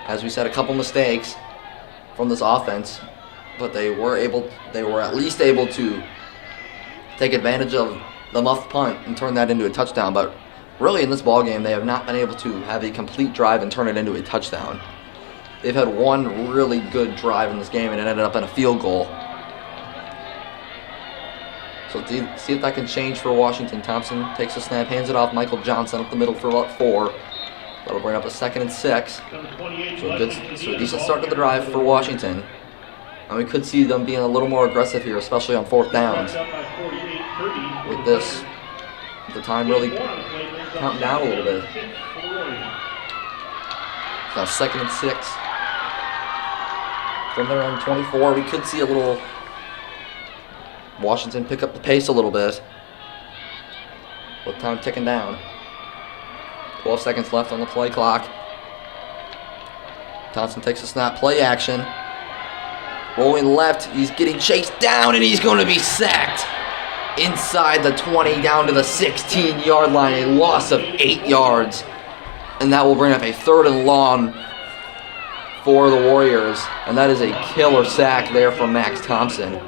As we said, a couple mistakes from this offense, but they were at least able to take advantage of the muffed punt and turn that into a touchdown. But really in this ballgame, they have not been able to have a complete drive and turn it into a touchdown. They've had one really good drive in this game, and it ended up in a field goal. So see if that can change for Washington. Thompson takes a snap, hands it off. Michael Johnson up the middle for about 4. That'll bring up a 2nd and 6. So a decent start to the drive for Washington. And we could see them being a little more aggressive here, especially on 4th downs. With this, the time really counting down a little bit. Now 2nd and 6. From their own 24, we could see a little Washington pick up the pace a little bit. With time ticking down. 12 seconds left on the play clock. Thompson takes a snap, play action. Rolling left, he's getting chased down, and he's going to be sacked. Inside the 20, down to the 16-yard line, a loss of 8 yards. And that will bring up a 3rd and long for the Warriors. And that is a killer sack there from Max Thompson.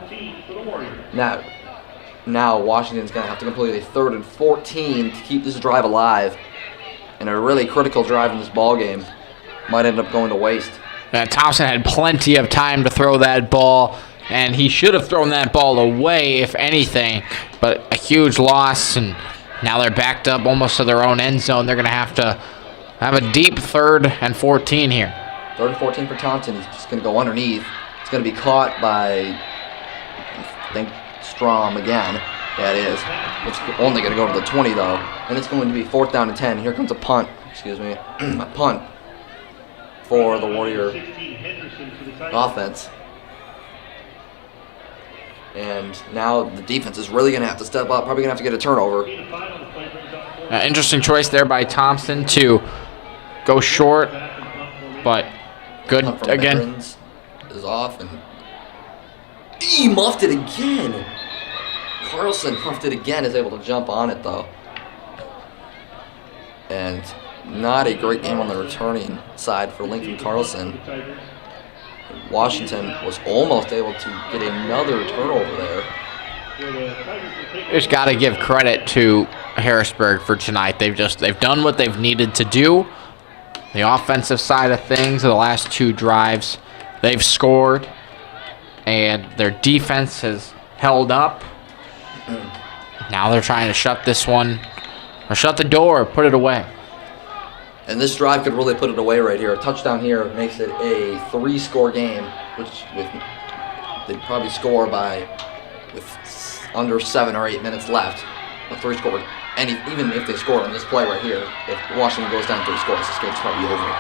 Now Washington's going to have to complete a 3rd and 14 to keep this drive alive. And a really critical drive in this ballgame might end up going to waste. Thompson had plenty of time to throw that ball, and he should have thrown that ball away, if anything. But a huge loss, and now they're backed up almost to their own end zone. They're going to have a deep 3rd and 14 here. 3rd and 14 for Thompson. He's just going to go underneath. It's going to be caught by, I think, Strom again. Yeah, it is. It's only going to go to the 20, though. And it's going to be 4th down and 10. Here comes a punt. A punt for the Warrior offense. And now the defense is really going to have to step up. Probably going to have to get a turnover. Interesting choice there by Thompson to go short, but good Punt from again. Veterans is off, and he muffed it again. Carlson muffed it again, is able to jump on it though. And not a great game on the returning side for Lincoln Carlson. Washington was almost able to get another turnover there. Just got to give credit to Harrisburg for tonight. They've done what they've needed to do. The offensive side of things, the last 2 drives, they've scored, and their defense has held up. Now they're trying to shut this one, or shut the door, put it away. And this drive could really put it away right here. A touchdown here makes it a 3-score game, which they'd probably score with under 7 or 8 minutes left. A 3-score, and even if they score on this play right here, if Washington goes down 3 scores, this game's probably over.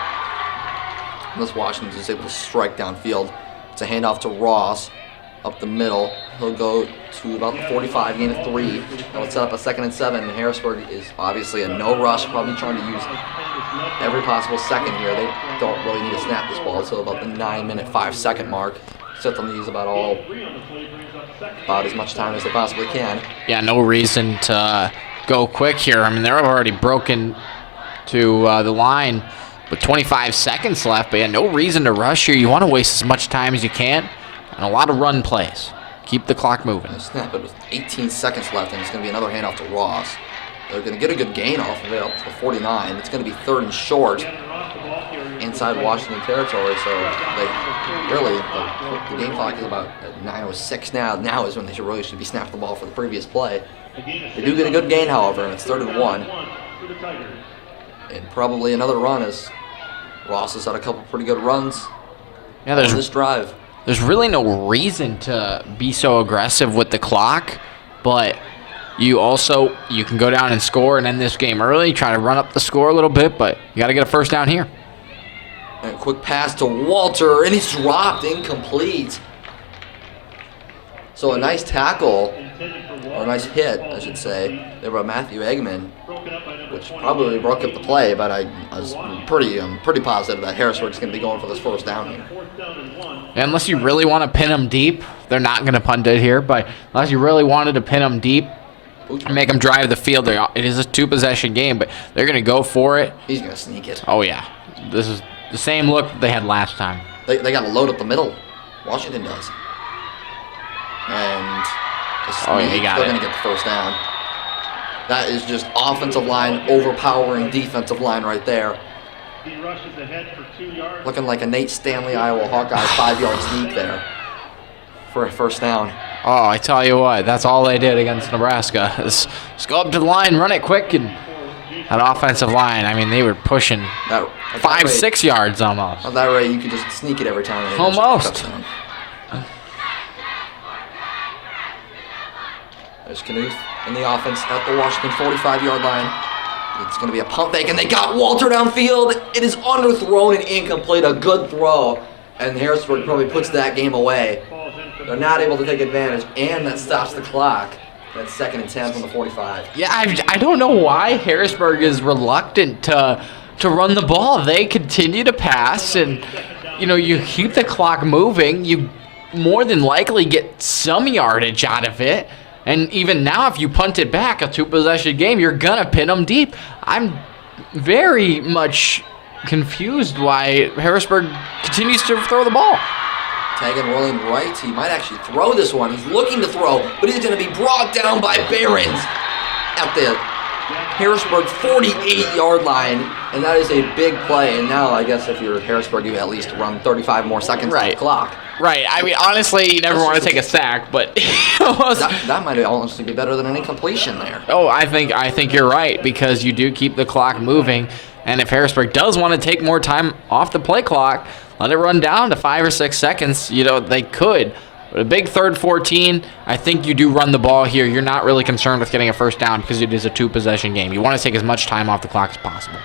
Unless Washington is able to strike downfield. It's a handoff to Ross up the middle. He'll go to about the 45, gain of 3. That would set up a 2nd and 7. And Harrisburg is obviously a no rush, probably trying to use every possible second here. They don't really need to snap this ball until about the 9-minute, 5-second mark. Set them to use about as much time as they possibly can. Yeah, no reason to go quick here. I mean, they're already broken to the line with 25 seconds left, but yeah, no reason to rush here. You want to waste as much time as you can, and a lot of run plays. Keep the clock moving. They snap it with 18 seconds left, and it's going to be another handoff to Ross. They're going to get a good gain off of it up to the 49. It's going to be 3rd and short inside Washington territory. So the game clock is about 9:06 now. Now is when they really should be snapping the ball for the previous play. They do get a good gain, however, and it's 3rd and 1. And probably another run, as Ross has had a couple pretty good runs on this drive. There's really no reason to be so aggressive with the clock, but you can go down and score and end this game early, try to run up the score a little bit, but you got to get a first down here. And a quick pass to Walter, and he's dropped, incomplete. So a nice tackle, or a nice hit, I should say, there by Matthew Eggman, which probably broke up the play, but I'm pretty positive that Harrisburg's going to be going for this first down here. Unless you really want to pin them deep, they're not going to punt it here, but unless you really wanted to pin them deep, make them drive the field. It is a 2-possession game, but they're going to go for it. He's going to sneak it. Oh, yeah. This is the same look they had last time. They got to load up the middle. Washington does. And he got they're it. going to get the first down. That is just offensive line overpowering defensive line right there. He rushes ahead for 2 yards. Looking like a Nate Stanley, Iowa Hawkeye 5-yard sneak there for a first down. Oh, I tell you what, that's all they did against Nebraska. Just go up to the line, run it quick, and that offensive line, I mean, they were pushing 5-6 yards almost. At that rate, you could just sneak it every time. And Almost. There's Knuth in the offense at the Washington 45-yard line. It's going to be a pump fake, and they got Walter downfield. It is underthrown and incomplete. A good throw, and Harrisburg probably puts that game away. They're not able to take advantage, and that stops the clock. That's 2nd and 10 from the 45. Yeah, I don't know why Harrisburg is reluctant to run the ball. They continue to pass, and you keep the clock moving. You more than likely get some yardage out of it. And even now, if you punt it back, a 2-possession game, you're going to pin them deep. I'm very much confused why Harrisburg continues to throw the ball. Tagging rolling right. He might actually throw this one. He's looking to throw, but he's going to be brought down by Behrens at the Harrisburg 48-yard line. And that is a big play. And now, I guess, if you're Harrisburg, you at least run 35 more seconds on the clock. Right. I mean, honestly, you never want to take a sack, but that might honestly be better than an incompletion there. Oh, I think you're right, because you do keep the clock moving, and if Harrisburg does want to take more time off the play clock, let it run down to 5 or 6 seconds. They could. But a big 3rd 14, I think you do run the ball here. You're not really concerned with getting a first down because it is a 2-possession game. You want to take as much time off the clock as possible.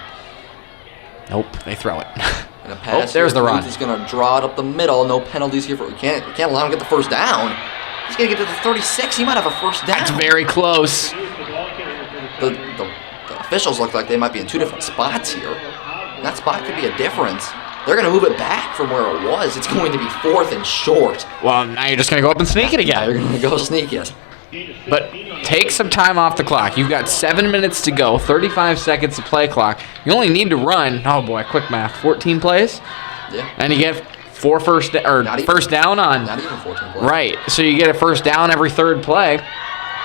Nope, they throw it. And a pass there's the run. He's going to draw it up the middle. No penalties here. We can't allow him to get the first down. He's going to get to the 36. He might have a first down. That's very close. The officials look like they might be in 2 different spots here. That spot could be a difference. They're going to move it back from where it was. It's going to be 4th and short. Well, now you're just going to go up and sneak it again. You're going to go sneak it. But take some time off the clock. You've got 7 minutes to go, 35 seconds of play clock. You only need to run, oh boy, quick math, 14 plays? Yeah. And you get first down on. Not even 14 plays. Right. So you get a first down every 3rd play.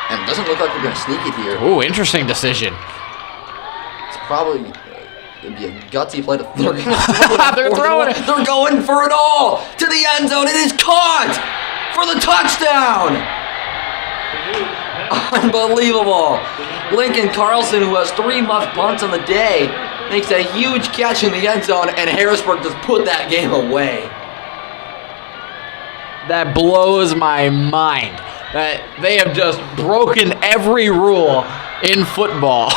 And it doesn't look like they're going to sneak it here. Ooh, interesting decision. It's probably it'd be a gutsy play. They're throwing it. They're going for it all to the end zone. It is caught for the touchdown. Unbelievable. Lincoln Carlson, who has 3 muffed punts on the day, makes a huge catch in the end zone, and Harrisburg just put that game away. That blows my mind. That they have just broken every rule in football.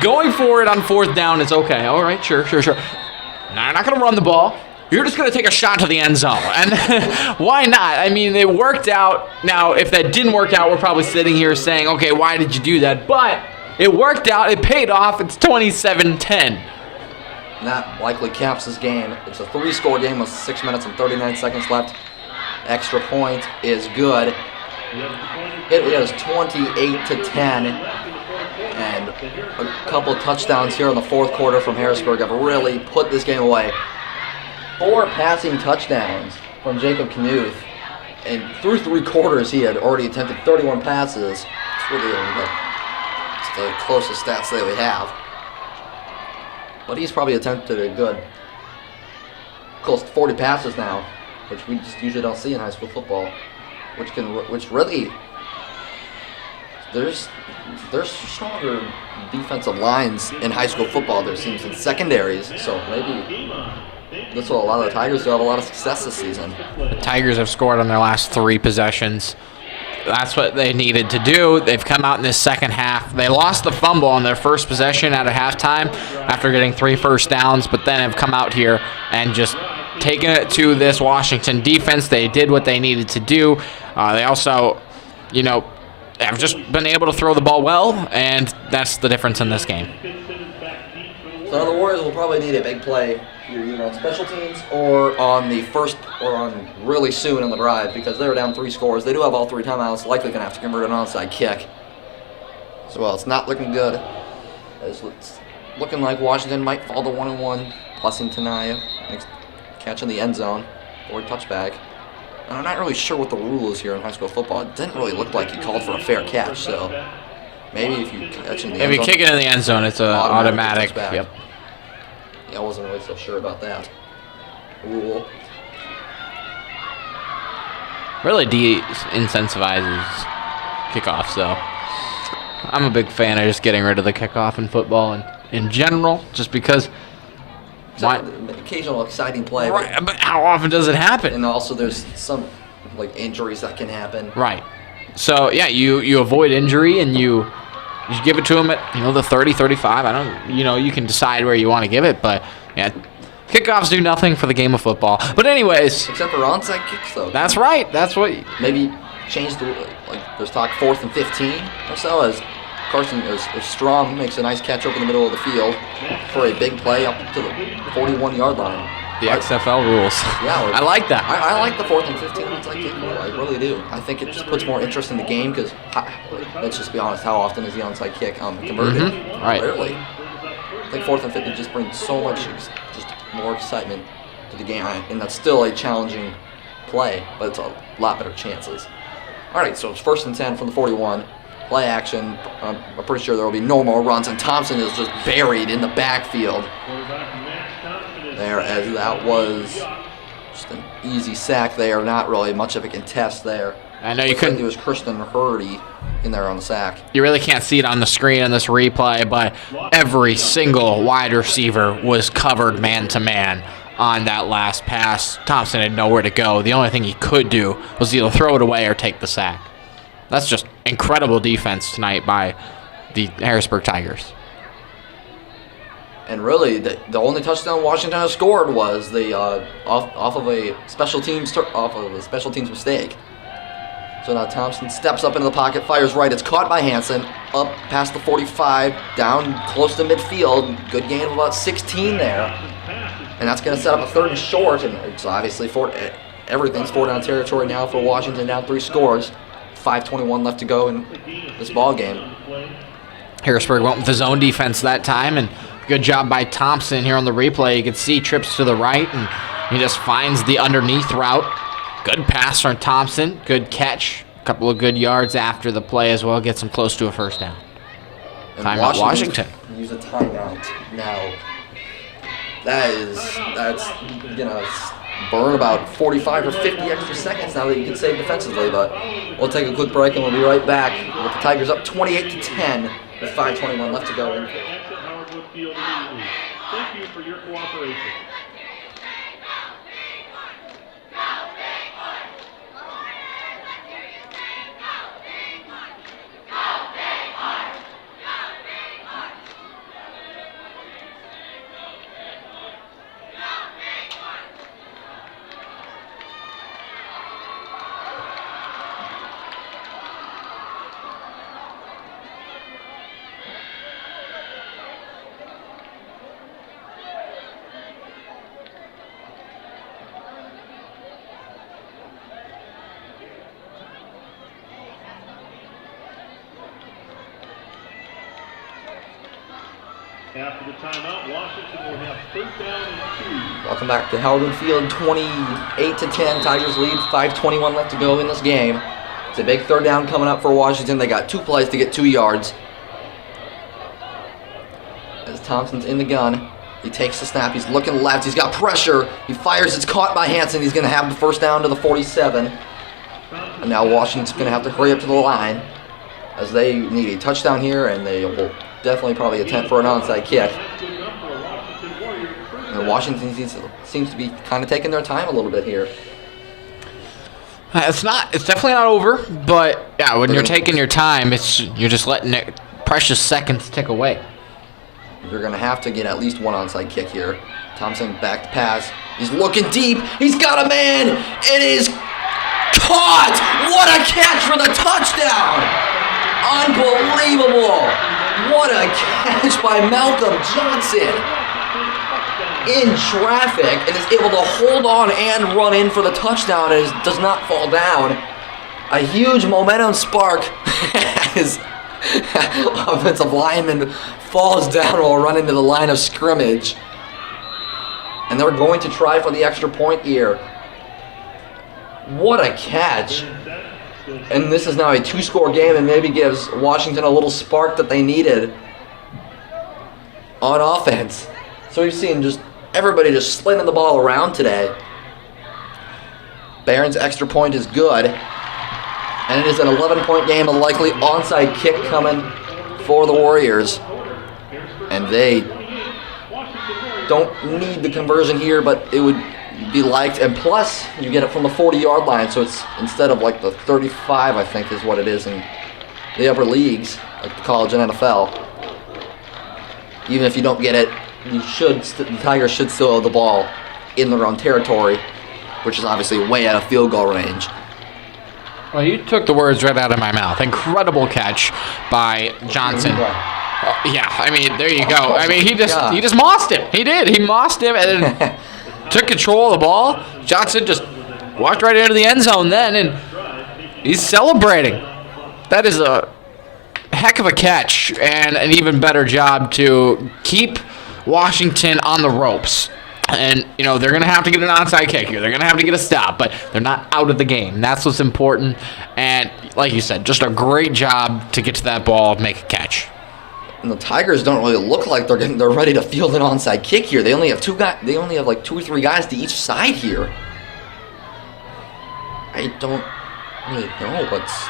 Going for it on 4th down is okay. All right, sure. Now you're not going to run the ball. You're just going to take a shot to the end zone. And why not? I mean, it worked out. Now, if that didn't work out, we're probably sitting here saying, okay, why did you do that? But it worked out. It paid off. It's 27-10. And that likely caps this game. It's a 3-score game with 6 minutes and 39 seconds left. Extra point is good. It is 28-10. And a couple of touchdowns here in the 4th quarter from Harrisburg have really put this game away. 4 passing touchdowns from Jacob Knuth. And through 3 quarters, he had already attempted 31 passes. It's really it's the closest stats that we have. But he's probably attempted a good close to 40 passes now, which we just usually don't see in high school football. Which really, there's stronger defensive lines in high school football. There seems in secondaries, so maybe this will allow the Tigers to have a lot of success this season. The Tigers have scored on their last 3 possessions. That's what they needed to do. They've come out in this second half. They lost the fumble on their first possession at a halftime after getting 3 first downs, but then have come out here and just taken it to this Washington defense. They did what they needed to do. They also, have just been able to throw the ball well, and that's the difference in this game. So the Warriors will probably need a big play either on special teams or on really soon on the drive, because they're down 3 scores. They do have all 3 timeouts, likely going to have to convert an onside kick. So, it's not looking good. It's looking like Washington might fall to 1-1. Blessing Tanaya catch in the end zone or touchback. And I'm not really sure what the rule is here in high school football. It didn't really look like he called for a fair catch, so maybe if you catch in the end zone. If you kick it in the end zone, it's an automatic. Yep. Yeah, I wasn't really so sure about that rule. Really de-incentivizes kickoffs, though. I'm a big fan of just getting rid of the kickoff in football and in general, just because. Occasional exciting play. Right, but how often does it happen? And also there's some injuries that can happen. Right. So, yeah, you avoid injury and you give it to them at, the 30, 35. I don't, you can decide where you want to give it, but, yeah, kickoffs do nothing for the game of football. But anyways. Except for onside kicks, though. That's right. That's what. Maybe change there's talk 4th and 15 or so as Carson is Strong makes a nice catch over the middle of the field for a big play up to the 41-yard line. The XFL rules. Yeah, I like that. I like the 4th and 15 onside kick more. I really do. I think it just puts more interest in the game because, let's just be honest, how often is the onside kick converted? Mm-hmm. Right. Rarely. I think 4th and 15 just brings so much just more excitement to the game, and that's still a challenging play, but it's a lot better chances. All right, so it's 1st and 10 from the 41. Play action. I'm pretty sure there will be no more runs, and Thompson is just buried in the backfield there, as that was just an easy sack there. Not really much of a contest there. I know you couldn't. It was Kristen Hurdy in there on the sack. You really can't see it on the screen in this replay, but every single wide receiver was covered man to man on that last pass. Thompson had nowhere to go. The only thing he could do was either throw it away or take the sack. That's just incredible defense tonight by the Harrisburg Tigers. And really, the only touchdown Washington has scored was the off of a special teams mistake. So now Thompson steps up into the pocket, fires right. It's caught by Hansen, up past the 45, down close to midfield. Good gain of about 16 there, and that's going to set up a 3rd and short. And it's obviously everything's 4-down territory now for Washington, down 3 scores. 5:21 left to go in this ball game. Harrisburg went with the zone defense that time, and good job by Thompson here on the replay. You can see trips to the right, and he just finds the underneath route. Good pass from Thompson. Good catch. A couple of good yards after the play as well. Gets him close to a 1st down. Timeout Washington. Use a timeout now. That's gonna burn about 45 or 50 extra seconds now that you can save defensively, but we'll take a quick break and we'll be right back with the Tigers up 28-10 with 5:21 left to go. Exit Howard Wood Field immediately. Thank you for your cooperation. After the timeout, Washington will have 3rd down and 2. Welcome back to Howard Wood Field. 28-10. Tigers lead. 5:21 left to go in this game. It's a big 3rd down coming up for Washington. They got 2 plays to get 2 yards. As Thompson's in the gun, he takes the snap. He's looking left. He's got pressure. He fires. It's caught by Hansen. He's going to have the 1st down to the 47. And now Washington's going to have to hurry up to the line as they need a touchdown here, and they will definitely probably attempt for an onside kick. And Washington seems to be kind of taking their time a little bit here. It's definitely not over, but yeah, when you're taking your time, you're just letting precious seconds tick away. You're going to have to get at least one onside kick here. Thompson back to pass. He's looking deep. He's got a man. It is caught. What a catch for the touchdown. Unbelievable. What a catch by Malcolm Johnson in traffic, and is able to hold on and run in for the touchdown, and does not fall down. A huge momentum spark as offensive lineman falls down while running to the line of scrimmage. And they're going to try for the extra point here. What a catch. And this is now a 2-score game, and maybe gives Washington a little spark that they needed on offense. So we've seen just everybody just slinging the ball around today. Barron's extra point is good. And it is an 11-point game, a likely onside kick coming for the Warriors. And they don't need the conversion here, but it would be liked. And plus, you get it from the 40-yard line, so it's instead of like the 35, I think is what it is in the upper leagues, like the college and NFL. Even if you don't get it, the Tigers should still have the ball in their own territory, which is obviously way out of field goal range. Well, you took the words right out of my mouth. Incredible catch by Johnson. Yeah, I mean, there you go. I mean, he just mossed him. He did. He mossed him and then took control of the ball. Johnson just walked right into the end zone then, and he's celebrating. That is a heck of a catch, and an even better job to keep Washington on the ropes. And, you know, they're going to have to get an onside kick here. They're going to have to get a stop, but they're not out of the game. That's what's important. And, like you said, just a great job to get to that ball, make a catch. And the Tigers don't really look like they're ready to field an onside kick here. They only have like 2 or 3 guys to each side here. I don't really know what's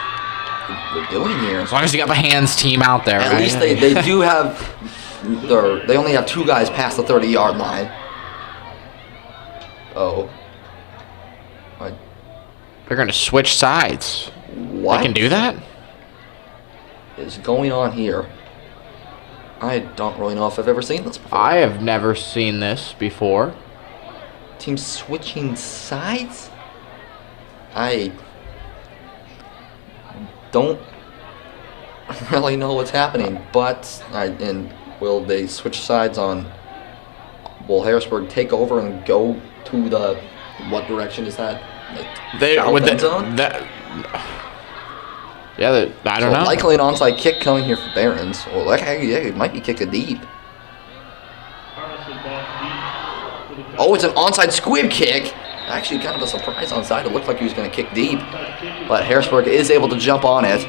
they're doing here. As long as you got the hands team out there. At least they do have. They only have 2 guys past the 30-yard line. Oh. They're going to switch sides. What? They can do that? Is going on here? I don't really know if I've ever seen this before. I have never seen this before. Teams switching sides? I don't really know what's happening, but and will they switch sides on? Will Harrisburg take over and go to the what direction is that? Like south end zone? I don't know. Likely an onside kick coming here for Barons. Well, it might be kicked deep. Oh, it's an onside squib kick. Actually, kind of a surprise onside. It looked like he was going to kick deep, but Harrisburg is able to jump on it.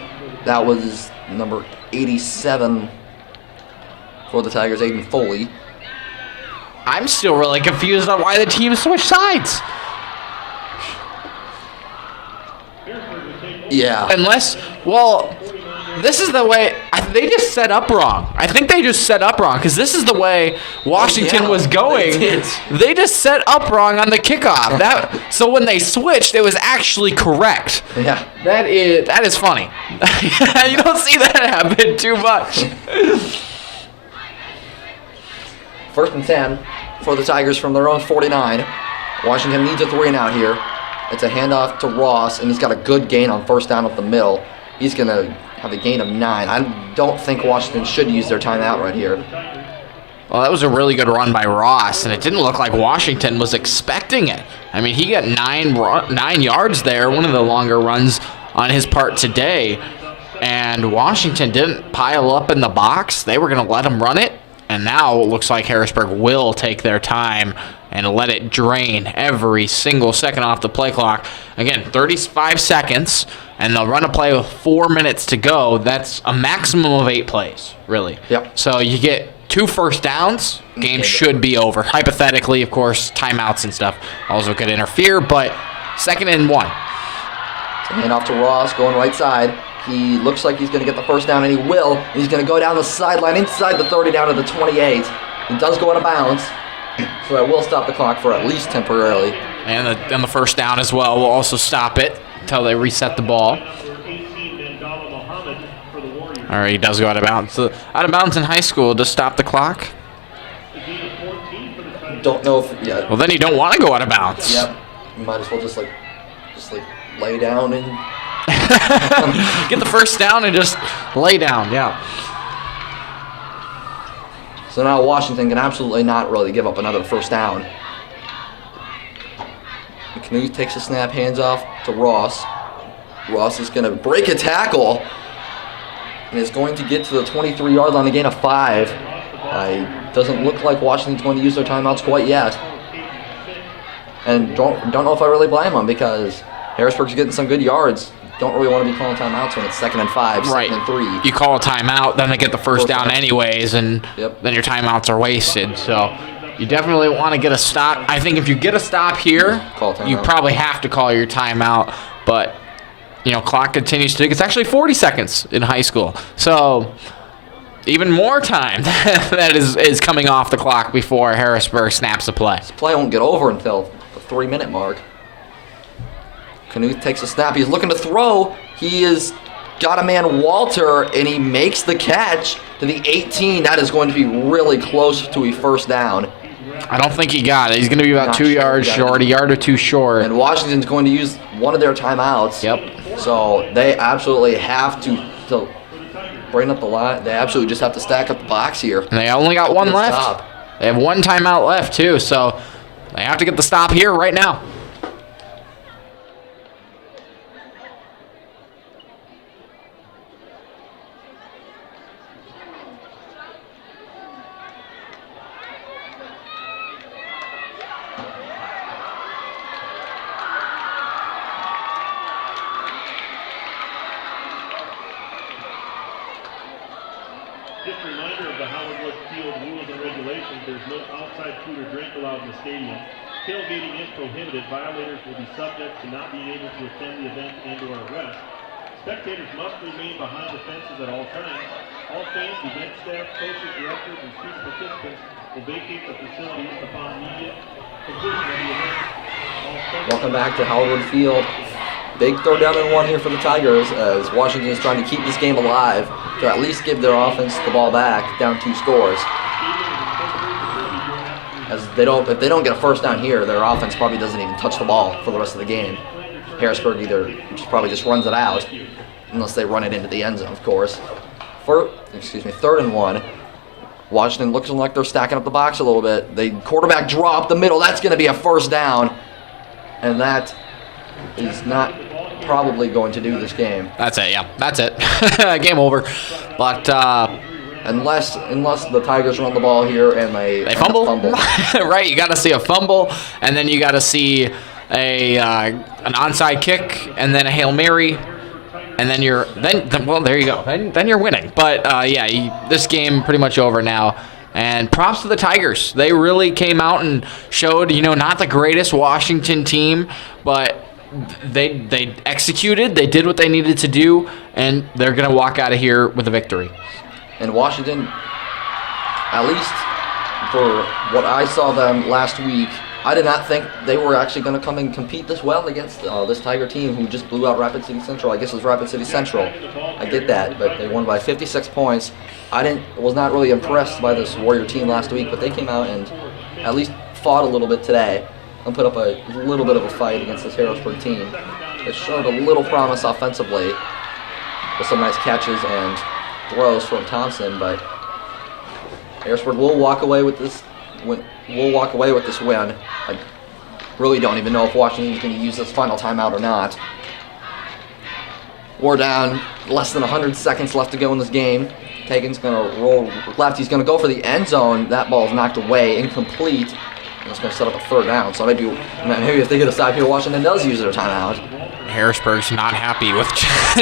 That was number 87 for the Tigers, Aiden Foley. I'm still really confused on why the team switched sides. Yeah. Unless, well, this is the way, they just set up wrong. I think they just set up wrong, because this is the way Washington was going. They just set up wrong on the kickoff. So when they switched, it was actually correct. Yeah. That is funny. You don't see that happen too much. 1st and 10 for the Tigers from their own 49. Washington needs a 3-and-out here. It's a handoff to Ross, and he's got a good gain on 1st down up the middle. He's going to have a gain of 9. I don't think Washington should use their timeout right here. Well, that was a really good run by Ross, and it didn't look like Washington was expecting it. I mean, he got 9 yards there, one of the longer runs on his part today, and Washington didn't pile up in the box. They were going to let him run it, And now it looks like Harrisburg will take their time and let it drain every single second off the play clock. Again, 35 seconds, and they'll run a play with 4 minutes to go. That's a maximum of 8 plays, really. Yep. So you get 2 first downs, game should be over. Hypothetically, of course, timeouts and stuff also could interfere, but 2nd and 1. Hand off to Ross, going right side. He looks like he's going to get the first down, and he will. He's going to go down the sideline inside the 30 down to the 28. He does go out of bounds, so that will stop the clock for at least temporarily. And the first down as well will also stop it until they reset the ball. All right, he does go out of bounds. So out of bounds in high school to stop the clock? Don't know if, yeah. Well, then you don't want to go out of bounds. Yep. You might as well just lay down and get the first down and just lay down, yeah. So now Washington can absolutely not really give up another first down. Knuth takes a snap, hands off to Ross. Ross is going to break a tackle and is going to get to the 23-yard line, a gain of 5. Doesn't look like Washington's going to use their timeouts quite yet. And don't know if I really blame them, because Harrisburg's getting some good yards. Don't really want to be calling timeouts when it's 2nd and 5, right. 2nd and 3. You call a timeout, then they get the first down anyways, and Yep. then your timeouts are wasted. So you definitely want to get a stop. I think if you get a stop here, Call a timeout. you probably have to call your timeout. But, clock continues to tick. It's actually 40 seconds in high school. So even more time that is coming off the clock before Harrisburg snaps a play. This play won't get over until the 3-minute mark. Knuth takes a snap. He's looking to throw. He has got a man, Walter, and he makes the catch to the 18. That is going to be really close to a first down. I don't think he got it. He's going to be about Not 2 sure yards he got short, it. a yard or two short. And Washington's going to use one of their timeouts. Yep. So they absolutely have to bring up the line. They absolutely just have to stack up the box here. And they only got one Good left. stop. They have one timeout left, too, so they have to get the stop here right now. Just a reminder of the Harrisburg Field rules and regulations. There's no outside food or drink allowed in the stadium. Tailgating is prohibited. Violators will be subject to not being able to attend the event and/or arrest. Spectators must remain behind the fences at all times. All fans, event staff, coaches, directors, and student participants will vacate the facilities upon immediate completion of the event. Welcome back to Howard Field. Big 3rd down and 1 here for the Tigers, as Washington is trying to keep this game alive to at least give their offense the ball back, down 2 scores. As if they don't get a first down here, their offense probably doesn't even touch the ball for the rest of the game. Harrisburg probably just runs it out, unless they run it into the end zone, of course. 3rd and 1. Washington looks like they're stacking up the box a little bit. The quarterback draw up the middle. That's going to be a first down, and that is not probably going to do this game. That's it, yeah. That's it. Game over. But unless the Tigers run the ball here and they fumble. fumble. Right, you got to see a fumble, and then you got to see an onside kick, and then a Hail Mary, and then well, there you go. Then you're winning. But this game pretty much over now. And props to the Tigers. They really came out and showed, not the greatest Washington team, but they executed. They did what they needed to do, and they're going to walk out of here with a victory. And Washington, at least for what I saw them last week, I did not think they were actually going to come and compete this well against this Tiger team who just blew out Rapid City Central. I guess it was Rapid City Central. I get that, but they won by 56 points. Was not really impressed by this Warrior team last week, but they came out and at least fought a little bit today and put up a little bit of a fight against this Harrisburg team. It showed a little promise offensively with some nice catches and throws from Thompson, but Harrisburg will walk away with this win. I really don't even know if Washington's going to use this final timeout or not. We're down less than 100 seconds left to go in this game. Tagan's going to roll left. He's going to go for the end zone. That ball is knocked away, incomplete. And it's going to set up a third down. So maybe if they get a stop here, Washington does use their timeout. Harrisburg's not happy with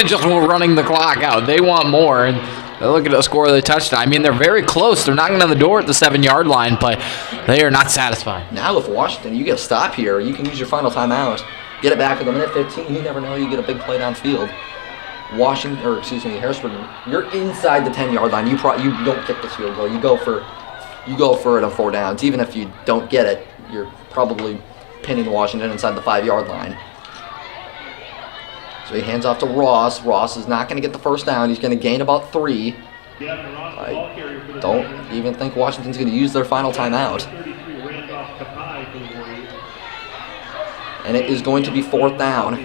just running the clock out. They want more, and they're looking to score the touchdown. I mean, they're very close. They're knocking on the door at the 7-yard line, but they are not satisfied. Now with Washington, you get a stop here. You can use your final timeout. Get it back at the minute 15. You never know. You get a big play downfield. Harrisburg, you're inside the 10-yard line. You don't kick this field goal. You go for it on 4 downs. Even if you don't get it, you're probably pinning Washington inside the 5-yard line. So he hands off to Ross. Ross is not going to get the first down. He's going to gain about 3. I don't even think Washington's going to use their final timeout. And it is going to be 4th down.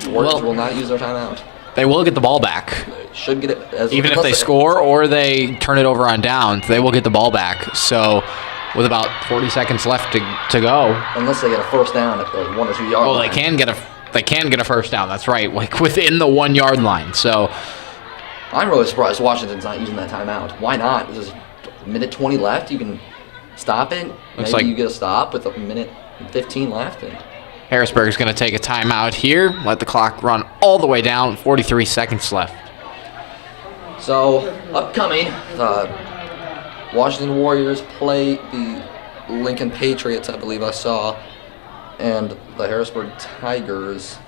The Warriors will not use their timeout. They will get the ball back. They should get it. Even if they score or they turn it over on downs, they will get the ball back. So with about 40 seconds left to go. Unless they get a first down at the 1 or 2 yard line. They can get a first down. That's right, like within the 1 yard line. So I'm really surprised Washington's not using that timeout. Why not? There's a minute 20 left. You can stop it. Maybe you get a stop with a minute 15 left. And Harrisburg's going to take a timeout here. Let the clock run all the way down. 43 seconds left. So upcoming, the Washington Warriors play the Lincoln Patriots, I believe I saw, and the Harrisburg Tigers.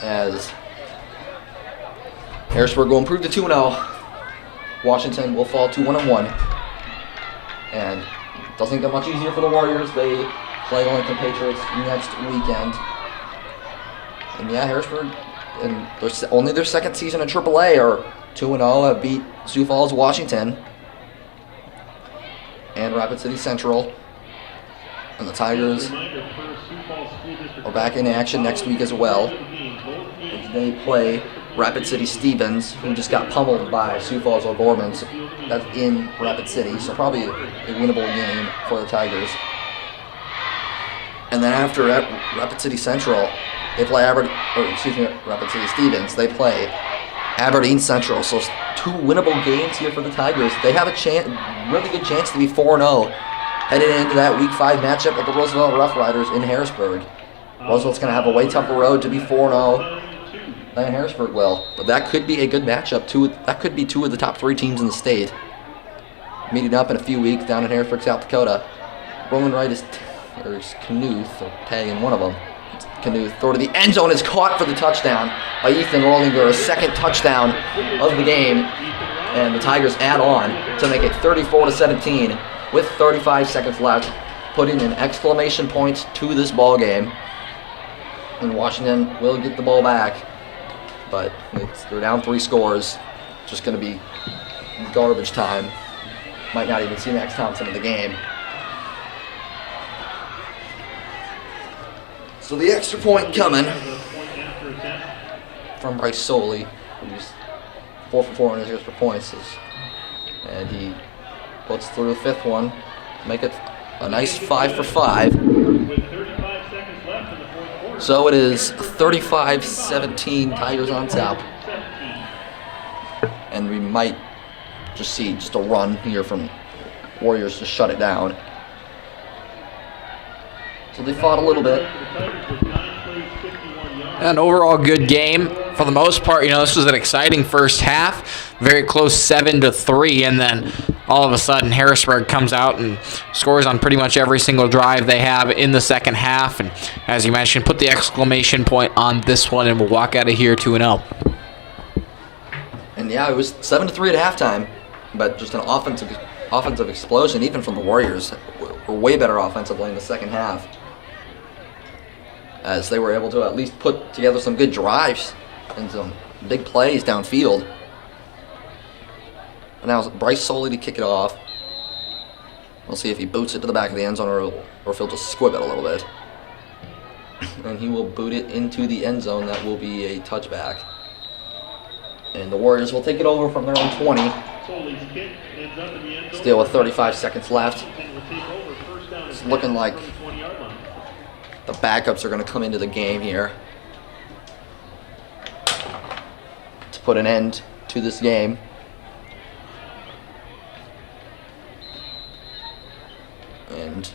As Harrisburg will improve to 2-0. Washington will fall to 1-1. And it doesn't get much easier for the Warriors. They play the Lincoln Patriots next weekend. And yeah, Harrisburg, in only their second season in AAA, are 2-0, have beat Sioux Falls, Washington, and Rapid City Central. And the Tigers are back in action next week as well. They play Rapid City Stevens, who just got pummeled by Sioux Falls O'Gorman. So that's in Rapid City, so probably a winnable game for the Tigers. And then after Rapid City Central, they play Rapid City Stevens. They play Aberdeen Central. So 2 winnable games here for the Tigers. They have a really good chance to be 4-0 headed into that Week 5 matchup with the Roosevelt Rough Riders in Harrisburg. Roosevelt's going to have a way tougher road to be 4-0 than Harrisburg will. But that could be a good matchup. That could be 2 of the top 3 teams in the state meeting up in a few weeks down in Harrisburg, South Dakota. Roman Wright is Knuth, or tagging one of them. Knuth, throw to the end zone is caught for the touchdown by Ethan Rollinger, a second touchdown of the game. And the Tigers add on to make it 34-17 with 35 seconds left, putting an exclamation point to this ball game. And Washington will get the ball back, but they're down 3 scores. Just going to be garbage time. Might not even see Max Thompson in the game. So the extra point coming from Bryce Soley, who's 4 for 4 on his extra points, and he puts through the 5th one, make it a nice 5 for 5. So it is 35-17, Tigers on top, and we might just see a run here from Warriors to shut it down. So they fought a little bit. An overall good game. For the most part, this was an exciting first half. Very close 7-3, and then all of a sudden Harrisburg comes out and scores on pretty much every single drive they have in the second half. And as you mentioned, put the exclamation point on this one, and we'll walk out of here 2-0. And yeah, it was 7-3 at halftime, but just an offensive explosion, even from the Warriors. Were way better offensively in the second half, as they were able to at least put together some good drives and some big plays downfield. And now it's Bryce Soley to kick it off. We'll see if he boots it to the back of the end zone or if he'll just squib it a little bit. And he will boot it into the end zone. That will be a touchback. And the Warriors will take it over from their own 20. Still with 35 seconds left. It's looking like the backups are going to come into the game here. put an end to this game. And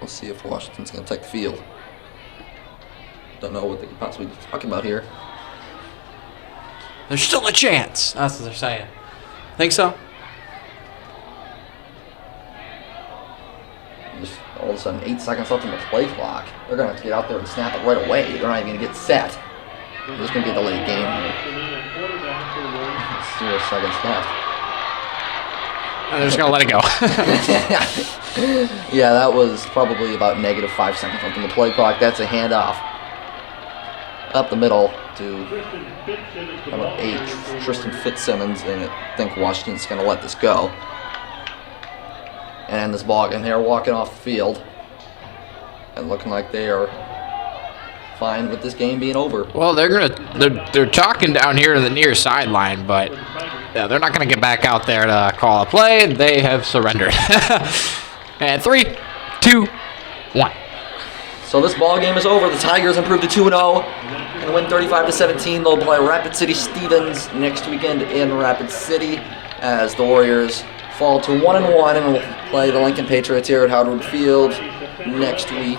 we'll see if Washington's going to take the field. Don't know what they could possibly be talking about here. There's still a chance. That's what they're saying. Think so? Just all of a sudden, 8 seconds left in the play clock. They're going to have to get out there and snap it right away. They're not even going to get set. There's going to be a delayed game here. 0 seconds left. And they're just going to let it go. Yeah, that was probably about negative 5 seconds left in the play clock. That's a handoff up the middle to number 8, Tristan Fitzsimmons, and I think Washington's going to let this go. And this ball game, they're walking off the field and looking like they are fine with this game being over. Well, they're talking down here to the near sideline, but yeah, they're not gonna get back out there to call a play. They have surrendered. And 3, 2, 1. So this ball game is over. The Tigers improved to 2-0 and win 35-17. They'll play Rapid City Stevens next weekend in Rapid City as the Warriors fall to 1-1 and will play the Lincoln Patriots here at Howard Field next week.